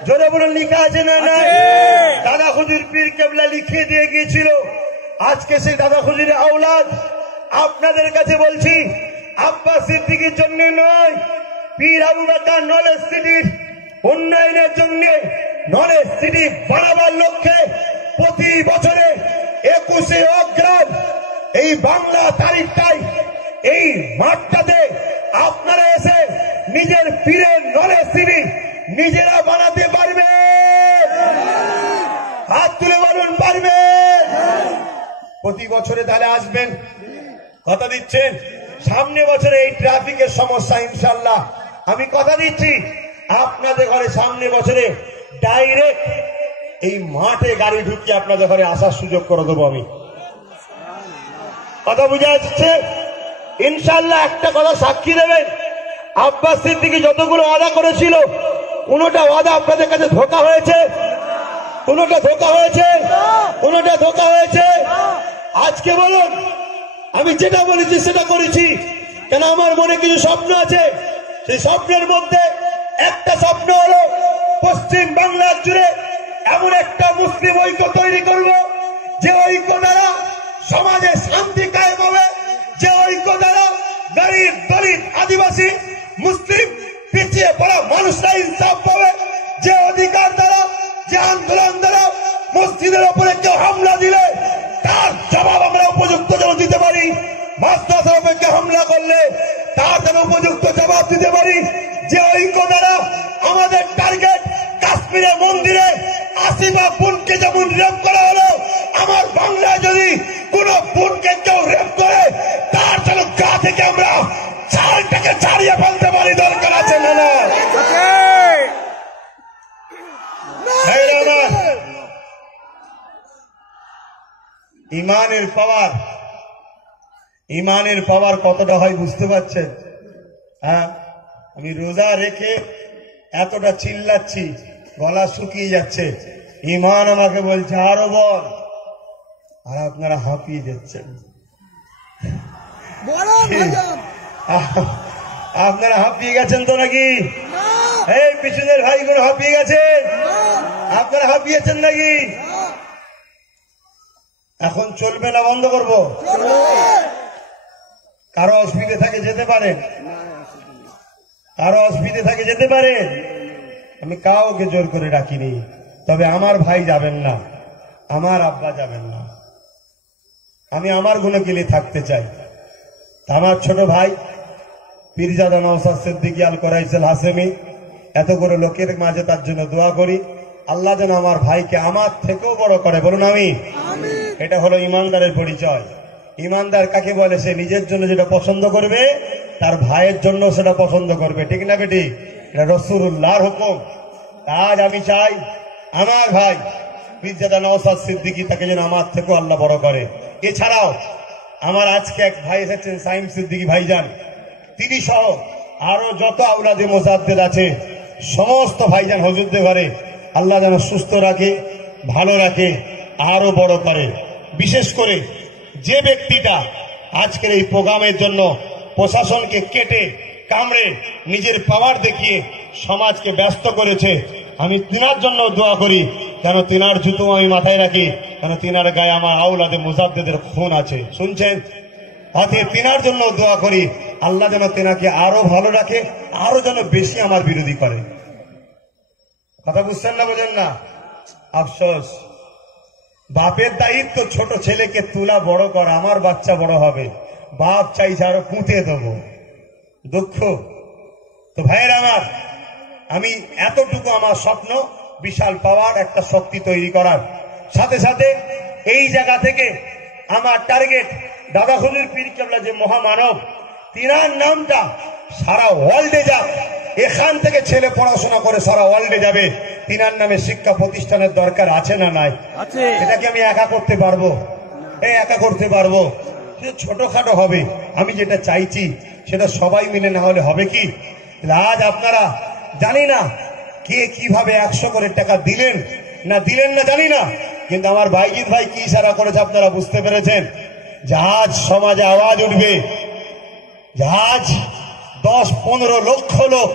জোরে বলুন, লিখা আছে না নাই? দাদা হুজুর পীর কেবলা লিখিয়ে দিয়ে গিয়েছিল। আজকে সেই দাদা হুজুরের আওলাদ আপনাদের কাছে বলছি, আব্বাস সিদ্দিকীর জন্য নয়, পীর আবু বকর নলেজ সিটির উন্নয়নের জন্য, নলেজ সিটি বাড়াবার লক্ষ্যে প্রতি বছরে 21শে অগ্রহায়ণ এই বাংলা তারিখটাই এই মাঠটাতে আপনারা এসে নিজের পীরের নলেজ সিটি নিজেরা বানাতে পারবে। হাত তুলে বলুন, পারবে? প্রতি বছরে তাহলে আসবেন, কথা দিচ্ছেন? সামনে বছরে এই ট্রাফিকের সমস্যা ইনশাল্লাহ আমি কথা দিচ্ছি আপনাদের ঘরে সামনে বছরে ডাইরেক্ট এই মাঠে গাড়ি ঢুকিয়ে আপনাদের ঘরে আসার সুযোগ করে দেবো আমি। কথা বুঝা যাচ্ছে? ইনশাল্লাহ একটা কথা সাক্ষী দেবেন, আব্বাস সিদ্দিকী যতগুলো ওয়াদা করেছিল, কোনোটা ওয়াদা আপনাদের কাছে ধোঁকা হয়েছে? কোনোটা ধোঁকা হয়েছে? কোনোটা ধোঁকা হয়েছে? আজকে বলুন, আমি যেটা বলেছি সেটা করেছি, কেন আমার মনে কিছু স্বপ্ন আছে। সেই স্বপ্নের মধ্যে একটা স্বপ্ন হলো পশ্চিম বাংলার জুড়ে এমন একটা মুসলিম ঐক্য তৈরি করব, যে ঐক্য দ্বারা সমাজে শান্তি কায়েম হবে, যে ঐক্য দ্বারা গরিব দলিত আদিবাসী মুসলিম পিছিয়ে পড়া মানুষরা ইনসাফ পাবে, যে অধিকার দ্বারা, যে আন্দোলন দ্বারা মসজিদের উপরে কেউ হামলা দিলে তার জবাব আমরা উপযুক্ত যেন দিতে পারি, মাদ্রাসার উপরে কেউ হামলা করলে তার যেন উপযুক্ত জবাব দিতে পারি, যে ঐক্য দ্বারা আমাদের টার্গেট কাশ্মীরের মন্দিরে প্রতিমা বোনকে যেমন রেপ করা হলো, আমার বাংলায় যদি কোন বোনকে কেউ রেপ করে তার জন্য গা থেকে আমরা চালটাকে ছাড়িয়ে ফেলতে পারি, দরকার আছে না না? ইমানের পাওয়ার কতটা হয় বুঝতে পারছেন? হ্যাঁ, আমি রোজা রেখে এতটা চিল্লাচ্ছি, গলা শুকিয়ে যাচ্ছে, ইমান আমাকে বলছে আরো বল, আর আপনারা হাঁপিয়ে যাচ্ছেন। আপনারা হাঁপিয়ে গেছেন তো নাকি? এই পিছনের ভাইগুলো হাঁপিয়ে গেছেন? আপনারা হাঁপিয়েছেন নাকি? এখন চলবে না বন্ধ করবো? কারো অসুবিধে থাকে যেতে পারেন, কারো অসুবিধে থাকে যেতে পারেন। আমি কাউকে জোর করে রাখিনি, তবে আমার ভাই যাবেন না, আমার আব্বা যাবেন না। আমি আমার গুণকিলি থাকতে চাই। আমার ছোট ভাই পীরজাদা নওশাদ সিদ্দিকী আল কোরাইশুল হাশেমি, এত করে লোকের মাঝে তার জন্য দোয়া করি, আল্লাহ যেন আমার ভাইকে আমার থেকেও বড় করে। বলুন আমি। এটা হলো ইমানদারের পরিচয়। ইমানদার কাকে বলে? সে নিজের জন্য যেটা পছন্দ করবে তার ভাইয়ের জন্য সেটা পছন্দ করবে, ঠিক না বেটি? এটা রাসূলুল্লাহর হুকুম। আজ আমি চাই আমার ভাই পীরজাদা নওশাদ সিদ্দিকী, তাকে যেন আমার থেকেও আল্লাহ বড় করে। এছাড়াও আমার আজকে এক ভাই এসেছেন সাইম সিদ্দিকী ভাইজান, তিনি সহ আরো যত আওলাদে মোজাদ্দেদ আছে সমস্ত ভাইজান হুজুরদের ঘরে আল্লাহ যেন সুস্থ রাখে, ভালো রাখে, আরো বড় করে। বিশেষ করে যে ব্যক্তিটা আজকের এই প্রোগ্রামের জন্য প্রশাসনকে কেটে কামড়ে নিজের পাওয়ার দেখিয়ে সমাজকে ব্যস্ত করেছে, আমি তিনার জন্য দোয়া করি, কেন তিনার জুতো আমি মাথায় রাখি, কেন তিনার গায়ে আমার আওলাদে মুজাদ্দেদের খুন আছে, শুনছেন? অতএব তিনার জন্য দোয়া করি, আল্লাহ যেন তিনাকে আরো ভালো রাখে, আরো যেন বেশি আমার বিরোধী করে। কথা বুঝছেন না? বোঝেন না? আফসোস, বাপের দায়িত্ব ছোট ছেলেকে তুলা বড় করা, আমার বাচ্চা বড় হবে, বাপ চাইছে আরো পুঁতে দেবো, দুঃখ। তো ভাইয়ের আমার, আমি এতটুকু আমার স্বপ্ন, বিশাল পাওয়ার একটা শক্তি তৈরি করার সাথে সাথে এই জায়গা থেকে আমার টার্গেট দাদা হুজুর পীর কেবলা যে মহামানব, তিনার নামটা সারা ওয়ার্ল্ডে যাক। এখান থেকে ছেলে পড়াশোনা করে সারা ওয়ার্ল্ডে যাবে, তিনার নামে শিক্ষা প্রতিষ্ঠানের দরকার আছে না নাই? এটাকে আমি একা করতে পারবো? একা করতে পারবো? ছোটখাটো হবে। আমি যেটা চাইছি সেটা সবাই মিলে না হলে হবে কি? আজ আপনারা জানি না কে কিভাবে 100 করে টাকা দিলেন না দিলেন না জানি না, কিন্তু আমার বাইজিৎ ভাই কি ইশারা করেছে আপনারা বুঝতে পেরেছেন? আজ সমাজে আওয়াজ উঠবে, আজ 10-15 লক্ষ লোক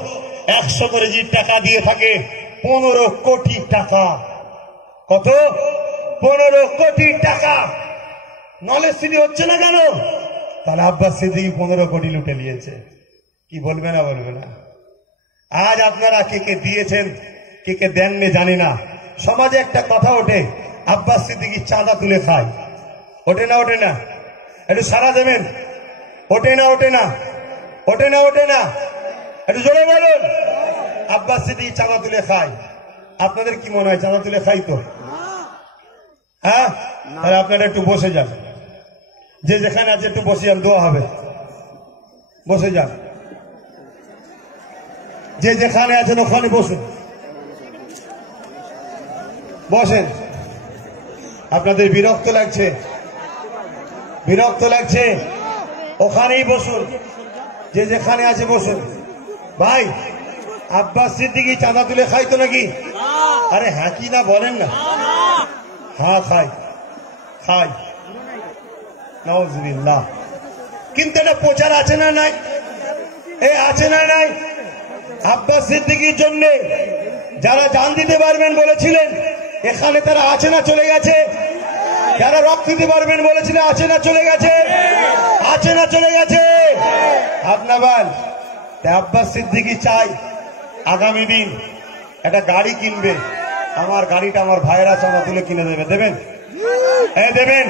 100 করে যে টাকা দিয়ে থাকে, 15 কোটি টাকা। কত? 15 কোটি টাকা। নলেজ সিটি হচ্ছে না কেন? তাহলে আব্বাস সিদ্দিকী 15 কোটি লুটে নিয়েছে। কি বলবে না বলবে না? আজ আপনারা কে কে দিয়েছেন কে কে দেননি জানি না। সমাজে একটা কথা ওঠে, আব্বাস সিদ্দিকী চাঁদা তুলে খায়, ওঠে না? ওঠে না? একটু সারা দেবেন। ওঠে না? ওঠে না? ওঠে না? ওঠে না? একটু জোরে বলুন। আব্বাস সিদ্দিকী চাঁদা তুলে খায়। আপনাদের কি মনে হয় চাঁদা তুলে খাই তো? হ্যাঁ, তাহলে আপনারা একটু বসে যান, যে যেখানে আছে একটু বসে যান, দোয়া হবে। বসে যান, যে যেখানে আছেন ওখানে বসুন, বসেন। আপনাদের বিরক্ত লাগছে? বিরক্ত লাগছে? ওখানেই বসুন, যে যেখানে আছে বসুন। ভাই, আব্বাস সিদ্দিকী চাঁদা তুলে খাই তো নাকি? আরে হ্যাঁ কি না বলেন না? হ্যাঁ খাই, খাই, নাউজুবিল্লাহ। কিন্তু এটা প্রচার আছে না নাই? আছে না নাই? আব্বাস সিদ্দিকীর জন্য যারা জান দিতে পারবেন বলেছিলেন, এখানে তারা আছে না চলে গেছে? যারা রক্ত দিতে পারবেন বলেছিলেন, আছে না চলে গেছে? আছে না চলে গেছে? আপনার আব্বাস সিদ্দিকী চাই আগামী দিন একটা গাড়ি কিনবে, আমার গাড়িটা আমার ভাইয়েরা চাঁদা তুলে কিনে দেবে। দেবেন? দেবেন?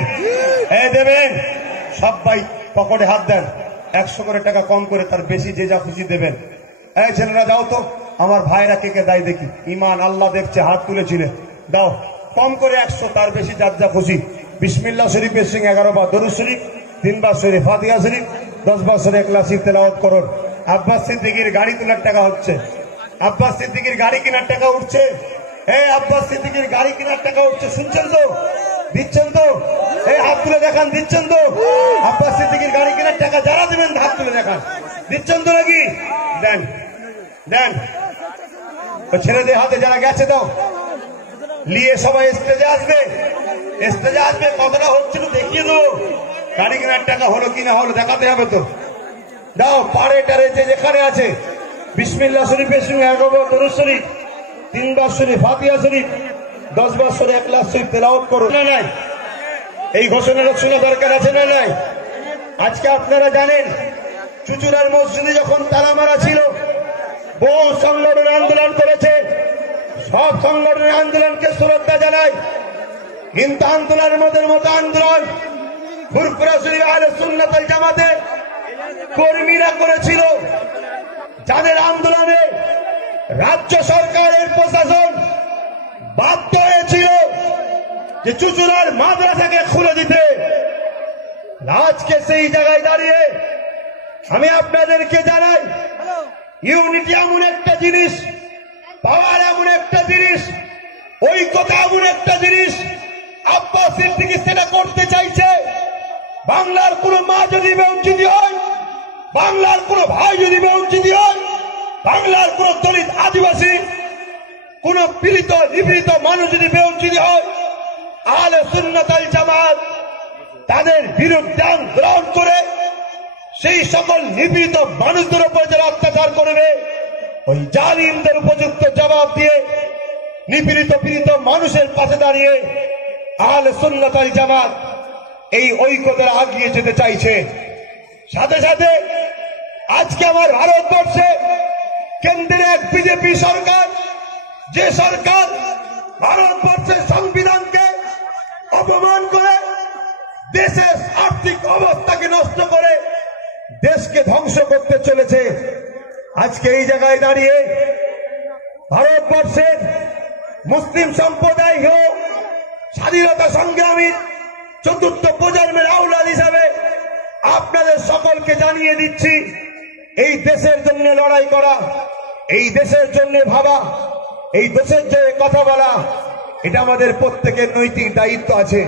দেবেন? সবাই পকেটে হাত দেন, 100 করে টাকা কম করে, তার বেশি যে যা খুশি দেবেন। ছেলেরা যাও তো, আমার ভাইরা কে কে দেয় দেখি। ইমান আল্লাহ দেখছে, হাত তুলেছিলেন, দাও কম করে 100, তার বেশি যার যা খুশি। বিসমিল্লাহ শরীফের সিং 11 বার দরুদ শরীফ, 3 বার শরীফ ফাতিহা শরীফ, 10 বার শরীফ ইখলাসি তেলাওয়াত করুন। আব্বাস সিদ্দিকীর গাড়ি তোলার টাকা হচ্ছে, আব্বাস সিদ্দিকীর গাড়ি কেনার টাকা উঠছে। এই আব্বাস সিদ্দিকীর গাড়ি কেনার টাকা উঠছে, শুনছেন তো? দিচ্ছেন তো? এই হাত তুলে দেখান, দিচ্ছেন তো? আব্বাস সিদ্দিকীর গাড়ি কেনার টাকা যারা দেবেন হাত তুলে দেখান, দিচ্ছেন তো নাকি? দেন দেন ছেলেদের হাতে যারা গেছে দাও, নিয়ে সবাই স্টেজে আসবে, স্টেজে আসবে। কতটা হচ্ছিল দেখিয়ে দেবো, গাড়ি কেনার টাকা হলো কিনা হলো দেখাতে হবে তো। দাও পাড়ে টারে যে যেখানে আছে বিসমিল্লাহ শরীফের সঙ্গে 11 বার দরুদ শরীফ, 3 বার শরীফ ফাতিহা শরীফ, 10 বার শরীফ ইখলাস শরীফ তেলাওয়াত করুন। না নাই এই ঘোষণাটা শোনা দরকার আছে না নাই? আজকে আপনারা জানেন চুচুড়ার মসজিদে যখন তালা মারা ছিল, বহু সংগঠন আন্দোলন করেছে। সব সংগঠনের আন্দোলনকে শ্রদ্ধা জানাই, কিন্তু আন্দোলনের মতো আন্দোলন ফুরফুরা শরীফ আহলে সুন্নাত ওয়াল জামাতের কর্মীরা করেছিল, যাদের আন্দোলনে রাজ্য সরকারের প্রশাসন বাধ্য হয়েছিল যে চুচুড়ার মাদ্রাসাকে খুলে দিতে। আজকে সেই জায়গায় দাঁড়িয়ে আমি আপনাদেরকে জানাই, ইউনিটি এমন একটা জিনিস, পাওয়ার এমন একটা জিনিস, ঐক্যতা এমন একটা জিনিস। আব্বাস সিদ্দিকী সেটা করতে চাইছে। বাংলার কোন মা যদি বঞ্চিত হয়, বাংলার কোন ভাই যদি বঞ্চিত হয়, বাংলার কোন দলিত আদিবাসী কোন পীড়িত নিপীড়িত মানুষ যদি বঞ্চিত হয়, আহলে সুন্নাত ওয়াল জামাত তাদের বিরুদ্ধে আন্দোলন করে সেই সকল নিপীড়িত মানুষদের উপর যারা অত্যাচার করবে, ওই জালিমদের উপযুক্ত জবাব দিয়ে নিপীড়িত পীড়িত মানুষের পাশে দাঁড়িয়ে আহলে সুন্নাত ওয়াল জামাত এই ঐক্যতা আগিয়ে যেতে চাইছে। সাথে সাথে আজকে আমার ভারতবর্ষে কেন্দ্রে এক বিজেপি সরকার, যে সরকার ভারতবর্ষের সংবিধানকে অপমান করে, দেশের আর্থিক অবস্থাকে নষ্ট করে দেশকে ধ্বংস করতে চলেছে। আজকে এই জায়গায় দাঁড়িয়ে ভারতবর্ষের মুসলিম সম্প্রদায় হোক, স্বাধীনতা সংগ্রামীর চতুর্থ প্রজন্মের আওলাদ হিসাবে আপনাদের সকলকে জানিয়ে দিচ্ছি, এই দেশের জন্য লড়াই করা, এই দেশের জন্য ভাবা, এই দেশের জন্য কথা বলা, এটা আমাদের প্রত্যেকের নৈতিক দায়িত্ব আছে।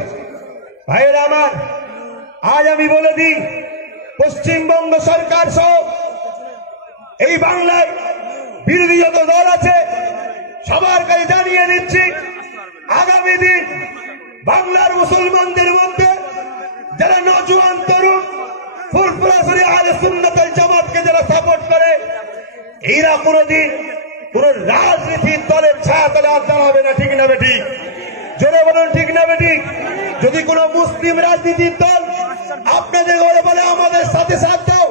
ভাইয়েরা আমার, আজ আমি বলে দিই, পশ্চিমবঙ্গ সরকার সহ এই বাংলায় বিরোধী যত দল আছে সবার কাছে জানিয়ে দিচ্ছি, আগামী দিন বাংলার মুসলমানদের মধ্যে যারা নওজোয়ান তরুণ ফুরফুরা শরীফ আহলে সুন্নাত ওয়াল জামাতকে যারা সাপোর্ট করে, এরা কোনদিন কোন রাজনীতির দলের ছায়াতলে আর দাঁড়াবে না। ঠিক না বেঠিক? জোরে বলুন ঠিক না বেঠিক? যদি কোন মুসলিম রাজনীতির দল আপনাদের বলে আমাদের সাথে সাথ দাও,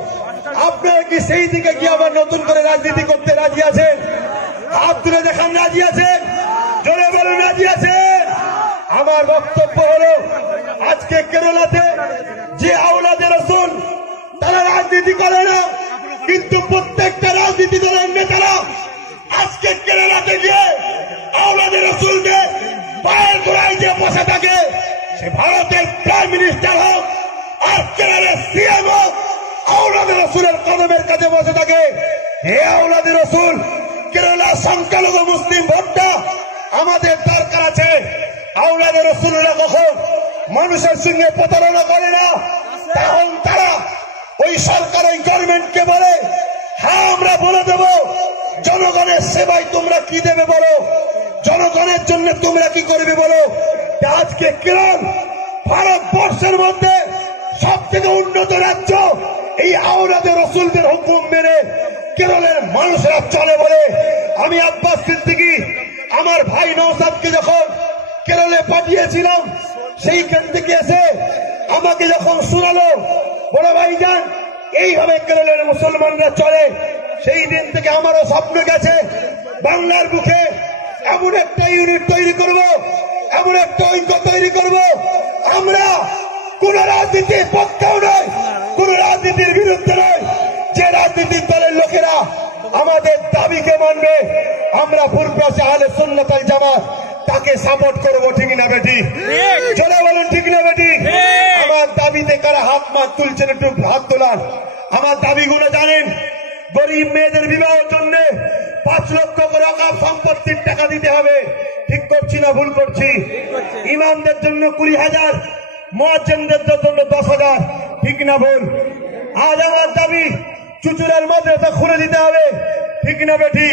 আপনারা কি সেই দিকে কি আবার নতুন করে রাজনীতি করতে রাজি আছেন? হাত তুলে দেখান রাজি আছেন? জোরে বলুন রাজি আছেন? আমার বক্তব্য হলো, আজকে কেরালাতে যে আওলাদে রাসূল তারা রাজনীতি করে না, কিন্তু প্রত্যেকটা রাজনীতি দলের নেতারা আজকে কেরালাতে গিয়ে আওলাদে রাসূলকে পায়ের গোড়ায় দিয়ে বসে থাকে। সে ভারতের প্রাইম মিনিস্টার হোক আর কেরালার সিএম হোক, আওলাদে রাসূলের কদমের কাছে বসে থাকে। হে আওলাদে রাসূল, কেরালার সংখ্যালঘু মুসলিম ভোটটা আমাদের দরকার আছে। আওলাদে রাসূলরা কখন মানুষের সঙ্গে প্রতারণা করে না, তখন তারা ওই সরকার ওই গভর্নমেন্টকে বলে, হ্যাঁ আমরা বলে দেব জনগণের সেবায় তোমরা কি দেবে বলো, জনগণের জন্য তোমরা কি করবে বলো। আজকে কেরল ভারতবর্ষের মধ্যে সব থেকে উন্নত রাজ্য, এই আওলাদে রাসূলদের হুকুম মেনে কেরলের মানুষেরা চলে বলে। আমি আব্বাস সিদ্দিকী আমার ভাই নওশাদকে যখন কেরলে পাঠিয়েছিলাম, সেইখান থেকে এসে আমাকে যখন শোনালো, বড় ভাইজান এইভাবে কেরলের মুসলমানরা চলে, সেই দিন থেকে আমারও স্বপ্ন গেছে বাংলার বুকে এমন একটা ইউনিট তৈরি করব, এমন একটা ঐক্য তৈরি করব। আমরা কোন রাজনীতির পক্ষেও নয়, কোন রাজনীতির বিরুদ্ধে নয়। যে রাজনীতির দলের লোকেরা আমাদের দাবিকে মানবে, আমরা ফুরফুরা আহলে সুন্নাত ওয়াল জামাত তাকে সাপোর্ট করবো, ঠিক না বেটি? চলে বলুন ঠিক না বেটি? আমার দাবিতে কারা হাত মাত তুলছেন একটু হাত তোলান। আমার দাবিগুলো জানেন, গরিব মেয়েদের বিবাহের জন্য 5 লক্ষ করে অকাপ সম্পত্তির টাকা দিতে হবে, ঠিক করছি না ভুল করছি? ইমামদের জন্য 20,000, মুয়াজ্জিনদের জন্য 10,000, ঠিক না ভুল? আজ আমার দাবি চুচুড়ার মাদ্রাসা খুলে দিতে হবে, ঠিক না বেটি?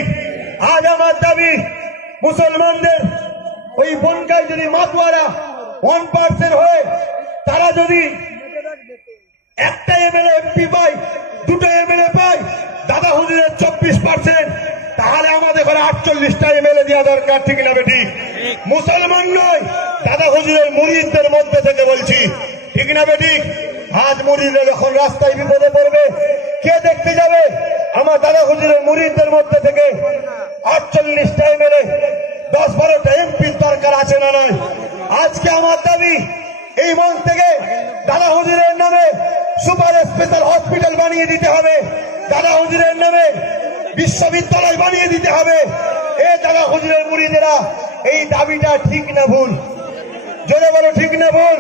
আজ আমার দাবি মুসলমানদের ওই বনগায় যদি মাতোয়ারা 1% হয়ে তারা যদি একটা এমএলএ এমপি পায়, 2টা এমএলএ পায়, দাদা হুজুরের 24%, তাহলে আমাদের ঘরে 48টা এমএলএ দেওয়া দরকার, ঠিক না বেটি? মুসলমান নয়, দাদা হুজুরের মুরিদদের মধ্যে থেকে বলছি, ঠিক না বেটি? আজ মুরিদরা যখন রাস্তায় বিপদে পড়বে, কে দেখতে যাবে? আমার দাদা হুজুরের মুরিদদের মধ্যে থেকে 48টা এমএলএ, 10-12টা এমপির দরকার আছে না নয়? আজকে আমার দাবি এই মঞ্চ থেকে দাদা হুজুরের নামে সুপার স্পেশাল হসপিটাল বানিয়ে দিতে হবে, দাদা হুজুরের নামে বিশ্ববিদ্যালয় বানিয়ে দিতে হবে। এই দাদা হুজুরের মুরিদেরা এই দাবিটা ঠিক না ভুল? জোরে বলো ঠিক না ভুল?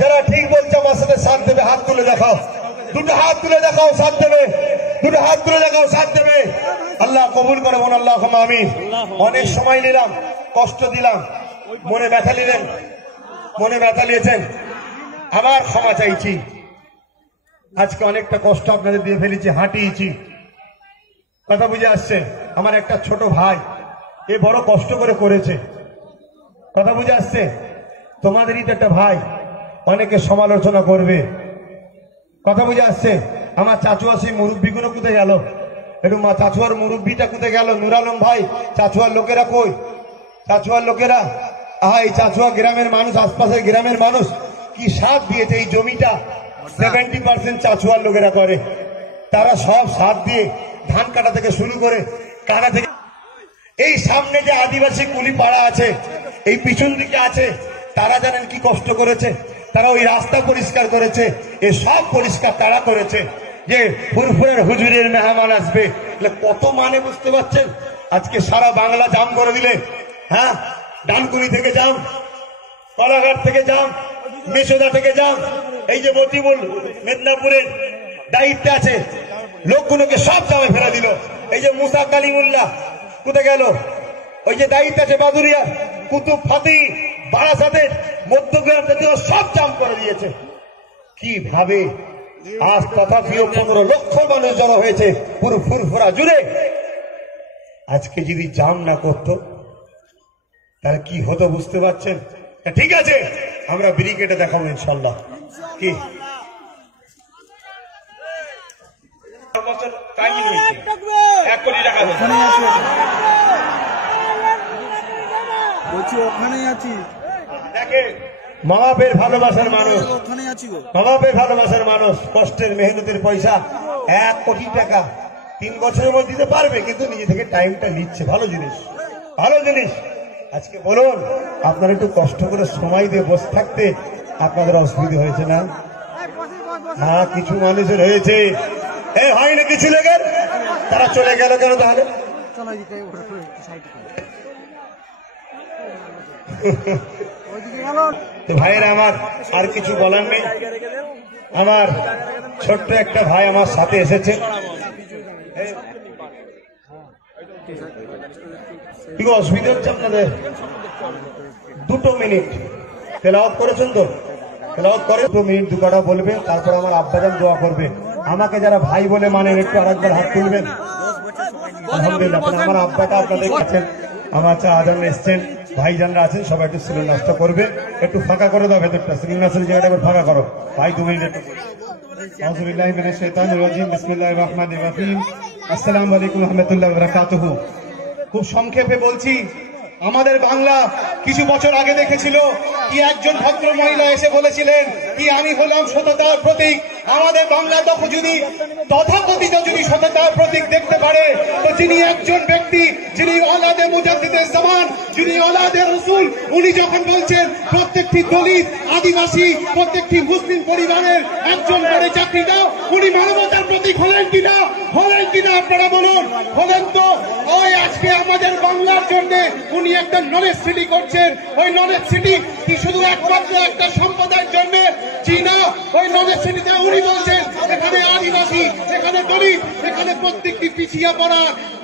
যারা ঠিক বলছে আমার সাথে সাথ দেবে, হাত তুলে দেখাও, 2টা হাত তুলে দেখাও, সাথ দেবে, 2টা হাত তুলে দেখাও, সাথ দেবে। আল্লাহ কবুল করে বলুন আল্লাহুম্মা আমিন। অনেক সময় নিলাম, কষ্ট দিলাম, মনে ব্যথা নিলেন, মনে ব্যথা নিয়েছেন, আবার ক্ষমা চাইছি। আজকে অনেকটা কষ্ট আপনাদের দিয়ে ফেলেছি, হাঁটিয়েছি, কথা বুঝে আসছে? আমার একটা ছোট ভাই এ বড় কষ্ট করে করেছে, কথা বুঝে আসছে? তোমাদেরই তো একটা ভাই, অনেকে সমালোচনা করবে, কথা বুঝে আসছে? আমার চাচুয়া সেই মুরব্বীগুলো কোথায় গেল? একটু মা চাচুয়ার মুরব্বীটা কোথায় গেল? নুর আলম ভাই, চাচুয়ার লোকেরা কই? চাচুয়ার লোকেরা, আহা, এই চাচুয়া গ্রামের মানুষ, আশপাশের গ্রামের মানুষ কি সাথ দিয়েছে। এই জমিটা 70% চাচুয়ার লোকেরা করে, তারা সব সাথ দিয়ে ধান কাটা থেকে শুরু করে কাটা থেকে এই সামনে যে আদিবাসী কুলি পাড়া আছে, এই পিছন দিকে আছে, তারা জানেন কি কষ্ট করেছে? তারা ওই রাস্তা পরিষ্কার করেছে, এ সব পরিষ্কার তারা করেছে, যে ফুরফুরের হুজুরের মেহমান আসবে, কত মানে বুঝতে পারছেন? আজকে সারা বাংলা জাম করে দিলে, হ্যাঁ, ডানকুনি থেকে জাম, কলাঘাট থেকে জাম, মেসোদা থেকে জাম, এই যে মতিবুল মেদিনীপুরের দায়িত্বে আছে, লোকগুলোকে সব জামে ফেলে দিল। এই যে মুসা কালিমুল্লাহ কোথায় গেল? ওই যে দায়িত্ব আছে বাদুরিয়া, কুতুব ফাতি, বারাসাতের, মধ্যগ্রাম জাতীয় সব জাম করে দিয়েছে। কিভাবে আজ তথাপিও 15 লক্ষ মানুষ জড়ো হয়েছে পুরো ফুরফুরা জুড়ে। আজকে যদি জাম না করতো তাহলে কি হতো বুঝতে পারছেন? ঠিক আছে, আমরা ব্রিগেডে দেখাবো ইনশাল্লাহ। কি 1 কোটি টাকা বলছি ওখানেই আছি, দেখে মা বাপের ভালোবাসার মানুষ, ওখানেই আছি গো। মা বাপের ভালোবাসার মানুষ, কষ্টের মেহনতের পয়সা 1 কোটি টাকা 3 বছরের মধ্যে দিতে পারবে, কিন্তু নিজে থেকে টাইমটা নিচ্ছে। ভালো জিনিস, ভালো জিনিস। আজকে বলুন, আপনারা একটু কষ্ট করে সময় দিয়ে বসে থাকতে আপনাদের অসুবিধা হয়েছে না? হ্যাঁ, কিছু মানুষের হয়েছে। এই হয় না কিছু লেগে, তারা চলে গেল কেন তাহলে? তো ভাইয়েরা আমার আর কিছু বলার নেই। আমার ছোট্ট একটা ভাই আমার সাথে এসেছে, কি অসুবিধা হচ্ছে আপনাদের? 2 মিনিট তেলাওয়াত করেছেন তো? তেলাওয়াত করে 2 মিনিট 2 কথা বলবে, তারপর আমার আব্বাজান দোয়া করবে। আমাকে যারা ভাই বলে মানেন একটু আরেকবার হাত তুলবেন। আলহামদুলিল্লাহ, আমার আব্বাটা আপনাদের কাছে, আমার চা আজান এসছেন, ভাইজানরা আছেন, সবাই একটু সিলেন নষ্ট করবে, একটু ফাঁকা করে দাও ভেতরটা, সিলিং নাসের জায়গাটা একবার ফাঁকা করো ভাই, 2 মিনিট। আউযুবিল্লাহি মিনাশ শাইতানির রাজিম, বিসমিল্লাহির রহমানির রহিম, আসসালামু আলাইকুম ওয়া রাহমাতুল্লাহি ওয়া বারাকাতুহু। খুব সংক্ষেপে বলছি, আমাদের বাংলা কিছু বছর আগে দেখেছিল কি একজন ভদ্র মহিলা এসে বলেছিলেন কি আমি হলাম সততার প্রতীক। আমাদের বাংলা তখন যদি তথাকথিত যদি সততার প্রতীক দেখতে পারে, তো যিনি একজন ব্যক্তি, যিনি ওলাদে মুজাদ্দিদের জামান, যিনি ওলাদে রাসূল, উনি যখন বলছেন প্রত্যেকটি দলিত, আদিবাসী, প্রত্যেকটি মুসলিম পরিবারের একজন করে চাকরি দাও, উনি মানবতার প্রতীক হলেন কিনা? হলেন কিনা? আপনারা বলুন, হলেন তো ওই আজকে আমাদের বাংলার জন্য উনি একটা নলেজ সিটি করছেন। ওই নলেজ সিটি কি শুধু একমাত্র একটা সম্প্রদায়ের জন্য? চীনা ওই নলেজ সিটিতে উনি বলছেন এখানে আদিবাসী, এখানে দলিত, এখানে প্রত্যেকটি পিছিয়ে পড়া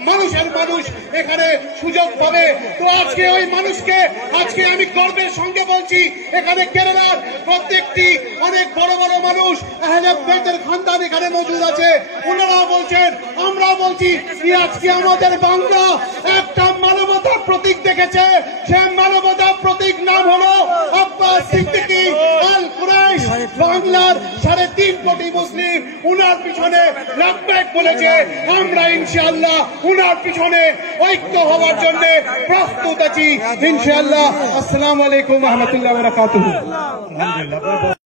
মানুষের মানুষ এখানে সুযোগ পাবে। তো আজকে ওই মানুষকে আজকে আমি গর্বের সঙ্গে বলছি, এখানে কেরালার প্রত্যেকটি অনেক বড় বড় মানুষ আহলে বাইতের খানদান এখানে মজুদ আছে। ওনারাও বলছেন, আমরাও বলছি যে আজকে আমাদের বাংলা একটা মানবতার প্রতীক দেখেছে। সে মানবতার প্রতীক নাম হলো আব্বাস সিদ্দিকী আল কুরাইশ। বাংলার 3.5 কোটি মুসলিম উনার পিছনে লাভবাক বলেছে। আমরা ইনশাআল্লাহ উনার পিছনে ঐক্য হওয়ার জন্য প্রস্তুত আছি ইনশাআল্লাহ। আসসালামু আলাইকুম ওয়া রাহমাতুল্লাহি ওয়া বারাকাতুহু। আলহামদুলিল্লাহ।